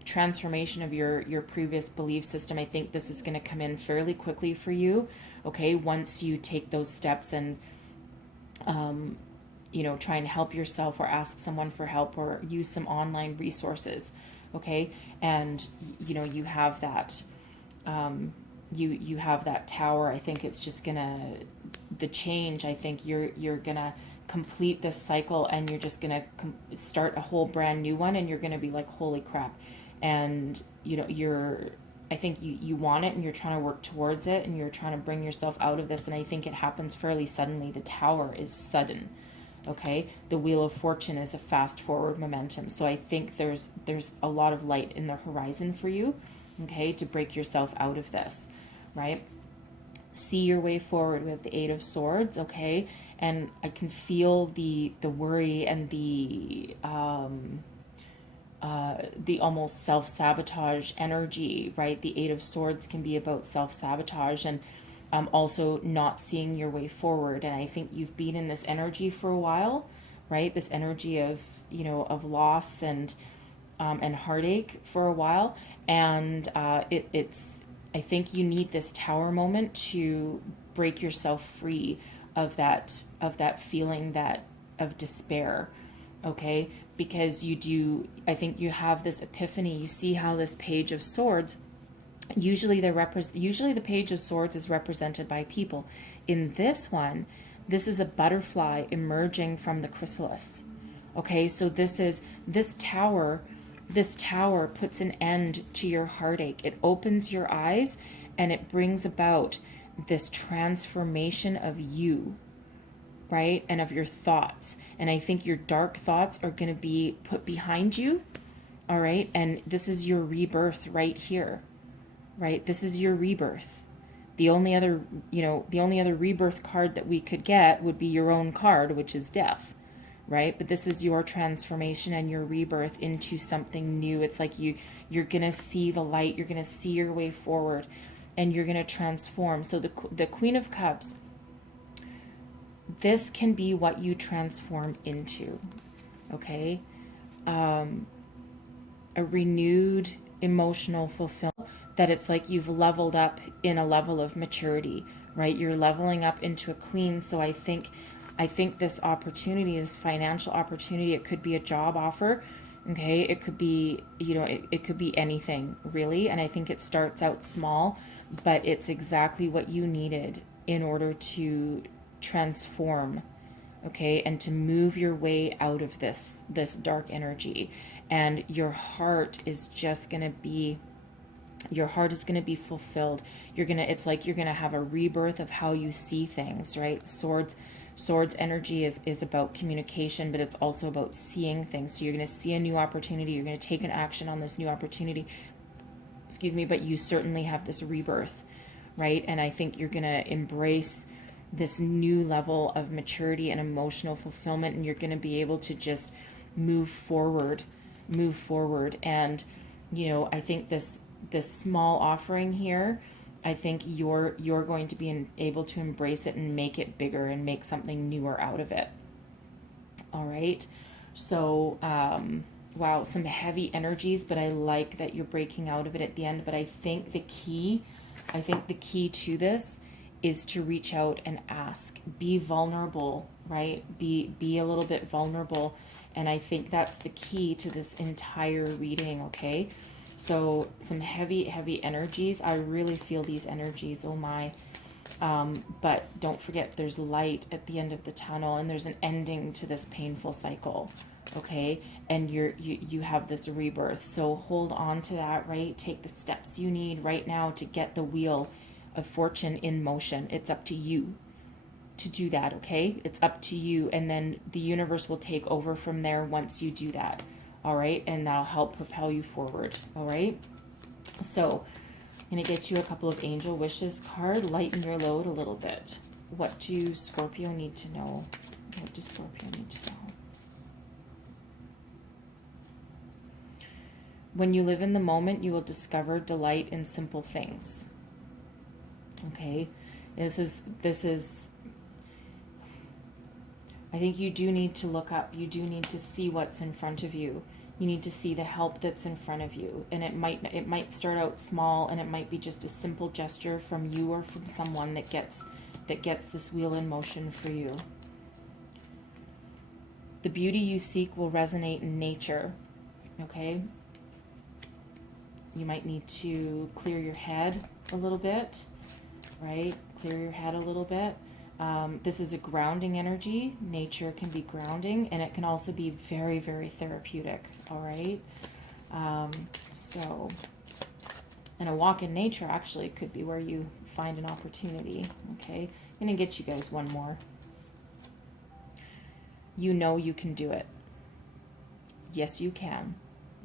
transformation of your previous belief system, I think this is going to come in fairly quickly for you. Okay, once you take those steps and try and help yourself, or ask someone for help, or use some online resources. Okay, and you have that you have that Tower. I think it's just the change, I think you're gonna complete this cycle, and you're just gonna start a whole brand new one, and you're gonna be like, holy crap. And I think you want it, and you're trying to work towards it, and you're trying to bring yourself out of this, and I think it happens fairly suddenly. The Tower is sudden. Okay, the Wheel of Fortune is a fast forward momentum. So I think there's a lot of light in the horizon for you, okay, to break yourself out of this, right? See your way forward. We have the Eight of Swords, okay, and I can feel the worry and the almost self-sabotage energy, right? The Eight of Swords can be about self-sabotage, and also not seeing your way forward. And I think you've been in this energy for a while, right? This energy of of loss and heartache for a while, and it's I think you need this Tower moment to break yourself free of that feeling of despair. Okay, because I think you have this epiphany. You see how this Page of Swords Usually the Page of Swords is represented by people. In this one, this is a butterfly emerging from the chrysalis. Okay, so this tower puts an end to your heartache. It opens your eyes and it brings about this transformation of you, right? And of your thoughts. And I think your dark thoughts are going to be put behind you. All right. And this is your rebirth right here, right? This is your rebirth. The only other rebirth card that we could get would be your own card, which is death, right? But this is your transformation and your rebirth into something new. It's like you're going to see the light. You're going to see your way forward and you're going to transform. So the Queen of Cups, this can be what you transform into, okay? A renewed emotional fulfillment, that it's like you've leveled up in a level of maturity, right? You're leveling up into a queen. So I think this opportunity, this financial opportunity, it could be a job offer, okay? It could be, it could be anything, really. And I think it starts out small, but it's exactly what you needed in order to transform, okay, and to move your way out of this dark energy. And your heart is going to be fulfilled. It's like you're gonna have a rebirth of how you see things, right? Swords energy is about communication, but it's also about seeing things. So you're gonna see a new opportunity, you're gonna take an action on this new opportunity, but you certainly have this rebirth, right? And I think you're gonna embrace this new level of maturity and emotional fulfillment, and you're going to be able to just move forward. And I think this small offering here, I think you're going to be able to embrace it and make it bigger and make something newer out of it. All right, so wow, some heavy energies, but I like that you're breaking out of it at the end. But I think the key to this is to reach out and ask, be vulnerable, right? Be a little bit vulnerable. And I think that's the key to this entire reading, okay? So some heavy energies. I really feel these energies, oh my. But don't forget, there's light at the end of the tunnel, and there's an ending to this painful cycle, okay? And you have this rebirth. So hold on to that, right? Take the steps you need right now to get the wheel of fortune in motion. It's up to you to do that, okay? It's up to you, and then the universe will take over from there once you do that, all right? And that'll help propel you forward, all right? So I'm going to get you a couple of angel wishes card. Lighten your load a little bit. What do Scorpio need to know? What does Scorpio need to know? When you live in the moment, you will discover delight in simple things. Okay, this is I think you do need to look up. You do need to see what's in front of you. You need to see the help that's in front of you. And it might start out small, and it might be just a simple gesture from you or from someone that gets this wheel in motion for you. The beauty you seek will resonate in nature. Okay? You might need to clear your head a little bit. Right? Clear your head a little bit. This is a grounding energy. Nature can be grounding, and it can also be very, very therapeutic. All right? And a walk in nature actually could be where you find an opportunity. Okay? I'm going to get you guys one more. You know you can do it. Yes, you can.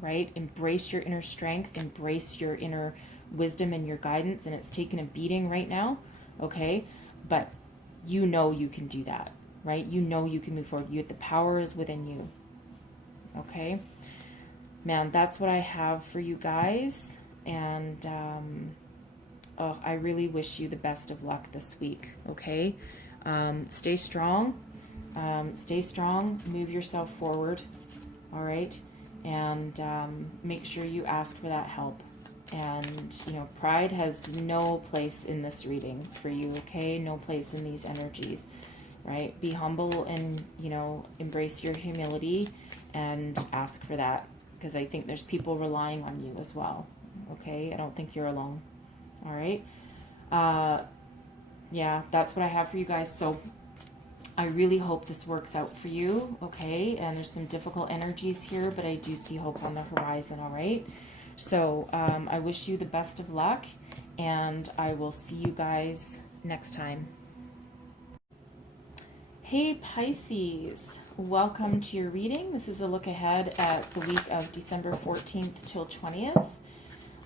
Right? Embrace your inner strength. Embrace your inner wisdom and your guidance, and it's taken a beating right now, okay? But you know you can do that, right? You know you can move forward. The power is within you, okay? Man, that's what I have for you guys, and I really wish you the best of luck this week, okay? Stay strong, move yourself forward, all right? And make sure you ask for that help. And, pride has no place in this reading for you, okay? No place in these energies, right? Be humble and, embrace your humility and ask for that, because I think there's people relying on you as well, okay? I don't think you're alone. All right. Yeah, that's what I have for you guys. So I really hope this works out for you, okay? And there's some difficult energies here, but I do see hope on the horizon, all right? So I wish you the best of luck, and I will see you guys next time. Hey Pisces, welcome to your reading. This is a look ahead at the week of December 14th till 20th.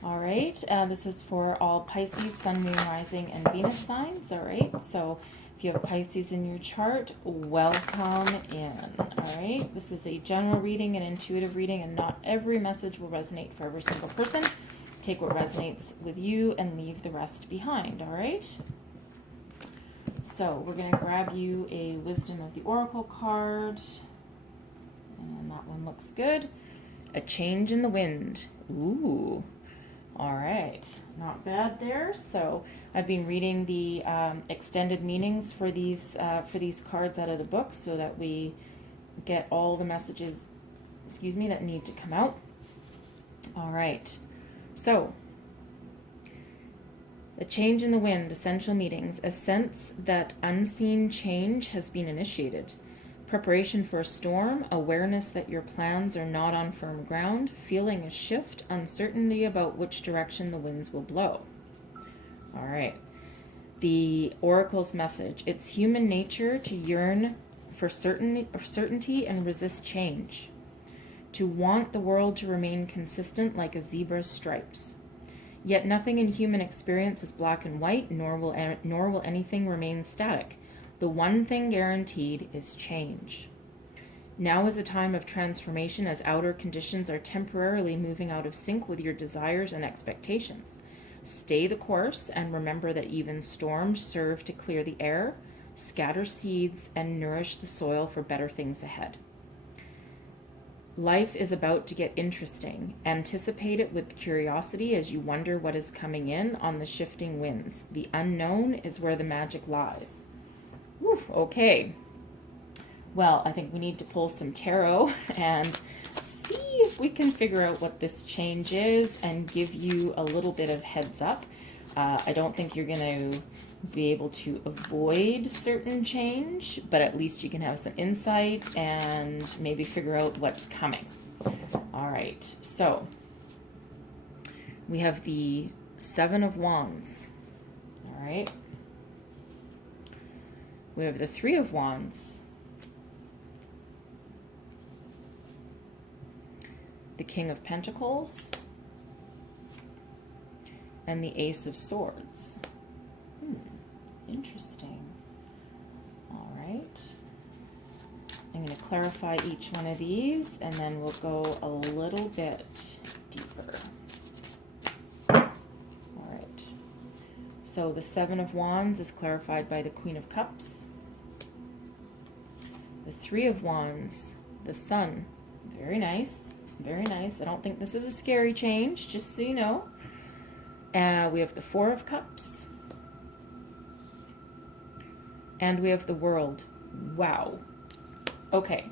All right, this is for all Pisces, Sun, Moon, Rising, and Venus signs. All right, so if you have Pisces in your chart, welcome in. All right, this is a general reading, an intuitive reading, and not every message will resonate for every single person. Take what resonates with you and leave the rest behind. All right, so we're going to grab you a Wisdom of the Oracle card, and that one looks good. A change in the wind. Ooh. All right, not bad there. So I've been reading the extended meanings for these cards out of the book so that we get all the messages, that need to come out. All right, so a change in the wind, essential meanings, a sense that unseen change has been initiated. Preparation for a storm, awareness that your plans are not on firm ground, feeling a shift, uncertainty about which direction the winds will blow. All right. The Oracle's message. It's human nature to yearn for certainty and resist change. To want the world to remain consistent like a zebra's stripes. Yet nothing in human experience is black and white, nor will anything remain static. The one thing guaranteed is change. Now is a time of transformation as outer conditions are temporarily moving out of sync with your desires and expectations. Stay the course and remember that even storms serve to clear the air, scatter seeds, and nourish the soil for better things ahead. Life is about to get interesting. Anticipate it with curiosity as you wonder what is coming in on the shifting winds. The unknown is where the magic lies. Whew, okay. Well, I think we need to pull some tarot and see if we can figure out what this change is and give you a little bit of heads up. I don't think you're going to be able to avoid certain change, but at least you can have some insight and maybe figure out what's coming. All right, so we have the Seven of Wands. All right. We have the Three of Wands, the King of Pentacles, and the Ace of Swords. Interesting. All right. I'm going to clarify each one of these, and then we'll go a little bit deeper. All right. So the Seven of Wands is clarified by the Queen of Cups. The Three of Wands, the Sun. Very nice. Very nice. I don't think this is a scary change, just so you know. We have the Four of Cups. And we have the World. Wow. Okay.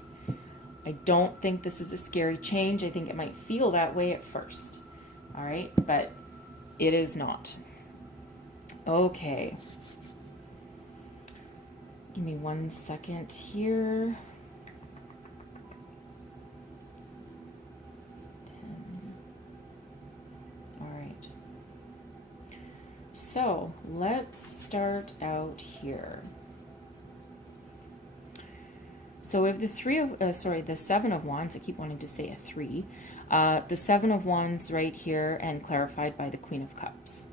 I don't think this is a scary change. I think it might feel that way at first. All right. But it is not. Okay. Give me 1 second here. 10. All right. So let's start out here. So we have the Seven of Wands. I keep wanting to say a 3. The Seven of Wands right here and clarified by the Queen of Cups.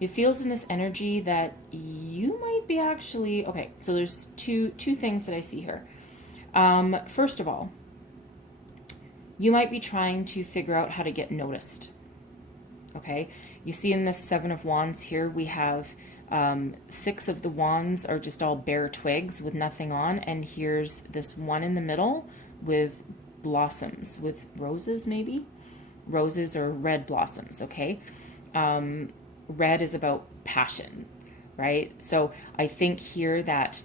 It feels in this energy that you might be actually, okay, so there's two things that I see here. First of all, you might be trying to figure out how to get noticed. Okay, you see in this Seven of Wands here, we have 6 of the wands are just all bare twigs with nothing on, and here's this one in the middle with blossoms, with roses maybe? Roses or red blossoms, okay? Red is about passion, right? So I think here that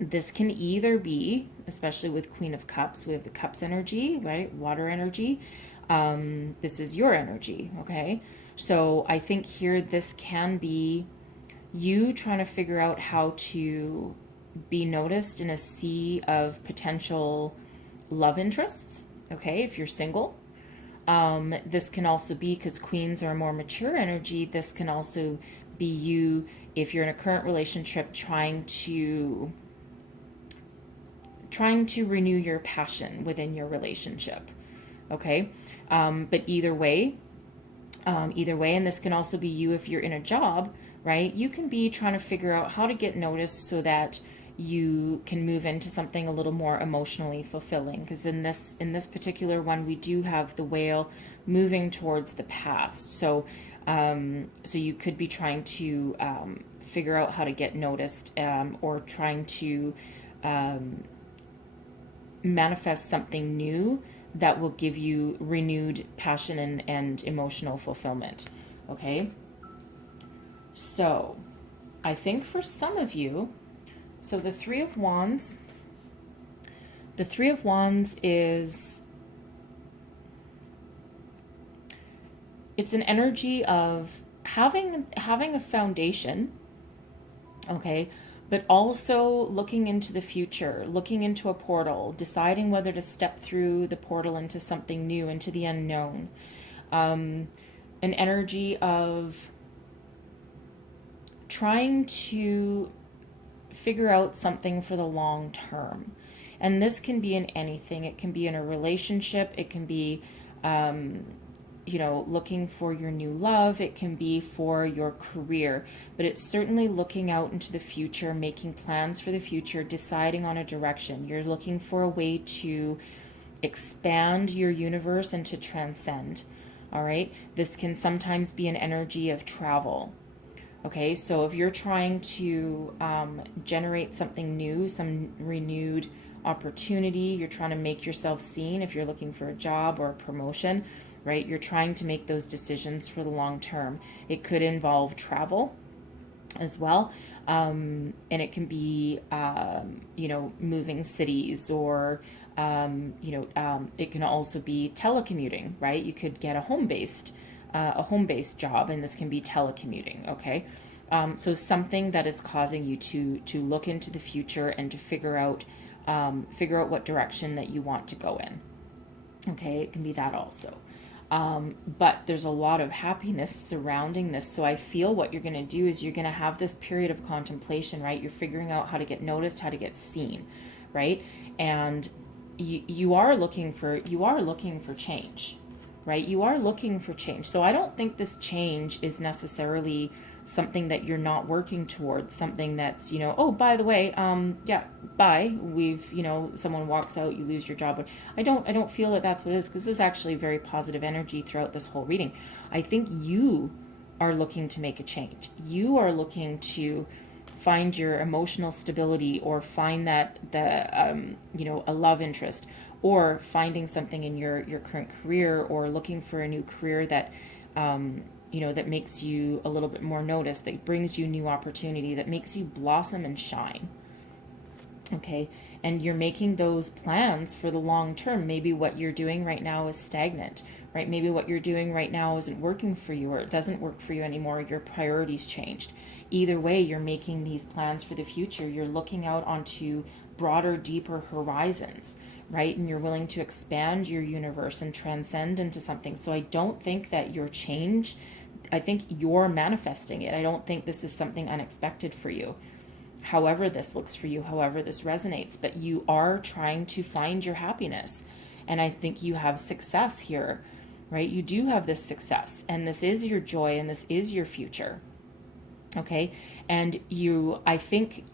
this can either be, especially with Queen of Cups, we have the Cups energy, right? Water energy. This is your energy, okay? So I think here this can be you trying to figure out how to be noticed in a sea of potential love interests, okay, if you're single. This can also be, because queens are a more mature energy, this can also be you, if you're in a current relationship, trying to renew your passion within your relationship, okay? But either way, and this can also be you if you're in a job, right? You can be trying to figure out how to get noticed so that you can move into something a little more emotionally fulfilling. Because in this particular one, we do have the whale moving towards the past. So you could be trying to figure out how to get noticed, or trying to manifest something new that will give you renewed passion and emotional fulfillment. Okay? So, I think for some of you, so the Three of Wands is, it's an energy of having a foundation, okay, but also looking into the future, looking into a portal, deciding whether to step through the portal into something new, into the unknown. An energy of trying to figure out something for the long term. And this can be in anything. It can be in a relationship. It can be, looking for your new love. It can be for your career. But it's certainly looking out into the future, making plans for the future, deciding on a direction. You're looking for a way to expand your universe and to transcend. All right? This can sometimes be an energy of travel. Okay, so if you're trying to generate something new, some renewed opportunity, you're trying to make yourself seen, if you're looking for a job or a promotion, right? You're trying to make those decisions for the long term. It could involve travel as well. And it can be, moving cities, or, it can also be telecommuting, right? You could get a home-based job, and this can be telecommuting, okay? So something that is causing you to look into the future and to figure out what direction that you want to go in. Okay, it can be that also. But there's a lot of happiness surrounding this. So I feel what you're going to do is you're going to have this period of contemplation, right? You're figuring out how to get noticed, how to get seen, right? And you are looking for change, right? You are looking for change. So I don't think this change is necessarily something that you're not working towards, something that's, oh, by the way, bye. We've, someone walks out, you lose your job. But I don't feel that that's what it is, because this is actually very positive energy throughout this whole reading. I think you are looking to make a change. You are looking to find your emotional stability, or find that a love interest, or finding something in your current career, or looking for a new career that that makes you a little bit more noticed, that brings you new opportunity, that makes you blossom and shine. Okay, and you're making those plans for the long term. Maybe what you're doing right now is stagnant, right? Maybe what you're doing right now isn't working for you, or it doesn't work for you anymore. Your priorities changed. Either way, you're making these plans for the future. You're looking out onto broader, deeper horizons, right? And you're willing to expand your universe and transcend into something. So I don't think that your change, I think you're manifesting it. I don't think this is something unexpected for you. However this looks for you, however this resonates, but you are trying to find your happiness. And I think you have success here, right? You do have this success, and this is your joy, and this is your future. Okay? And I think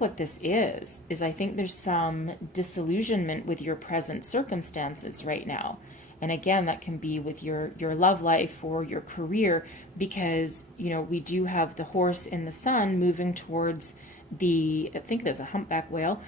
what this is I think there's some disillusionment with your present circumstances right now. And again, that can be with your love life or your career, because, we do have the horse in the sun moving towards I think there's a humpback whale,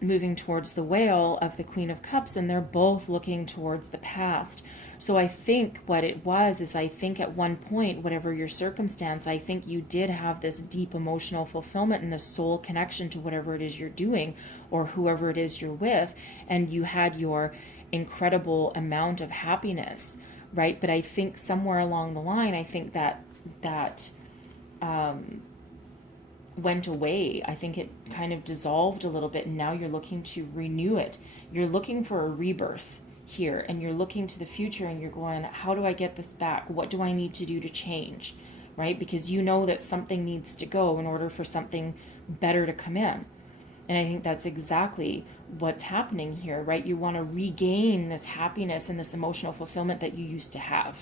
moving towards the whale of the Queen of Cups, and they're both looking towards the past. So I think what it was is, I think at one point, whatever your circumstance, I think you did have this deep emotional fulfillment and the soul connection to whatever it is you're doing, or whoever it is you're with, and you had your incredible amount of happiness, right? But I think somewhere along the line, I think that went away. I think it kind of dissolved a little bit, and now you're looking to renew it. You're looking for a rebirth here, and you're looking to the future, and you're going, how do I get this back? What do I need to do to change, right? Because you know that something needs to go in order for something better to come in. And I think that's exactly what's happening here, right? You want to regain this happiness and this emotional fulfillment that you used to have.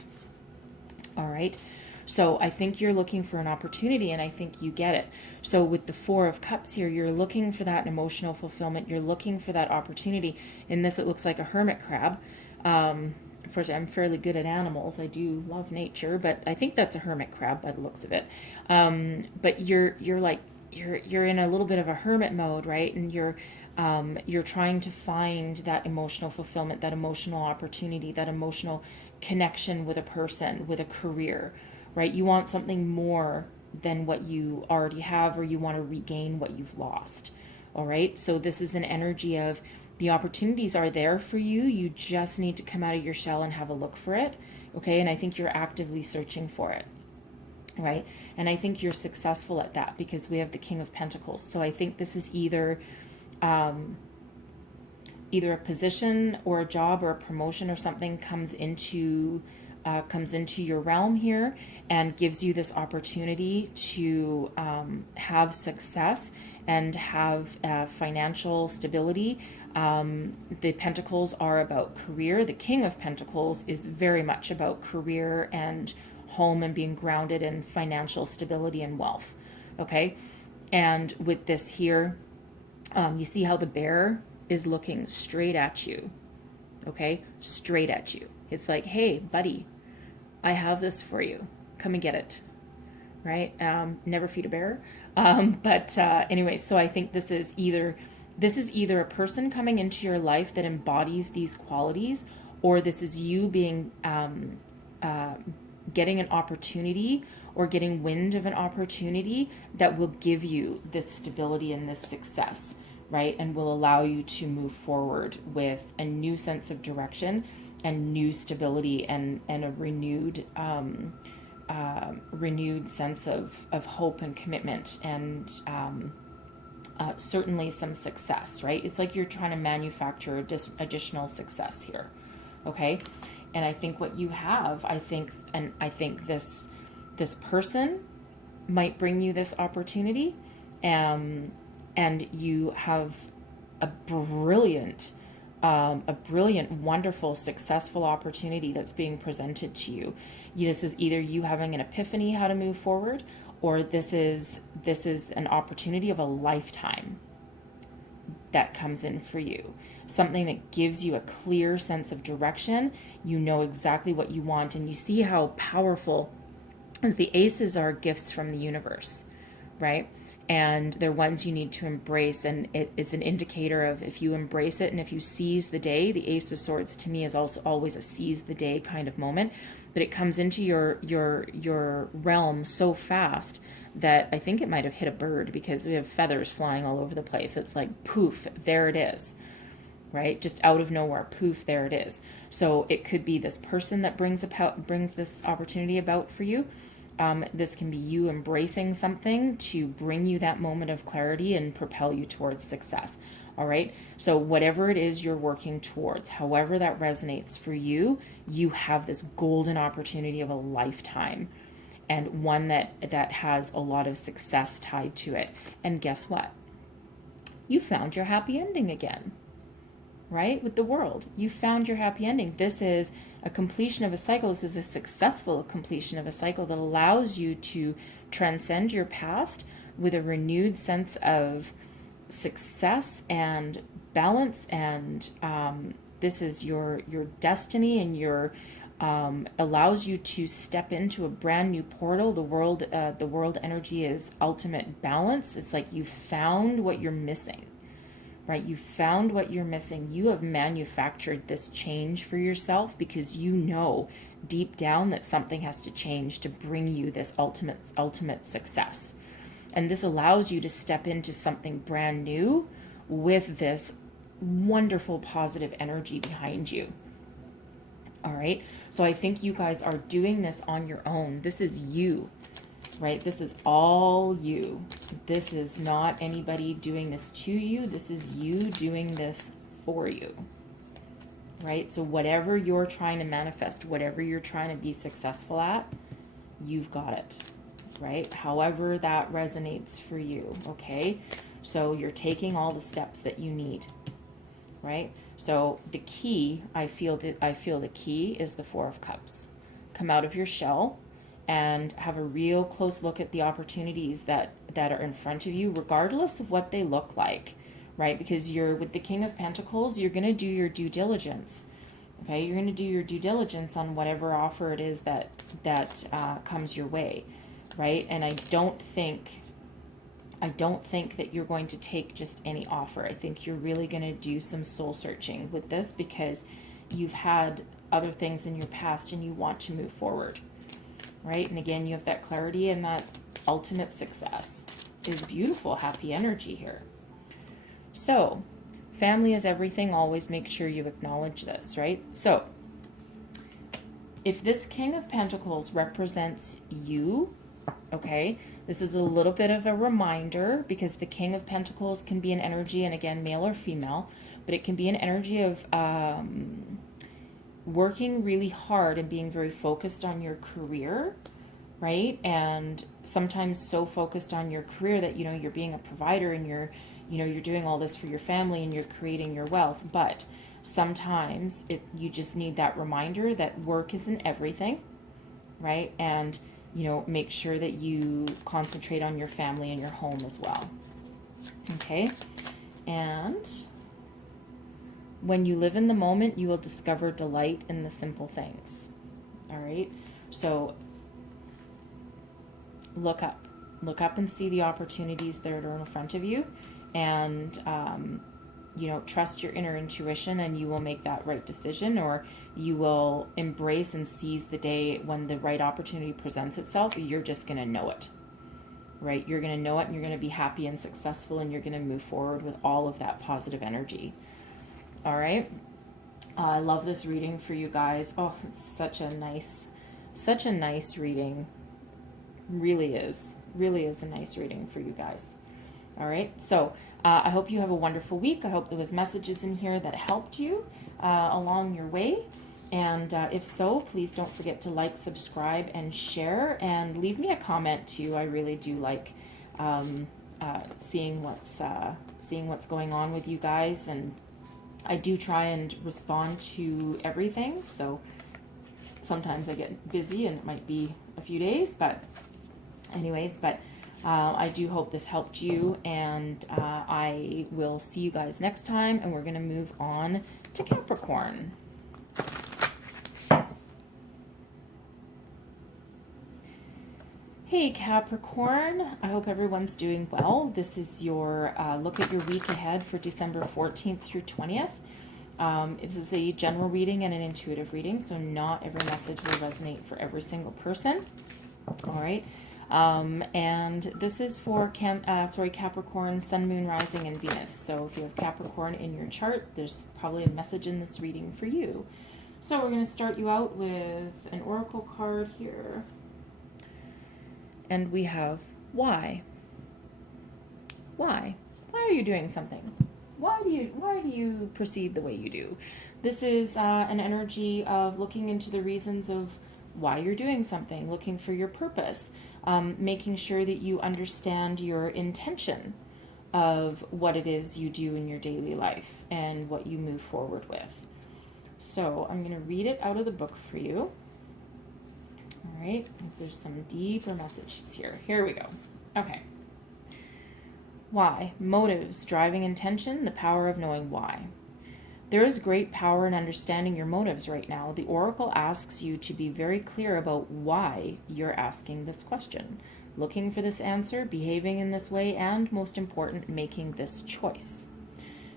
All right. So I think you're looking for an opportunity, and I think you get it. So with the Four of Cups here, you're looking for that emotional fulfillment. You're looking for that opportunity. In this, it looks like a hermit crab. First, I'm fairly good at animals. I do love nature, but I think that's a hermit crab by the looks of it. But you're in a little bit of a hermit mode, right? And you're trying to find that emotional fulfillment, that emotional opportunity, that emotional connection with a person, with a career, right? You want something more than what you already have, or you want to regain what you've lost. All right. So this is an energy of the opportunities are there for you. You just need to come out of your shell and have a look for it. Okay. And I think you're actively searching for it. Right. And I think you're successful at that, because we have the King of Pentacles. So I think this is either a position or a job or a promotion or something comes into your realm here and gives you this opportunity to have success and have financial stability. The Pentacles are about career. The King of Pentacles is very much about career and home and being grounded in financial stability and wealth. Okay. And with this here, you see how the bear is looking straight at you. Okay. Straight at you. It's like, hey, buddy, I have this for you. Come and get it. Right. Never feed a bear. But anyway, so I think this is either a person coming into your life that embodies these qualities, or this is you being, getting an opportunity or getting wind of an opportunity that will give you this stability and this success, right? And will allow you to move forward with a new sense of direction and new stability and a renewed sense of hope and commitment and certainly some success, right? It's like you're trying to manufacture additional success here, okay? And I think what you have, I think this person might bring you this opportunity, and you have a brilliant, wonderful, successful opportunity that's being presented to you. This is either you having an epiphany how to move forward, or this is an opportunity of a lifetime that comes in for you. Something that gives you a clear sense of direction. You know exactly what you want, and you see how powerful, as the aces are gifts from the universe, right? And they're ones you need to embrace, and it's an indicator of if you embrace it and if you seize the day. The Ace of Swords to me is also always a seize the day kind of moment, but it comes into your realm so fast that I think it might have hit a bird, because we have feathers flying all over the place. It's like poof, there it is, right? Just out of nowhere, poof, there it is. So it could be this person that brings this opportunity about for you. This can be you embracing something to bring you that moment of clarity and propel you towards success. All right. So whatever it is you're working towards, however that resonates for you, you have this golden opportunity of a lifetime, and one that has a lot of success tied to it. And guess what? You found your happy ending again, right? With the World, you found your happy ending. This is a completion of a cycle. This is a successful completion of a cycle that allows you to transcend your past with a renewed sense of success and balance. And this is your destiny, and your allows you to step into a brand new portal. The world energy is ultimate balance. It's like you found what you're missing. Right? You found what you're missing. You have manufactured this change for yourself, because you know deep down that something has to change to bring you this ultimate success. And this allows you to step into something brand new with this wonderful positive energy behind you. All right. So I think you guys are doing this on your own. This is you, right? This is all you. This is not anybody doing this to you. This is you doing this for you, right? So whatever you're trying to manifest, whatever you're trying to be successful at, you've got it, right? However that resonates for you, okay? So you're taking all the steps that you need, right? So the key, I feel the key is the Four of Cups. Come out of your shell and have a real close look at the opportunities that are in front of you, regardless of what they look like, right? Because you're with the King of Pentacles, you're going to do your due diligence. Okay, you're going to do your due diligence on whatever offer it is that comes your way, right? And I don't think that you're going to take just any offer. I think you're really going to do some soul searching with this, because you've had other things in your past and you want to move forward, right? And again, you have that clarity, and that ultimate success is beautiful, happy energy here. So family is everything. Always make sure you acknowledge this, right? So if this King of Pentacles represents you, okay, this is a little bit of a reminder, because the King of Pentacles can be an energy, and again, male or female, but it can be an energy of working really hard and being very focused on your career, right? And sometimes so focused on your career that, you know, you're being a provider and you're doing all this for your family and you're creating your wealth. But sometimes you just need that reminder that work isn't everything, right? And, you know, make sure that you concentrate on your family and your home as well. Okay. And when you live in the moment, you will discover delight in the simple things. All right. So look up and see the opportunities that are in front of you, and, you know, trust your inner intuition, and you will make that right decision, or you will embrace and seize the day when the right opportunity presents itself. You're just going to know it, right? You're going to know it, and you're going to be happy and successful, and you're going to move forward with all of that positive energy. All right. I love this reading for you guys. Oh, it's such a nice reading. Really is a nice reading for you guys. All right. So I hope you have a wonderful week. I hope there was messages in here that helped you along your way. And if so, please don't forget to like, subscribe, and share, and leave me a comment too. I really do like seeing what's going on with you guys, and I do try and respond to everything. So sometimes I get busy and it might be a few days, but anyways, I do hope this helped you, and I will see you guys next time, and we're going to move on to Capricorn. Hey Capricorn, I hope everyone's doing well. This is your look at your week ahead for December 14th through 20th. This is a general reading and an intuitive reading, so not every message will resonate for every single person. All right. And this is for Capricorn, Sun, Moon, Rising, and Venus. So if you have Capricorn in your chart, there's probably a message in this reading for you. So we're going to start you out with an oracle card here. And we have why. Why? Why are you doing something? Why do you proceed the way you do? This is an energy of looking into the reasons of why you're doing something, looking for your purpose, making sure that you understand your intention of what it is you do in your daily life and what you move forward with. So I'm going to read it out of the book for you. All right, there's some deeper messages here. Here we go. Okay. Why? Motives, driving intention, the power of knowing why. There is great power in understanding your motives right now. The oracle asks you to be very clear about why you're asking this question, looking for this answer, behaving in this way, and most important, making this choice.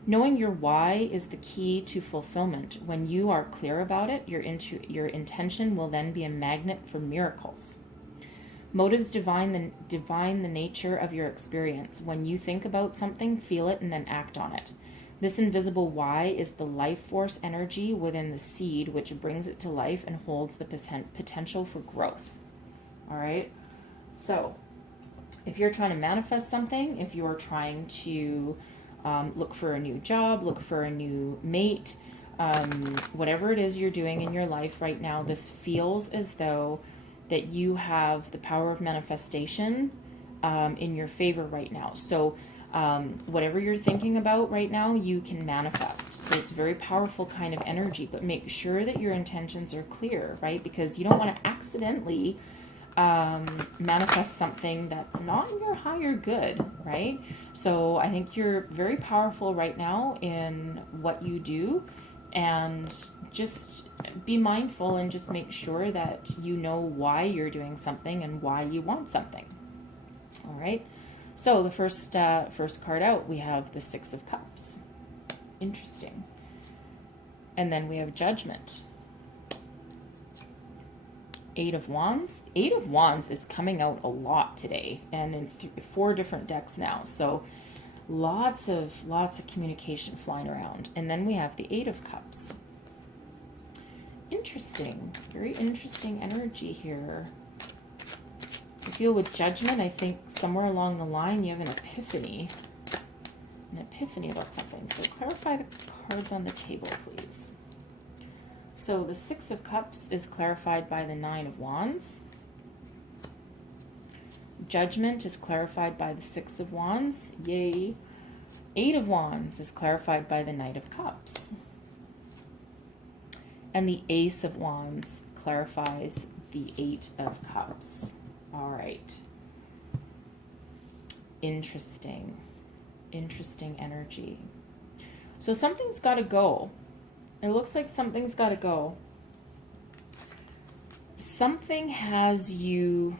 Knowing your why is the key to fulfillment. When you are clear about it, your intention will then be a magnet for miracles. Motives divine the nature of your experience. When you think about something, feel it, and then act on it. This invisible Y is the life force energy within the seed, which brings it to life and holds the potential for growth. All right. So if you're trying to manifest something, if you're trying to look for a new job, look for a new mate, whatever it is you're doing in your life right now, this feels as though that you have the power of manifestation in your favor right now. So whatever you're thinking about right now, you can manifest. So it's a very powerful kind of energy, but make sure that your intentions are clear, right? Because you don't want to accidentally manifest something that's not in your higher good, right? So I think you're very powerful right now in what you do, and just be mindful and just make sure that you know why you're doing something and why you want something. All right. So the first card out, we have the Six of Cups. Interesting. And then we have Judgment. Eight of Wands. Eight of Wands is coming out a lot today, and in 4 different decks now. So lots of communication flying around. And then we have the Eight of Cups. Interesting. Very interesting energy here. I feel with Judgment, I think somewhere along the line you have an epiphany. An epiphany about something. So clarify the cards on the table, please. So the Six of Cups is clarified by the Nine of Wands. Judgment is clarified by the Six of Wands. Yay. Eight of Wands is clarified by the Knight of Cups. And the Ace of Wands clarifies the Eight of Cups. All right. Interesting. Interesting energy. So something's got to go. It looks like something's got to go. Something has you...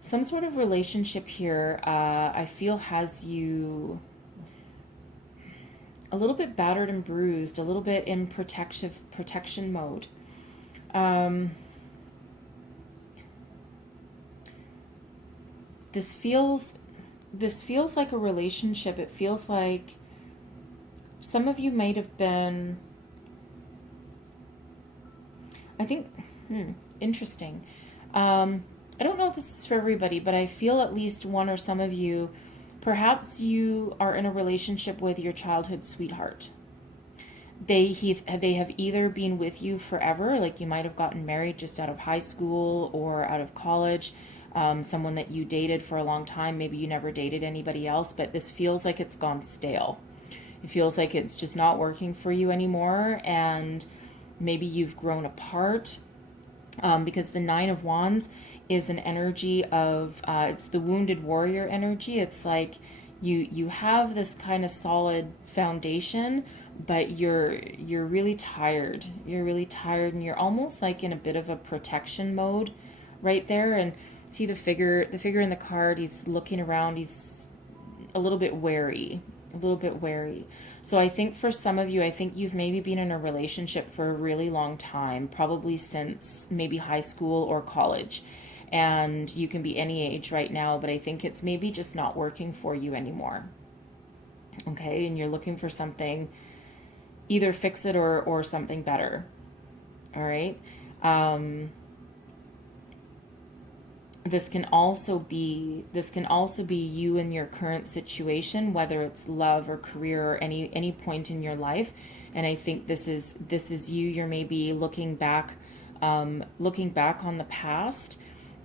Some sort of relationship here, I feel, has you a little bit battered and bruised, a little bit in protection mode. This feels like a relationship. It feels like some of you might have been, I think, interesting. I don't know if this is for everybody, but I feel at least one or some of you, perhaps you are in a relationship with your childhood sweetheart. They have either been with you forever, like you might have gotten married just out of high school or out of college, someone that you dated for a long time. Maybe you never dated anybody else, but this feels like it's gone stale. It feels like it's just not working for you anymore, and maybe you've grown apart, because the Nine of Wands is an energy of, it's the wounded warrior energy. It's like you have this kind of solid foundation, but you're really tired. You're really tired, and you're almost like in a bit of a protection mode right there. And see the figure in the card, he's looking around, he's a little bit wary. So I think for some of you, I think you've maybe been in a relationship for a really long time, probably since maybe high school or college. And you can be any age right now, but I think it's maybe just not working for you anymore. Okay, and you're looking for something, either fix it or something better. All right. This can also be you in your current situation, whether it's love or career or any point in your life. And I think this is you. You're maybe looking back on the past,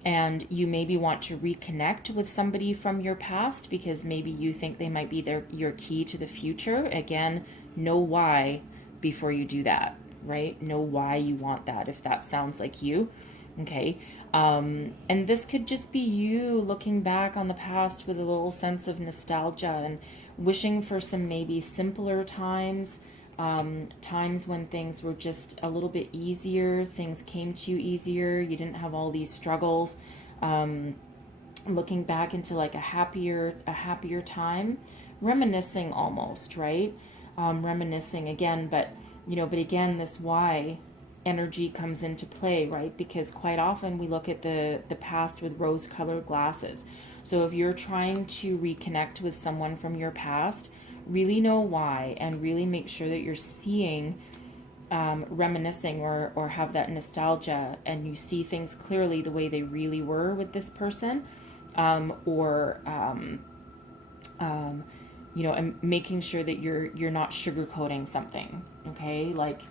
and you maybe want to reconnect with somebody from your past because maybe you think they might be your key to the future. Again, know why before you do that, right? Know why you want that, if that sounds like you. Okay. And this could just be you looking back on the past with a little sense of nostalgia and wishing for some maybe simpler times, times when things were just a little bit easier, things came to you easier, you didn't have all these struggles, looking back into like a happier time, reminiscing almost, right? Reminiscing again, but again, this why energy comes into play, right? Because quite often we look at the past with rose-colored glasses. So if you're trying to reconnect with someone from your past, really know why, and really make sure that you're seeing, reminiscing or have that nostalgia, and you see things clearly the way they really were with this person, and making sure that you're not sugarcoating something. Okay, like,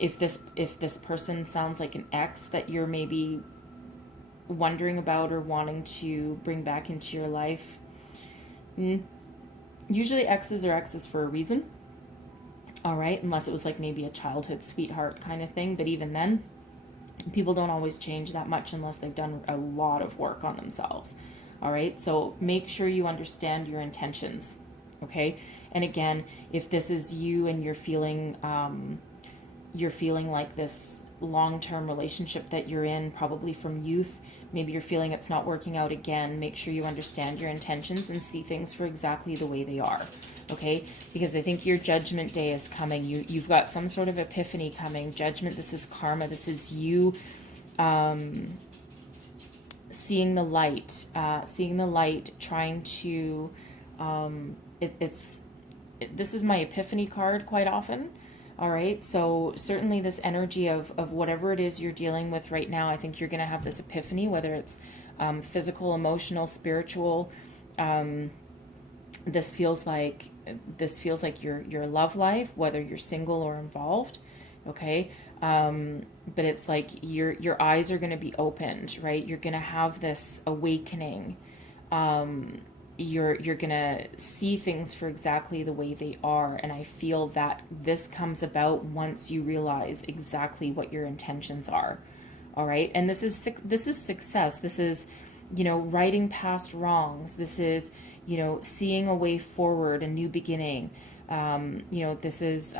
if this person sounds like an ex that you're maybe wondering about or wanting to bring back into your life, usually exes are exes for a reason. All right, unless it was like maybe a childhood sweetheart kind of thing, but even then, people don't always change that much unless they've done a lot of work on themselves. All right, so make sure you understand your intentions. Okay, and again, if this is you and you're feeling like this long-term relationship that you're in, probably from youth, maybe you're feeling it's not working out again, make sure you understand your intentions and see things for exactly the way they are. Okay, because I think your judgment day is coming. You've got some sort of epiphany coming. Judgment, this is karma. This is you seeing the light, trying to, this is my epiphany card quite often. All right, so certainly this energy of whatever it is you're dealing with right now, I think you're going to have this epiphany, whether it's physical, emotional, spiritual. This feels like your love life, whether you're single or involved. Okay, but it's like your eyes are going to be opened, right? You're going to have this awakening. You're going to see things for exactly the way they are, and I feel that this comes about once you realize exactly what your intentions are. All right, and this is success. This is, righting past wrongs. This is, seeing a way forward, a new beginning. This is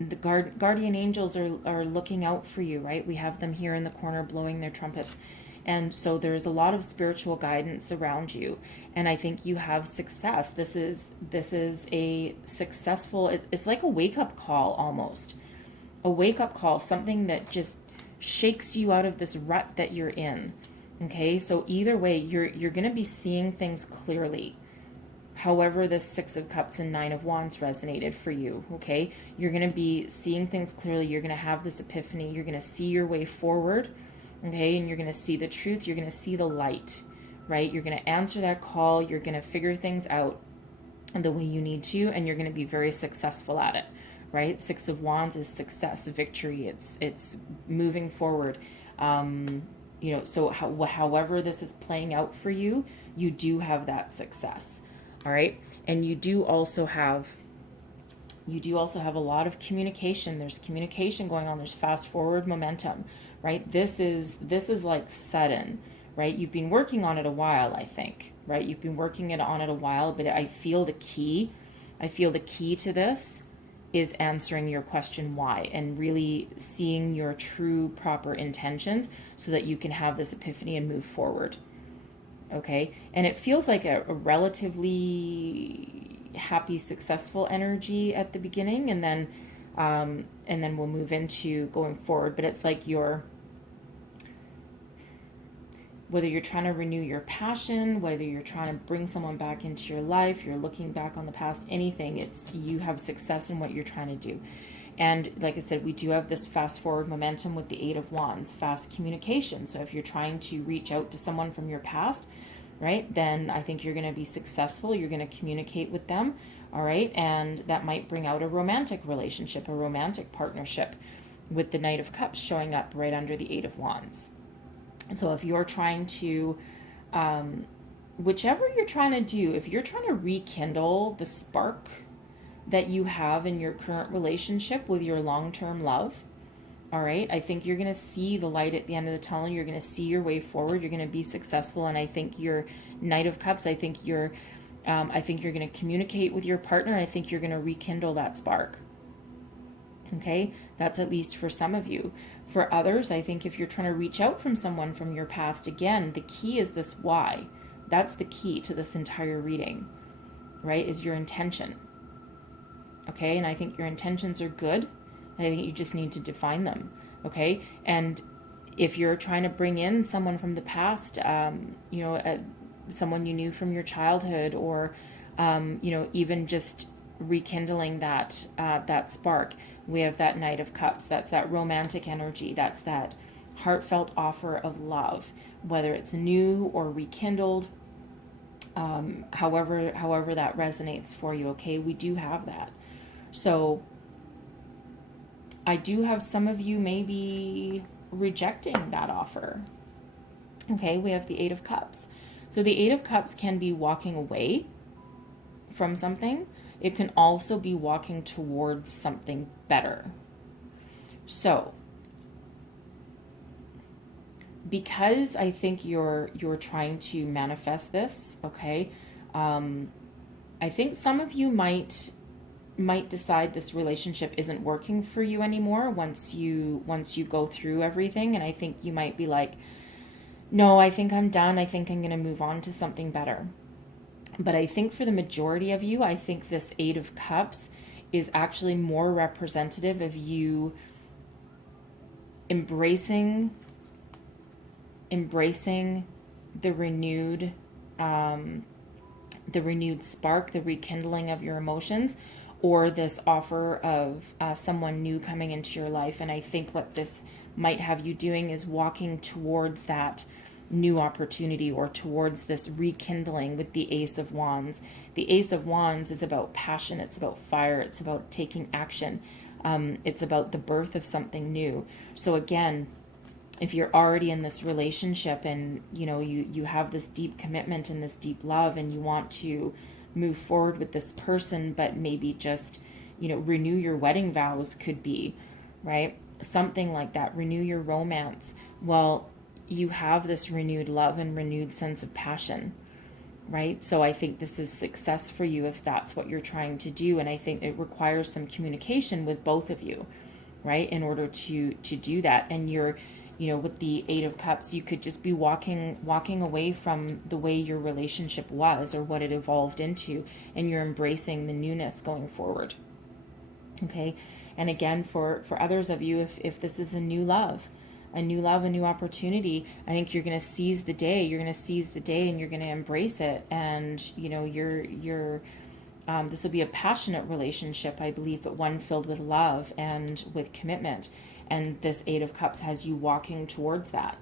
the guardian angels are looking out for you, right? We have them here in the corner blowing their trumpets. And so there's a lot of spiritual guidance around you. And I think you have success. This is a successful, it's like a wake-up call almost. A wake-up call, something that just shakes you out of this rut that you're in. Okay, so either way, you're going to be seeing things clearly. However, this Six of Cups and Nine of Wands resonated for you, okay? You're going to be seeing things clearly. You're going to have this epiphany. You're going to see your way forward, okay? And you're going to see the truth. You're going to see the light, right? You're going to answer that call. You're going to figure things out the way you need to, and you're going to be very successful at it, right? Six of Wands is success, victory. It's moving forward. So however this is playing out for you, you do have that success. All right. And you do also have a lot of communication. There's communication going on. There's fast forward momentum, right? This is like sudden, right? You've been working on it a while, I think, right? You've been working on it a while, but I feel the key to this is answering your question why, and really seeing your true proper intentions so that you can have this epiphany and move forward. Okay, and it feels like a relatively happy, successful energy at the beginning, and then we'll move into going forward. But it's like whether you're trying to renew your passion, whether you're trying to bring someone back into your life, you're looking back on the past, anything, you have success in what you're trying to do. And like I said, we do have this fast forward momentum with the Eight of Wands, fast communication. So if you're trying to reach out to someone from your past, right, then I think you're going to be successful. You're going to communicate with them, all right? And that might bring out a romantic relationship, a romantic partnership, with the Knight of Cups showing up right under the Eight of Wands. And so if you're trying to, whichever you're trying to do, if you're trying to rekindle the spark that you have in your current relationship with your long-term love, all right, I think you're going to see the light at the end of the tunnel. You're going to see your way forward. You're going to be successful. And I think your Knight of Cups, I think you're going to communicate with your partner. I think you're going to rekindle that spark. Okay, that's at least for some of you. For others, I think if you're trying to reach out from someone from your past, again, the key is this why. That's the key to this entire reading, right, is your intention. Okay, and I think your intentions are good. I think you just need to define them, okay? And if you're trying to bring in someone from the past, someone you knew from your childhood, or even just rekindling that spark, we have that Knight of Cups. That's that romantic energy. That's that heartfelt offer of love, whether it's new or rekindled, however that resonates for you. Okay, we do have that. So I do have some of you maybe rejecting that offer. Okay, we have the Eight of Cups. So the Eight of Cups can be walking away from something. It can also be walking towards something better. So because I think you're trying to manifest this, okay, I think some of you might decide this relationship isn't working for you anymore once you go through everything. And I think you might be like, no, I think I'm done. I think I'm going to move on to something better. But I think for the majority of you, I think this Eight of Cups is actually more representative of you embracing the renewed spark, the rekindling of your emotions, or this offer of someone new coming into your life. And I think what this might have you doing is walking towards that new opportunity, or towards this rekindling with the Ace of Wands. The Ace of Wands is about passion. It's about fire. It's about taking action. It's about the birth of something new. So again, if you're already in this relationship and you have this deep commitment and this deep love, and you want to move forward with this person, but maybe just renew your wedding vows, could be, right? Something like that. Renew your romance. Well, you have this renewed love and renewed sense of passion, right? So I think this is success for you if that's what you're trying to do. And I think it requires some communication with both of you, right, in order to do that. And you're with the Eight of Cups, you could just be walking away from the way your relationship was, or what it evolved into, and you're embracing the newness going forward. Okay. And again, for others of you, if this is a new love, a new opportunity, I think you're going to seize the day. You're going to seize the day, and you're going to embrace it. And this will be a passionate relationship, I believe, but one filled with love and with commitment. And this Eight of Cups has you walking towards that.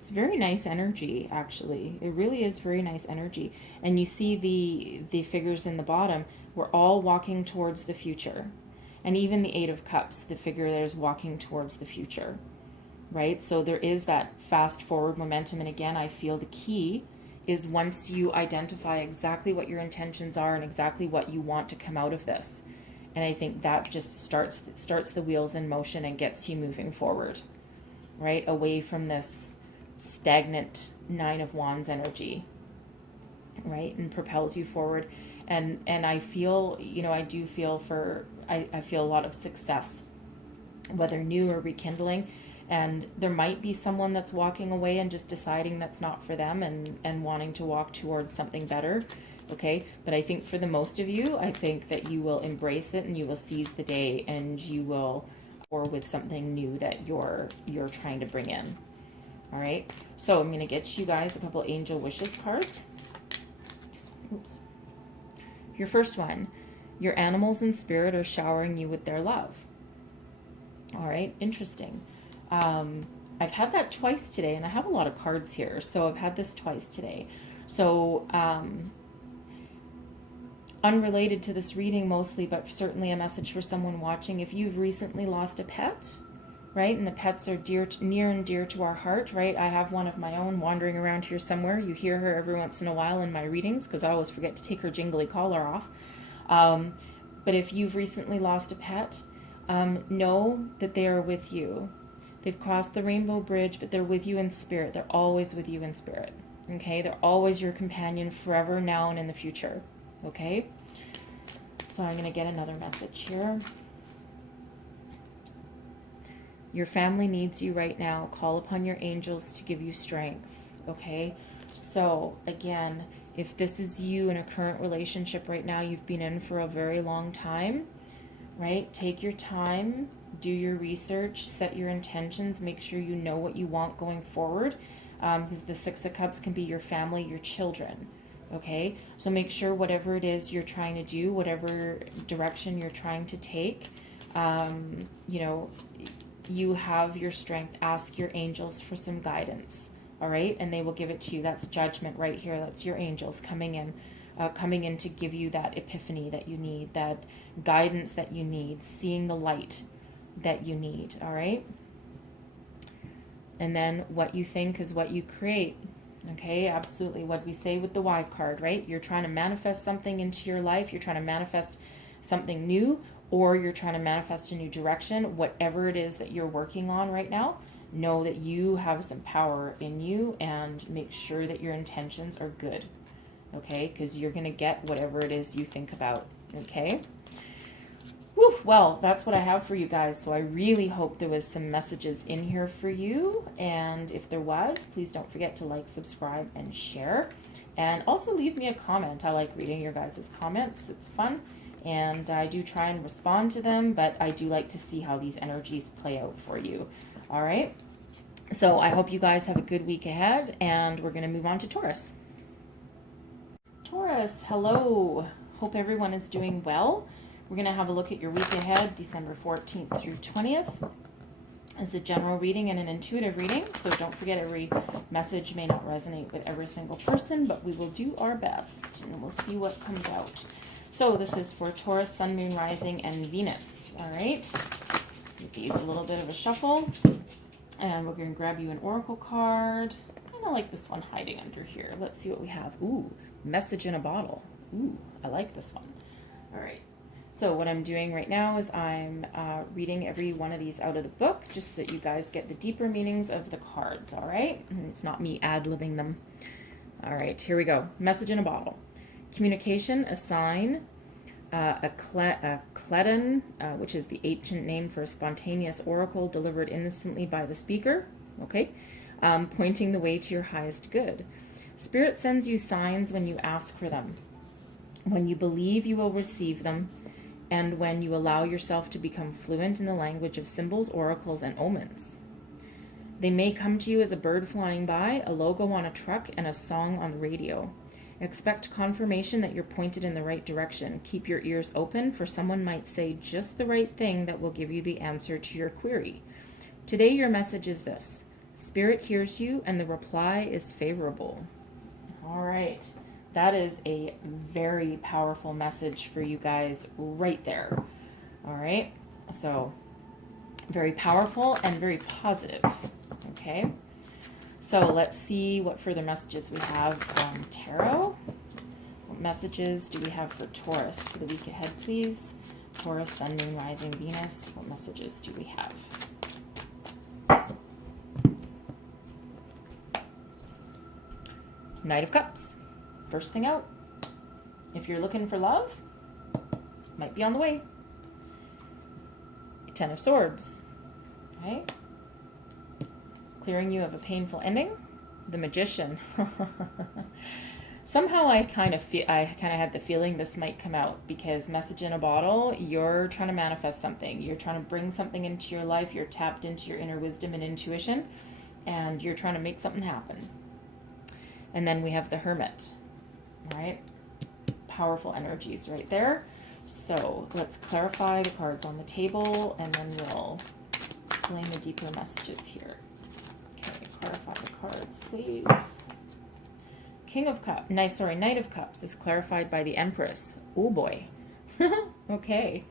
It's very nice energy, actually. It really is very nice energy. And you see the figures in the bottom. We're all walking towards the future. And even the Eight of Cups, the figure there is walking towards the future, right? So there is that fast forward momentum. And again, I feel the key is once you identify exactly what your intentions are and exactly what you want to come out of this. And I think that just starts the wheels in motion and gets you moving forward, right? Away from this stagnant Nine of Wands energy, right? And propels you forward. And I feel, I feel a lot of success, whether new or rekindling. And there might be someone that's walking away and just deciding that's not for them, and wanting to walk towards something better. Okay. But I think for the most of you, I think that you will embrace it and you will seize the day, and you will, or with something new that you're trying to bring in. All right. So I'm going to get you guys a couple angel wishes cards. Oops. Your first one, your animals in spirit are showering you with their love. All right, interesting. I've had that twice today, and I have a lot of cards here, so I've had this twice today. So unrelated to this reading mostly, but certainly a message for someone watching. If you've recently lost a pet, right, and the pets are near and dear to our heart, right? I have one of my own wandering around here somewhere. You hear her every once in a while in my readings because I always forget to take her jingly collar off. But if you've recently lost a pet, know that they are with you. They've crossed the rainbow bridge, but they're with you in spirit. They're always with you in spirit. Okay? They're always your companion forever, now, and in the future. Okay? So I'm going to get another message here. Your family needs you right now. Call upon your angels to give you strength. Okay? So, again, if this is you in a current relationship right now, you've been in for a very long time, right? Take your time, do your research, set your intentions, make sure you know what you want going forward, because the Six of Cups can be your family, your children, okay? So make sure whatever it is you're trying to do, whatever direction you're trying to take, you know, you have your strength. Ask your angels for some guidance, all right? And they will give it to you. That's judgment right here. That's your angels coming in to give you that epiphany that you need, that guidance that you need, seeing the light that you need, all right? And then what you think is what you create, okay? Absolutely. What we say with the Y card, right? You're trying to manifest something into your life. You're trying to manifest something new, or you're trying to manifest a new direction. Whatever it is that you're working on right now, know that you have some power in you, and make sure that your intentions are good, okay? Because you're going to get whatever it is you think about, okay? Whew, well, that's what I have for you guys. So I really hope there was some messages in here for you. And if there was, please don't forget to like, subscribe, and share. And also leave me a comment. I like reading your guys' comments. It's fun. And I do try and respond to them, but I do like to see how these energies play out for you. All right. So I hope you guys have a good week ahead, and we're going to move on to Taurus. Taurus, hello. Hope everyone is doing well. We're going to have a look at your week ahead, December 14th through 20th. It's a general reading and an intuitive reading, so don't forget every message may not resonate with every single person, but we will do our best, and we'll see what comes out. So this is for Taurus, Sun, Moon, Rising, and Venus. All right. Give these a little bit of a shuffle. And we're going to grab you an oracle card. Kind of like this one hiding under here. Let's see what we have. Ooh, message in a bottle. Ooh, I like this one. All right. So what I'm doing right now is I'm reading every one of these out of the book, just so that you guys get the deeper meanings of the cards. All right. It's not me ad-libbing them. All right. Here we go. Message in a bottle. Communication, a sign, a cledon, which is the ancient name for a spontaneous oracle delivered innocently by the speaker, okay, pointing the way to your highest good. Spirit sends you signs when you ask for them, when you believe you will receive them, and when you allow yourself to become fluent in the language of symbols, oracles, and omens. They may come to you as a bird flying by, a logo on a truck, and a song on the radio. Expect confirmation that you're pointed in the right direction. Keep your ears open, for someone might say just the right thing that will give you the answer to your query. Today, your message is this: Spirit hears you, and the reply is favorable. All right. That is a very powerful message for you guys right there. All right. So, very powerful and very positive. Okay. So let's see what further messages we have from Tarot. What messages do we have for Taurus for the week ahead, please? Taurus, Sun, Moon, Rising, Venus. What messages do we have? Knight of Cups. First thing out. If you're looking for love, might be on the way. Ten of Swords. Okay. Clearing you of a painful ending. The Magician. Somehow I kind of had the feeling this might come out, because message in a bottle, you're trying to manifest something. You're trying to bring something into your life. You're tapped into your inner wisdom and intuition, and you're trying to make something happen. And then we have the Hermit. All right. Powerful energies right there. So let's clarify the cards on the table, and then we'll explain the deeper messages here. Okay, clarify the cards, please. Knight of Cups is clarified by the Empress. Oh boy. Okay.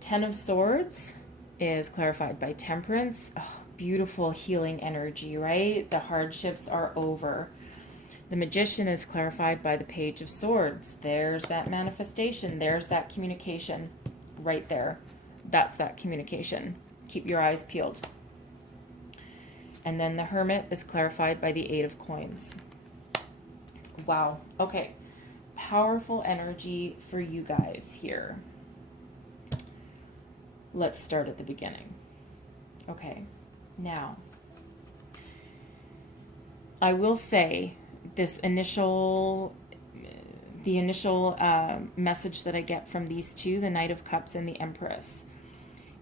Ten of Swords is clarified by Temperance. Oh, beautiful healing energy, right? The hardships are over. The Magician is clarified by the Page of Swords. There's that manifestation. There's that communication right there. That's that communication. Keep your eyes peeled. And then the Hermit is clarified by the Eight of Coins. Wow. Okay. Powerful energy for you guys here. Let's start at the beginning. Okay. Now, I will say this initial the initial message that I get from these two, the Knight of Cups and the Empress.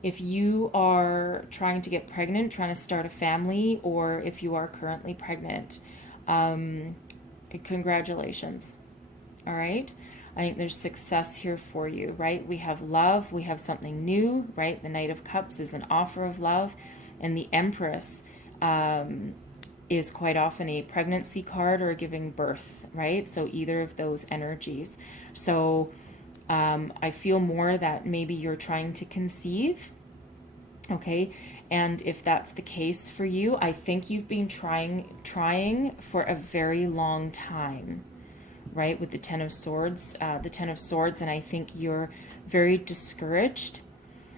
If you are trying to get pregnant, trying to start a family, or if you are currently pregnant, congratulations. All right. I think there's success here for you, right? We have love. We have something new, right? The Knight of Cups is an offer of love. And the Empress is quite often a pregnancy card or giving birth, right? So either of those energies. So I feel more that maybe you're trying to conceive, okay? And if that's the case for you, I think you've been trying for a very long time, right? With the Ten of Swords, and I think you're very discouraged,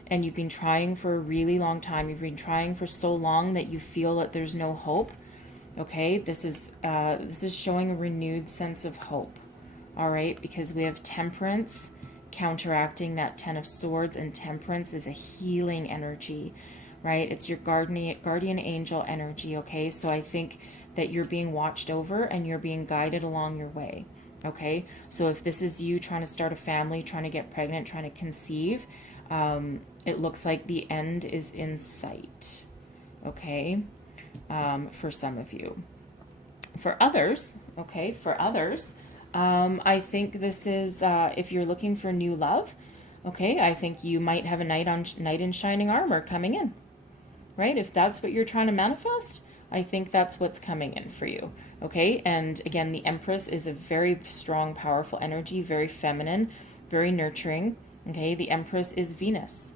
and you've been trying for a really long time. You've been trying for so long that you feel that there's no hope. Okay, this is showing a renewed sense of hope. All right, because we have Temperance counteracting that Ten of Swords, and Temperance is a healing energy, right? It's your guardian angel energy. Okay, so I think that you're being watched over and you're being guided along your way. Okay, so if this is you trying to start a family, trying to get pregnant, trying to conceive, it looks like the end is in sight. Okay, for some of you. For others, I think this is if you're looking for new love. Okay, I think you might have a knight in shining armor coming in, right? If that's what you're trying to manifest, I think that's what's coming in for you. Okay, and again, the Empress is a very strong, powerful energy, very feminine, very nurturing. Okay, the Empress is Venus,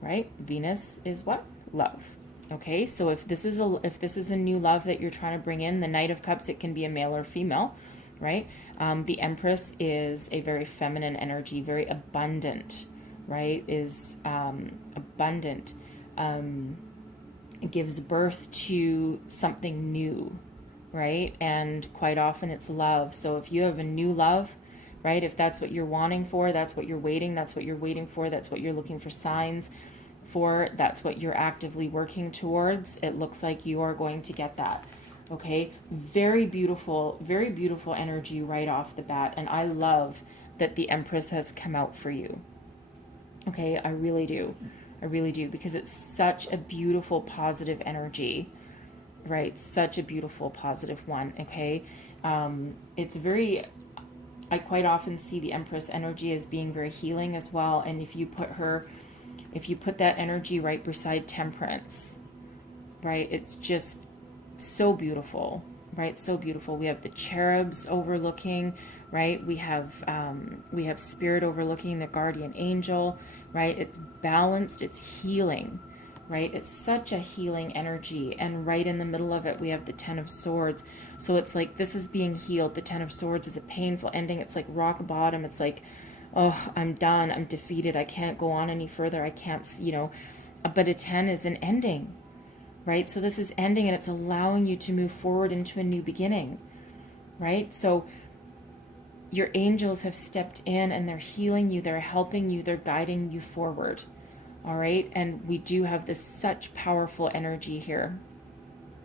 right? Venus is what? Love. Okay, so if this is a new love that you're trying to bring in, the Knight of Cups, it can be a male or female, right? The Empress is a very feminine energy, very abundant, right? Is abundant. It gives birth to something new, right? And quite often it's love. So if you have a new love, right? If that's what you're wanting for, that's what you're waiting for, that's what you're looking for signs for, that's what you're actively working towards, it looks like you are going to get that. Okay, very beautiful energy right off the bat. And I love that the Empress has come out for you. Okay, I really do, because it's such a beautiful, positive energy, right? Such a beautiful, positive one. Okay, it's very, I quite often see the Empress energy as being very healing as well. And if you put that energy right beside Temperance, right, it's just so beautiful, right? So beautiful. We have the cherubs overlooking, right? We have Spirit overlooking the guardian angel, right? It's balanced, it's healing, right? It's such a healing energy. And right in the middle of it, we have the Ten of Swords. So it's like this is being healed. The Ten of Swords is a painful ending. It's like rock bottom. It's like, oh, I'm done. I'm defeated. I can't go on any further. I can't, but a 10 is an ending, right? So this is ending, and it's allowing you to move forward into a new beginning, right? So your angels have stepped in and they're healing you. They're helping you. They're guiding you forward. All right. And we do have this such powerful energy here,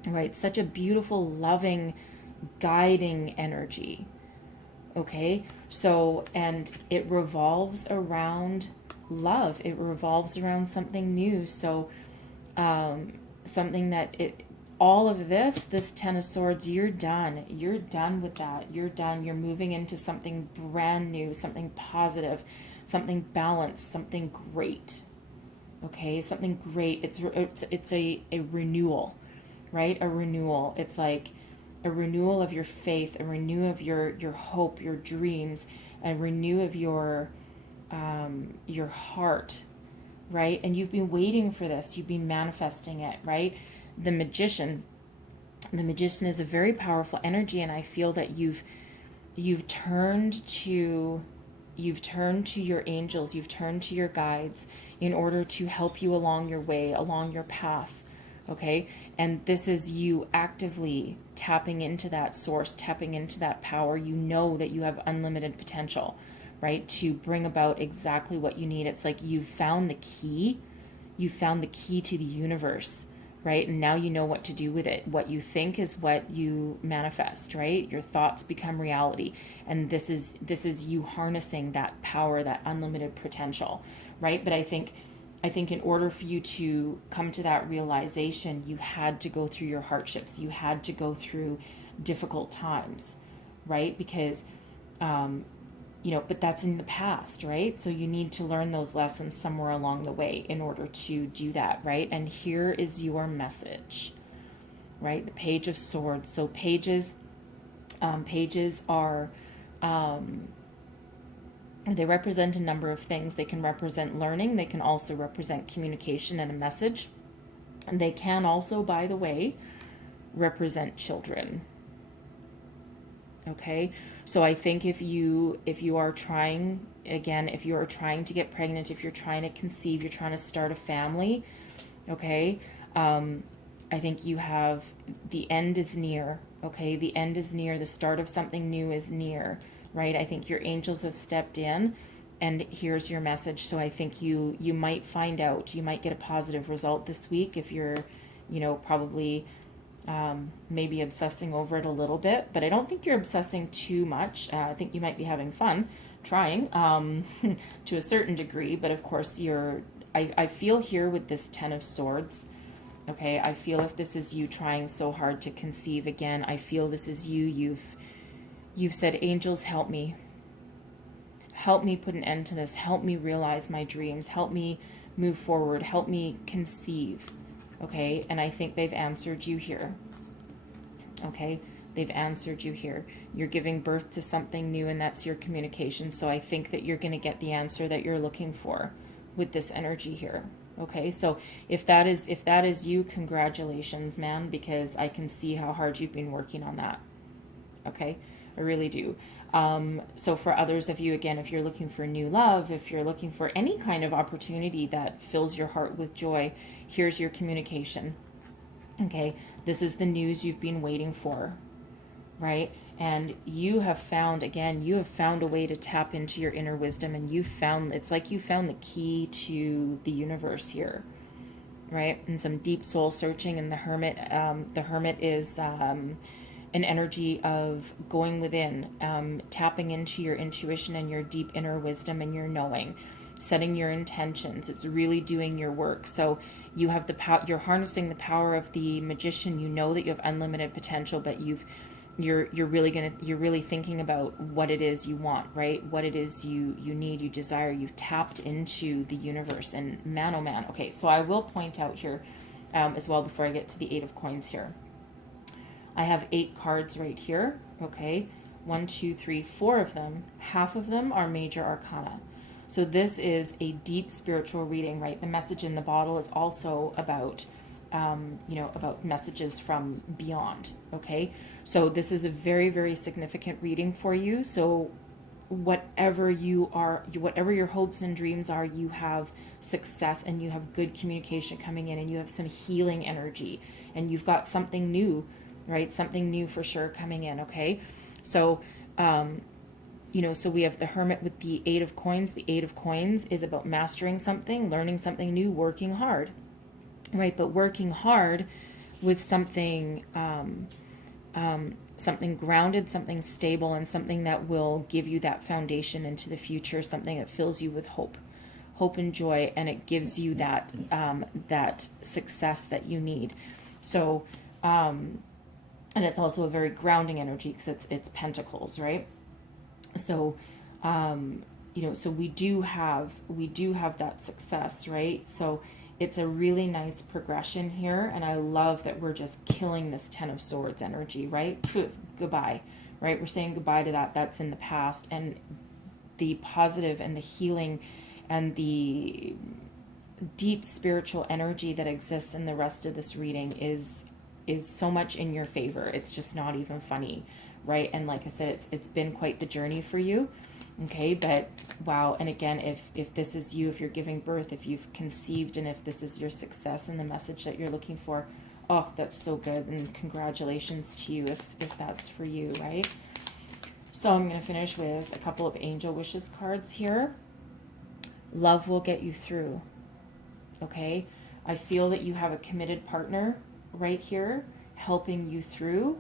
right? Such a beautiful, loving, guiding energy. Okay. So, and it revolves around love. It revolves around something new. So, something that all of this Ten of Swords, you're done with that. You're done. You're moving into something brand new, something positive, something balanced, something great. Okay, something great. It's a renewal, right? A renewal. It's like a renewal of your faith, a renewal of your hope, your dreams, a renewal of your heart, right? And you've been waiting for this. You've been manifesting it, right? The Magician is a very powerful energy, and I feel that you've turned to your angels, you've turned to your guides in order to help you along your way, along your path. Okay? And this is you actively tapping into that source, tapping into that power. You know that you have unlimited potential, right? To bring about exactly what you need. It's like you've found the key. You found the key to the universe, right? And now you know what to do with it. What you think is what you manifest, right? Your thoughts become reality. And this is you harnessing that power, that unlimited potential, right? But I think in order for you to come to that realization, you had to go through your hardships. You had to go through difficult times, right? Because but that's in the past, right? So you need to learn those lessons somewhere along the way in order to do that, right? And here is your message, right? The Page of Swords. So pages are, they represent a number of things. They can represent learning. They can also represent communication and a message. And they can also, by the way, represent children. Okay, so I think if you are trying, again, if you are trying to get pregnant, if you're trying to conceive, you're trying to start a family, okay, I think you have, the end is near, okay, the end is near, the start of something new is near, right? I think your angels have stepped in, and here's your message. So I think you might find out, you might get a positive result this week if you're, probably maybe obsessing over it a little bit, but I don't think you're obsessing too much. I think you might be having fun trying to a certain degree, but of course I feel here with this Ten of Swords, okay, I feel if this is you trying so hard to conceive again, I feel this is you've said, angels, help me put an end to this, help me realize my dreams, help me move forward, help me conceive. Okay, and I think they've answered you here. Okay, they've answered you here. You're giving birth to something new, and that's your communication. So I think that you're going to get the answer that you're looking for with this energy here. Okay, so if that is you, congratulations, man, because I can see how hard you've been working on that. Okay, I really do. So for others of you, again, if you're looking for new love, if you're looking for any kind of opportunity that fills your heart with joy, here's your communication. Okay, this is the news you've been waiting for, right? And you have found a way to tap into your inner wisdom, and it's like you found the key to the universe here, right? And some deep soul searching. And the hermit is an energy of going within, tapping into your intuition and your deep inner wisdom and your knowing, setting your intentions. It's really doing your work. So you have the power, you're harnessing the power of the magician. You know that you have unlimited potential, but you're really thinking about what it is you want, right? What it is you need, you desire. You've tapped into the universe, and man, oh man. Okay, so I will point out here as well before I get to the Eight of Coins here. I have 8 cards right here, okay? 1, 2, 3, 4 of them. Half of them are major arcana. So this is a deep spiritual reading, right? The message in the bottle is also about, about messages from beyond, okay? So this is a very, very significant reading for you. So whatever your hopes and dreams are, you have success, and you have good communication coming in, and you have some healing energy, and you've got something new, right? Something new for sure coming in, okay? So, so we have the Hermit with the 8 of Coins. The 8 of Coins is about mastering something, learning something new, working hard, right? But working hard with something, something grounded, something stable, and something that will give you that foundation into the future, something that fills you with hope and joy, and it gives you that, that success that you need. So, and it's also a very grounding energy because it's pentacles, right? So, so we do have that success, right? So it's a really nice progression here, and I love that we're just killing this Ten of Swords energy, right? Goodbye, right? We're saying goodbye to that. That's in the past, and the positive and the healing and the deep spiritual energy that exists in the rest of this reading is so much in your favor. It's just not even funny, right? And like I said, it's been quite the journey for you, okay? But wow. And again, if this is you, if you're giving birth, if you've conceived, and if this is your success and the message that you're looking for, oh, that's so good, and congratulations to you if that's for you, right? So I'm going to finish with a couple of angel wishes cards here. Love will get you through, okay? I feel that you have a committed partner right here helping you through.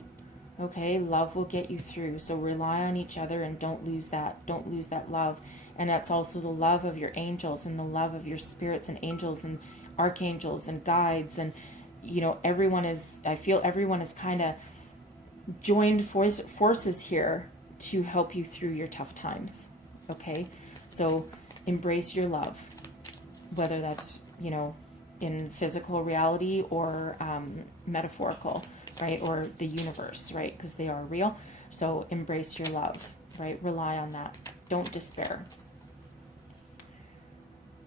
Okay, love will get you through. So rely on each other and don't lose that. Don't lose that love. And that's also the love of your angels and the love of your spirits and angels and archangels and guides. And, you know, I feel everyone is kind of joined forces here to help you through your tough times. Okay, so embrace your love, whether that's, you know, in physical reality or metaphorical, right? Or the universe, right? Because they are real. So embrace your love, right? Rely on that. Don't despair.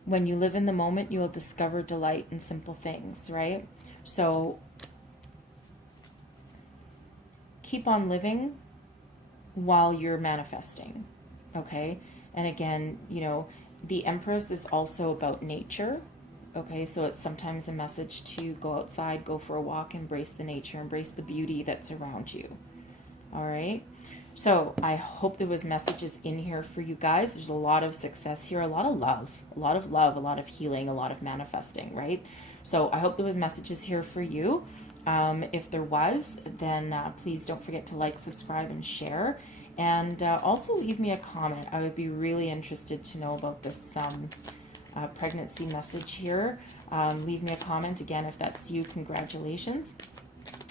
When you live in the moment, you will discover delight in simple things, right? So keep on living while you're manifesting, okay? And again, you know, the Empress is also about nature. Okay, so it's sometimes a message to go outside, go for a walk, embrace the nature, embrace the beauty that's around you. All right, so I hope there was messages in here for you guys. There's a lot of success here, a lot of love, a lot of healing, a lot of manifesting, right? So I hope there was messages here for you. If there was, then please don't forget to like, subscribe, and share. And also leave me a comment. I would be really interested to know about this pregnancy message here. Leave me a comment. Again, if that's you, congratulations.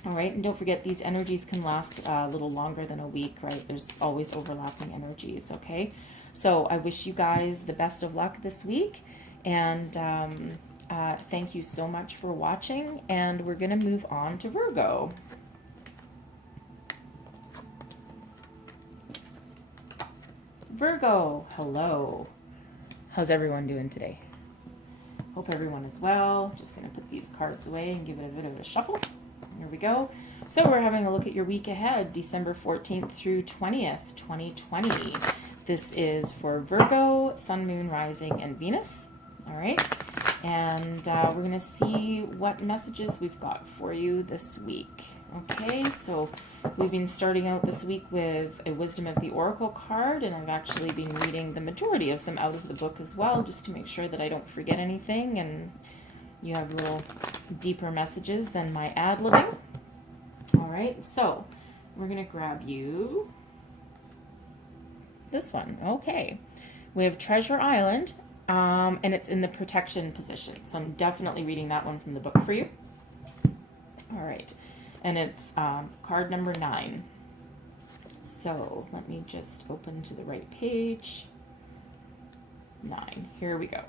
All right, and don't forget, these energies can last a little longer than a week, right? There's always overlapping energies, okay? So I wish you guys the best of luck this week, and thank you so much for watching, and we're going to move on to Virgo. Virgo, hello. How's everyone doing today? Hope everyone is well. Just going to put these cards away and give it a bit of a shuffle. Here we go. So we're having a look at your week ahead, December 14th through 20th, 2020. This is for Virgo, Sun, Moon, Rising, and Venus. All right. And we're going to see what messages we've got for you this week. Okay, so we've been starting out this week with a Wisdom of the Oracle card, and I've actually been reading the majority of them out of the book as well, just to make sure that I don't forget anything and you have little deeper messages than my ad-libbing. All right, so we're going to grab you this one. Okay, we have Treasure Island, and it's in the protection position, so I'm definitely reading that one from the book for you. All right. And it's card number 9. So let me just open to the right page. 9. Here we go.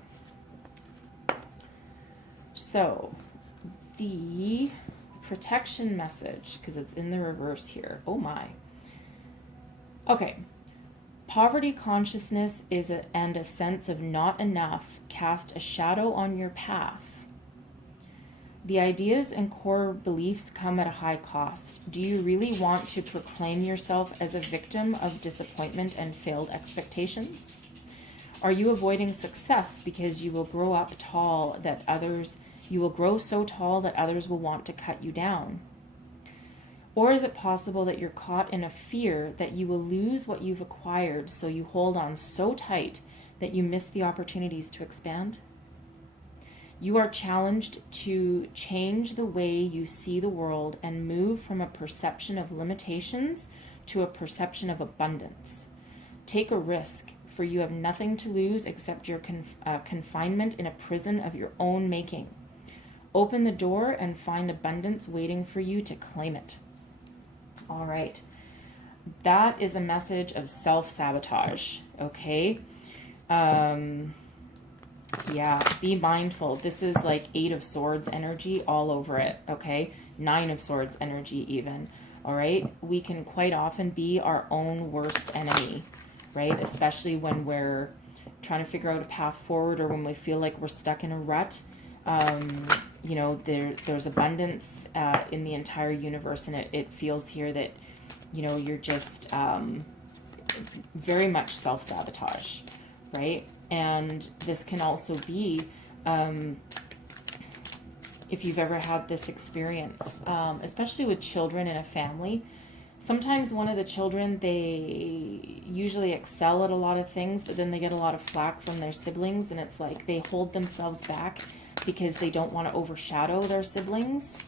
So the protection message, because it's in the reverse here. Oh my. Okay. Poverty consciousness and a sense of not enough cast a shadow on your path. The ideas and core beliefs come at a high cost. Do you really want to proclaim yourself as a victim of disappointment and failed expectations? Are you avoiding success because you will grow so tall that others will want to cut you down? Or is it possible that you're caught in a fear that you will lose what you've acquired, so you hold on so tight that you miss the opportunities to expand? You are challenged to change the way you see the world and move from a perception of limitations to a perception of abundance. Take a risk, for you have nothing to lose except your confinement in a prison of your own making. Open the door and find abundance waiting for you to claim it. All right. That is a message of self-sabotage, okay? Yeah, be mindful. This is like 8 of Swords energy all over it, okay? 9 of Swords energy even, all right? We can quite often be our own worst enemy, right? Especially when we're trying to figure out a path forward, or when we feel like we're stuck in a rut. You know, there's abundance in the entire universe, and it feels here that, you know, you're just very much self-sabotage, right? And this can also be, if you've ever had this experience, especially with children in a family. Sometimes one of the children, they usually excel at a lot of things, but then they get a lot of flack from their siblings, and it's like they hold themselves back because they don't want to overshadow their siblings.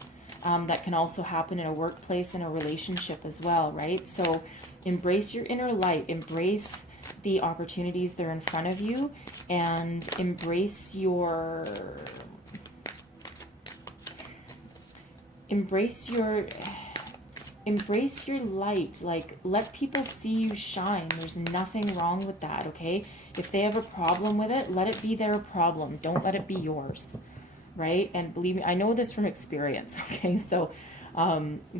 That can also happen in a workplace and a relationship as well, right? So embrace your inner light, embrace the opportunities that are in front of you, and embrace your light. Like, let people see you shine. There's nothing wrong with that, okay? If they have a problem with it, let it be their problem. Don't let it be yours, right? And believe me, I know this from experience, okay? So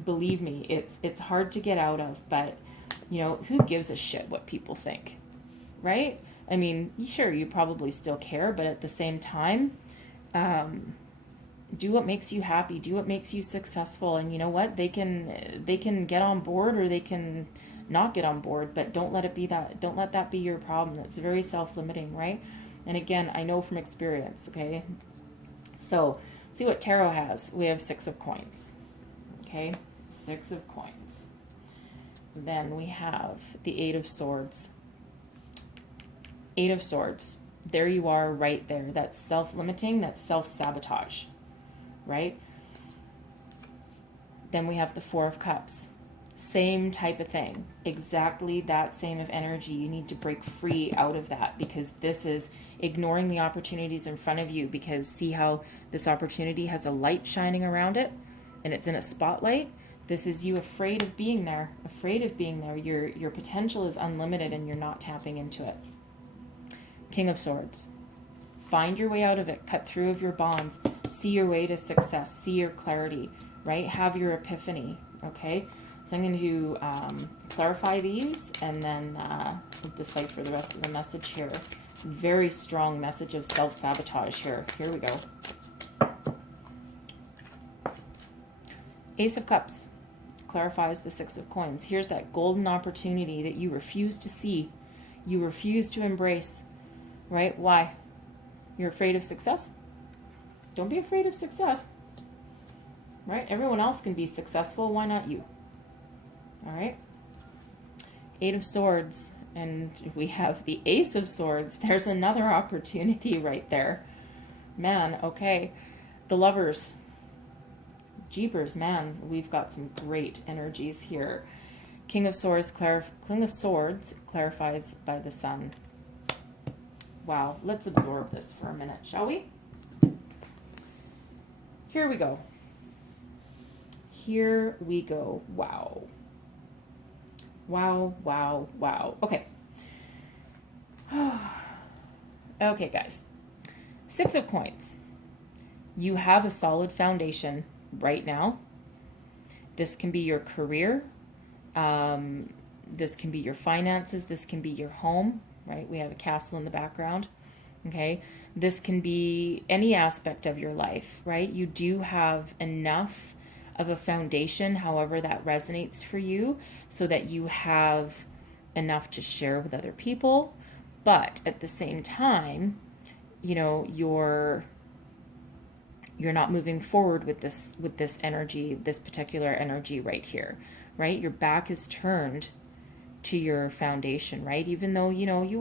believe me, it's hard to get out of, but you know, who gives a shit what people think, right? I mean, sure, you probably still care, but at the same time, do what makes you happy, do what makes you successful. And you know what, they can get on board, or they can not get on board, but don't let that be your problem. It's very self-limiting, right? And again, I know from experience, okay? So see what tarot has. We have 6 of coins, okay? 6 of coins. Then we have the 8 of swords. 8 of swords. There you are, right there. That's self-limiting, that's self-sabotage, right? Then we have the 4 of cups. Same type of thing. Exactly that same of energy. You need to break free out of that, because this is ignoring the opportunities in front of you. Because see how this opportunity has a light shining around it, and it's in a spotlight? This is you afraid of being there. Afraid of being there. Your potential is unlimited, and you're not tapping into it. King of Swords. Find your way out of it. Cut through of your bonds. See your way to success. See your clarity, right? Have your epiphany, okay? So I'm going to clarify these, and then we'll decipher the rest of the message here. Very strong message of self-sabotage here. Here we go. Ace of Cups clarifies the 6 of coins. Here's that golden opportunity that you refuse to see. You refuse to embrace, right? Why? You're afraid of success? Don't be afraid of success, right? Everyone else can be successful. Why not you? All right. 8 of Swords, and we have the Ace of Swords. There's another opportunity right there. Man, okay. The Lovers. Jeepers, man, we've got some great energies here. King of Swords clarifies by the Sun. Wow, let's absorb this for a minute, shall we? Here we go. Here we go. Wow. Wow, wow, wow. Okay. Okay, guys. 6 of coins. You have a solid foundation right now. This can be your career. This can be your finances. This can be your home, right? We have a castle in the background. Okay. This can be any aspect of your life, right? You do have enough of a foundation, however that resonates for you, so that you have enough to share with other people. But at the same time, you know, you're not moving forward with this energy, this particular energy right here, right? Your back is turned to your foundation, right? Even though, you know, you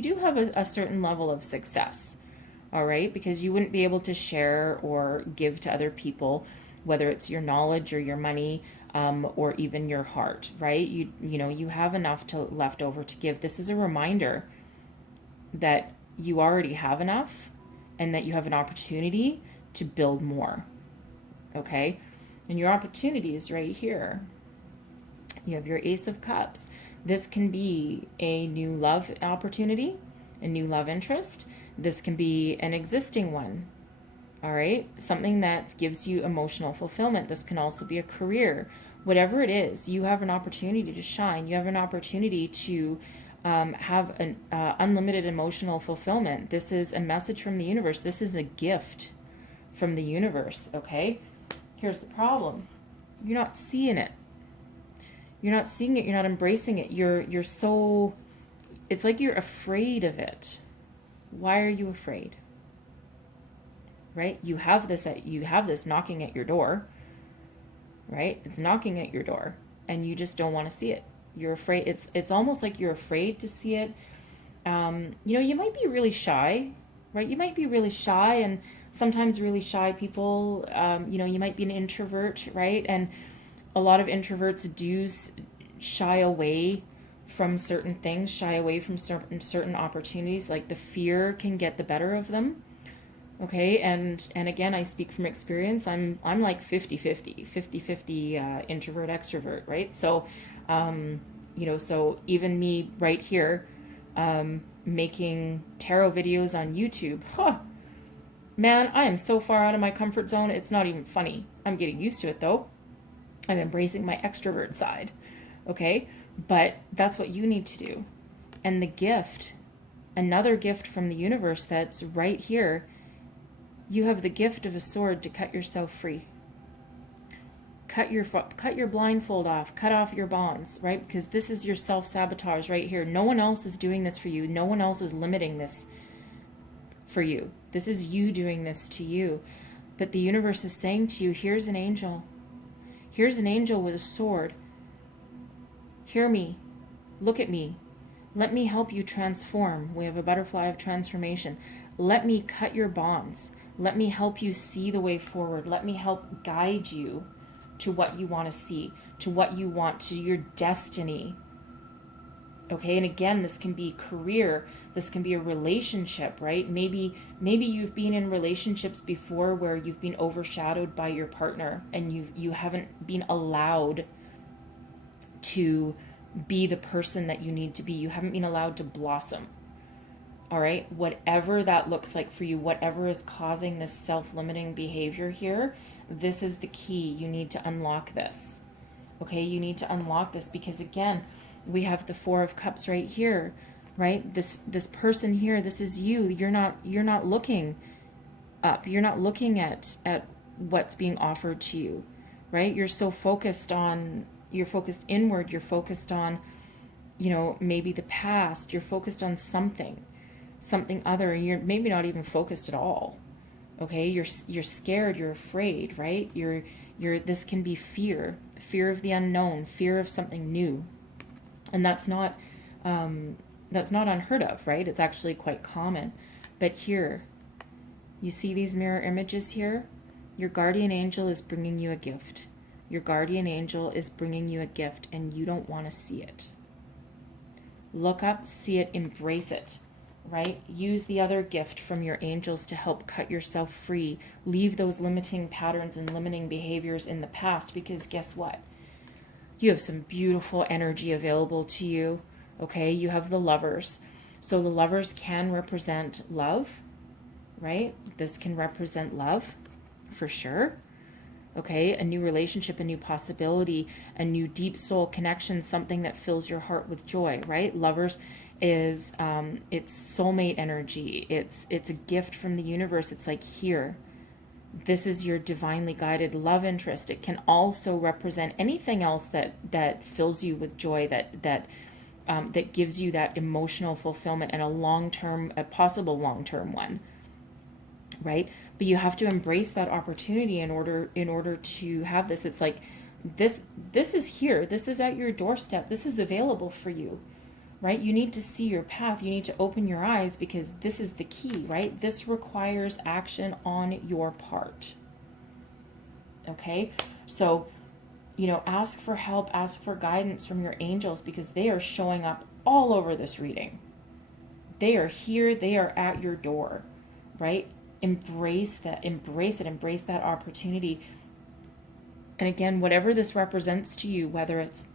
do have a certain level of success. All right, because you wouldn't be able to share or give to other people, whether it's your knowledge or your money, or even your heart, right? You know, you have enough left over to give. This is a reminder that you already have enough, and that you have an opportunity to build more. Okay, and your opportunity is right here. You have your Ace of Cups. This can be a new love opportunity, a new love interest. This can be an existing one, all right? Something that gives you emotional fulfillment. This can also be a career. Whatever it is, you have an opportunity to shine. You have an opportunity to have an unlimited emotional fulfillment. This is a message from the universe. This is a gift from the universe, okay? Here's the problem. You're not seeing it. You're not seeing it. You're not embracing it. You're so, it's like you're afraid of it. Why are you afraid? Right? You have this knocking at your door, right? It's knocking at your door, and you just don't want to see it. You're afraid. It's almost like you're afraid to see it. You know, you might be really shy right? You might be really shy, and sometimes really shy people, you might be an introvert, right? And a lot of introverts do shy away from certain things, shy away from certain opportunities. Like the fear can get the better of them. Okay, and again, I speak from experience. I'm like 50-50 introvert extrovert, right? So so even me right here, making tarot videos on YouTube, man, I am so far out of my comfort zone, it's not even funny. I'm getting used to it though. I'm embracing my extrovert side, okay? But that's what you need to do. And the gift, another gift from the universe that's right here, you have the gift of a sword to cut yourself free. Cut your blindfold off, cut off your bonds, right? Because this is your self-sabotage right here. No one else is doing this for you. No one else is limiting this for you. This is you doing this to you. But the universe is saying to you, here's an angel. Here's an angel with a sword. Hear me. Look at me. Let me help you transform. We have a butterfly of transformation. Let me cut your bonds. Let me help you see the way forward. Let me help guide you to what you want to see, to what you want, to your destiny. Okay, and again, this can be career, this can be a relationship, right? Maybe you've been in relationships before where you've been overshadowed by your partner and you haven't been allowed to be the person that you need to be. You haven't been allowed to blossom. All right, whatever that looks like for you, whatever is causing this self-limiting behavior here, this is the key. You need to unlock this. Okay, you need to unlock this because again, we have the Four of Cups right here, right? This person here, this is you. You're not looking up. You're not looking at what's being offered to you, right? You're so focused on, you're focused inward. You're focused on, maybe the past. You're focused on something other. You're maybe not even focused at all. Okay, you're scared, you're afraid, right? You're this can be fear of the unknown, fear of something new. And that's not unheard of, right? It's actually quite common. But here, you see these mirror images here? Your guardian angel is bringing you a gift. Your guardian angel is bringing you a gift and you don't want to see it. Look up, see it, embrace it. Right? Use the other gift from your angels to help cut yourself free. Leave those limiting patterns and limiting behaviors in the past because guess what? You have some beautiful energy available to you. Okay? You have the Lovers. So the Lovers can represent love, right? This can represent love for sure. Okay? A new relationship, a new possibility, a new deep soul connection, something that fills your heart with joy, right? Lovers is it's soulmate energy. It's a gift from the universe. It's like, here, this is your divinely guided love interest. It can also represent anything else that fills you with joy, that gives you that emotional fulfillment and a possible long-term one, right? But you have to embrace that opportunity in order to have this. It's like this is here. This is at your doorstep. This is available for you. Right? You need to see your path. You need to open your eyes because this is the key, right? This requires action on your part. Okay? So, ask for help, ask for guidance from your angels because they are showing up all over this reading. They are here. They are at your door, right? Embrace that. Embrace it. Embrace that opportunity. And again, whatever this represents to you, whether it's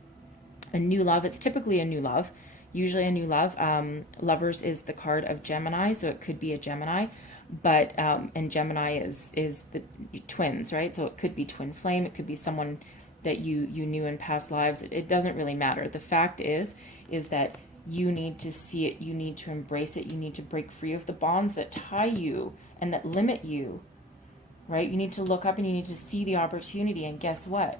a new love, it's typically a new love. Usually a new love. Lovers is the card of Gemini, so it could be a Gemini, but and Gemini is the twins, right? So it could be twin flame. It could be someone that you knew in past lives. It doesn't really matter. The fact is that you need to see it. You need to embrace it. You need to break free of the bonds that tie you and that limit you, right? You need to look up and you need to see the opportunity. And guess what?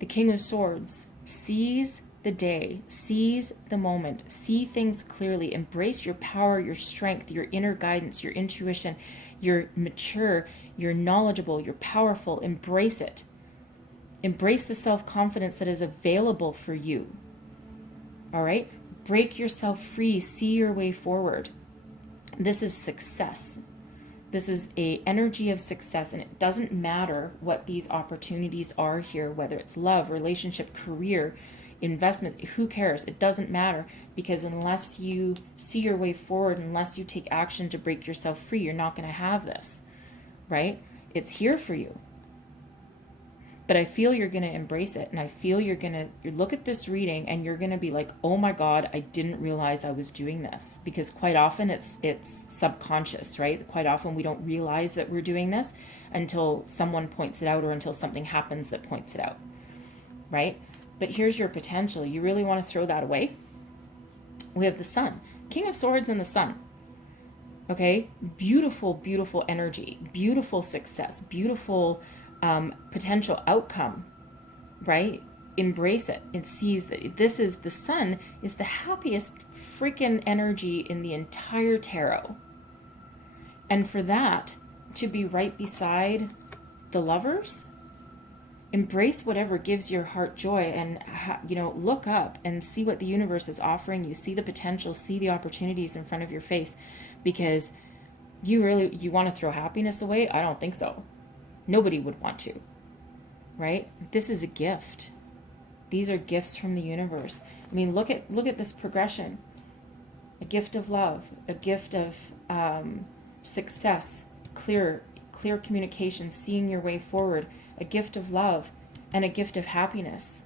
The King of Swords sees the day, seize the moment, see things clearly, embrace your power, your strength, your inner guidance, your intuition. You're mature, you're knowledgeable, you're powerful. Embrace it. Embrace the self-confidence that is available for you. All right? Break yourself free, see your way forward. This is success. This is a energy of success, and it doesn't matter what these opportunities are here, whether it's love, relationship, career, investment, who cares? It doesn't matter, because unless you see your way forward, unless you take action to break yourself free, you're not going to have this, right? It's here for you. But I feel you're going to embrace it, and I feel you're going to look at this reading and you're going to be like, oh my God, I didn't realize I was doing this. Because quite often it's subconscious, right? Quite often we don't realize that we're doing this until someone points it out or until something happens that points it out, right? But here's your potential. You really want to throw that away? We have the Sun, King of Swords and the Sun. Okay, beautiful, beautiful energy, beautiful success, beautiful potential outcome, right? Embrace it. It sees that this is, the Sun is the happiest freaking energy in the entire tarot. And for that to be right beside the Lovers, embrace whatever gives your heart joy, and look up and see what the universe is offering you. See the potential, see the opportunities in front of your face, because you want to throw happiness away? I don't think so. Nobody would want to, right? This is a gift. These are gifts from the universe. I mean, look at this progression. A gift of love, a gift of success, clear communication, seeing your way forward, a gift of love, and a gift of happiness,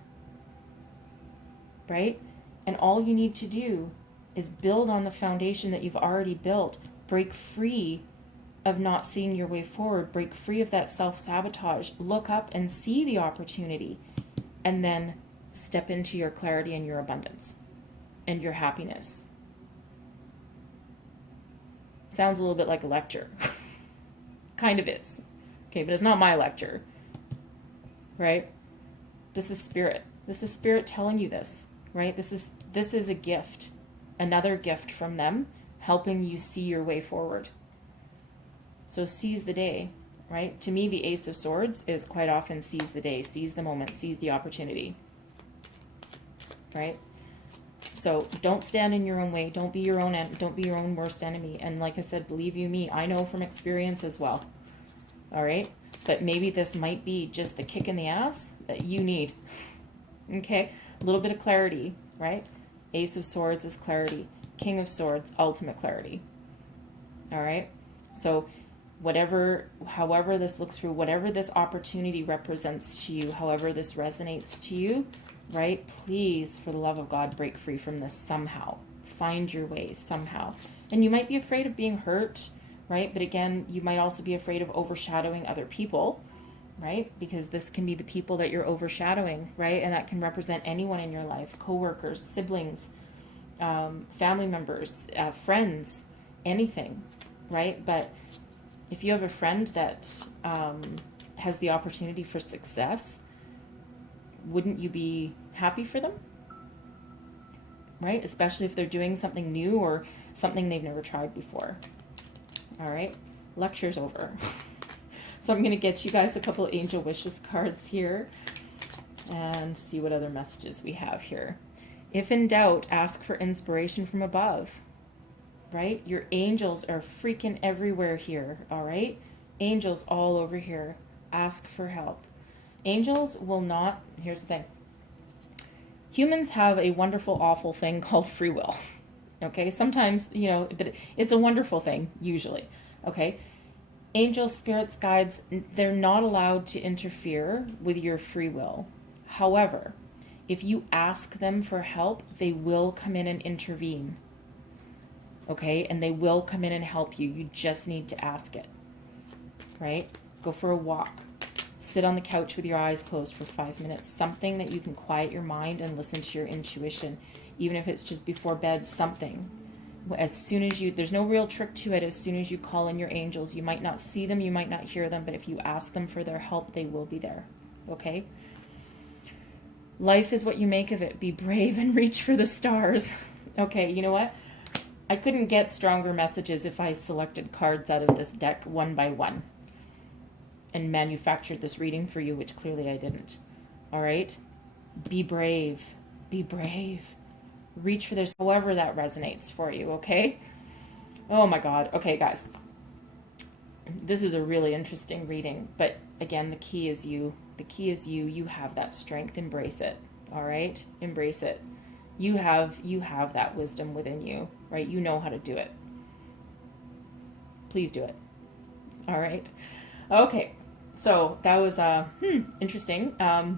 right? And all you need to do is build on the foundation that you've already built. Break free of not seeing your way forward. Break free of that self-sabotage. Look up and see the opportunity, and then step into your clarity and your abundance and your happiness. Sounds a little bit like a lecture. Kind of is. Okay, but it's not my lecture, right? This is spirit. This is spirit telling you this, right? This is a gift, another gift from them, helping you see your way forward. So seize the day, right? To me, the Ace of Swords is quite often seize the day, seize the moment, seize the opportunity, right? So don't stand in your own way. Don't be your own worst enemy. And like I said, believe you me, I know from experience as well. All right? But maybe this might be just the kick in the ass that you need. Okay? A little bit of clarity, right? Ace of Swords is clarity. King of Swords, ultimate clarity. All right? So however this looks for, whatever this opportunity represents to you, however this resonates to you, right? Please, for the love of God, break free from this somehow. Find your way somehow. And you might be afraid of being hurt, right? But again, you might also be afraid of overshadowing other people, right? Because this can be the people that you're overshadowing, right? And that can represent anyone in your life, coworkers, siblings, family members, friends, anything, right? But if you have a friend that has the opportunity for success, wouldn't you be happy for them? Right? Especially if they're doing something new or something they've never tried before. All right? Lecture's over. So I'm going to get you guys a couple of angel wishes cards here and see what other messages we have here. If in doubt, ask for inspiration from above. Right? Your angels are freaking everywhere here. All right? Angels all over here. Ask for help. Angels will not, here's the thing. Humans have a wonderful, awful thing called free will. Okay? Sometimes, but it's a wonderful thing, usually. Okay? Angels, spirits, guides, they're not allowed to interfere with your free will. However, if you ask them for help, they will come in and intervene. Okay? And they will come in and help you. You just need to ask it. Right? Go for a walk. Sit on the couch with your eyes closed for 5 minutes. Something that you can quiet your mind and listen to your intuition. Even if it's just before bed, something. As soon as there's no real trick to it. As soon as you call in your angels, you might not see them, you might not hear them, but if you ask them for their help, they will be there. Okay? Life is what you make of it. Be brave and reach for the stars. Okay, you know what? I couldn't get stronger messages if I selected cards out of this deck one by one and manufactured this reading for you, which clearly I didn't. All right? Be brave. Be brave. Reach for this, however that resonates for you, okay? Oh my God. Okay, guys. This is a really interesting reading, but again, the key is you. The key is you. You have that strength. Embrace it. All right? Embrace it. You have that wisdom within you, right? You know how to do it. Please do it. All right. Okay. So that was interesting. A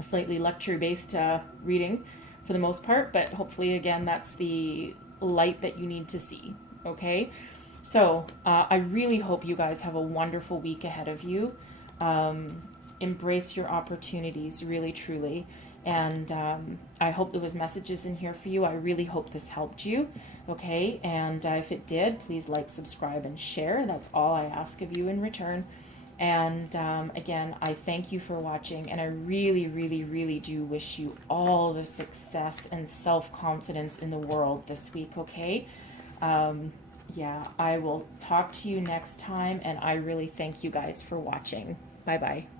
slightly lecture-based reading for the most part, but hopefully, again, that's the light that you need to see. Okay. So I really hope you guys have a wonderful week ahead of you. Embrace your opportunities, really, truly. And I hope there was messages in here for you. I really hope this helped you. Okay. And if it did, please like, subscribe, and share. That's all I ask of you in return. And again, I thank you for watching. And I really, really, really do wish you all the success and self-confidence in the world this week. Okay. Yeah, I will talk to you next time, and I really thank you guys for watching. Bye-bye.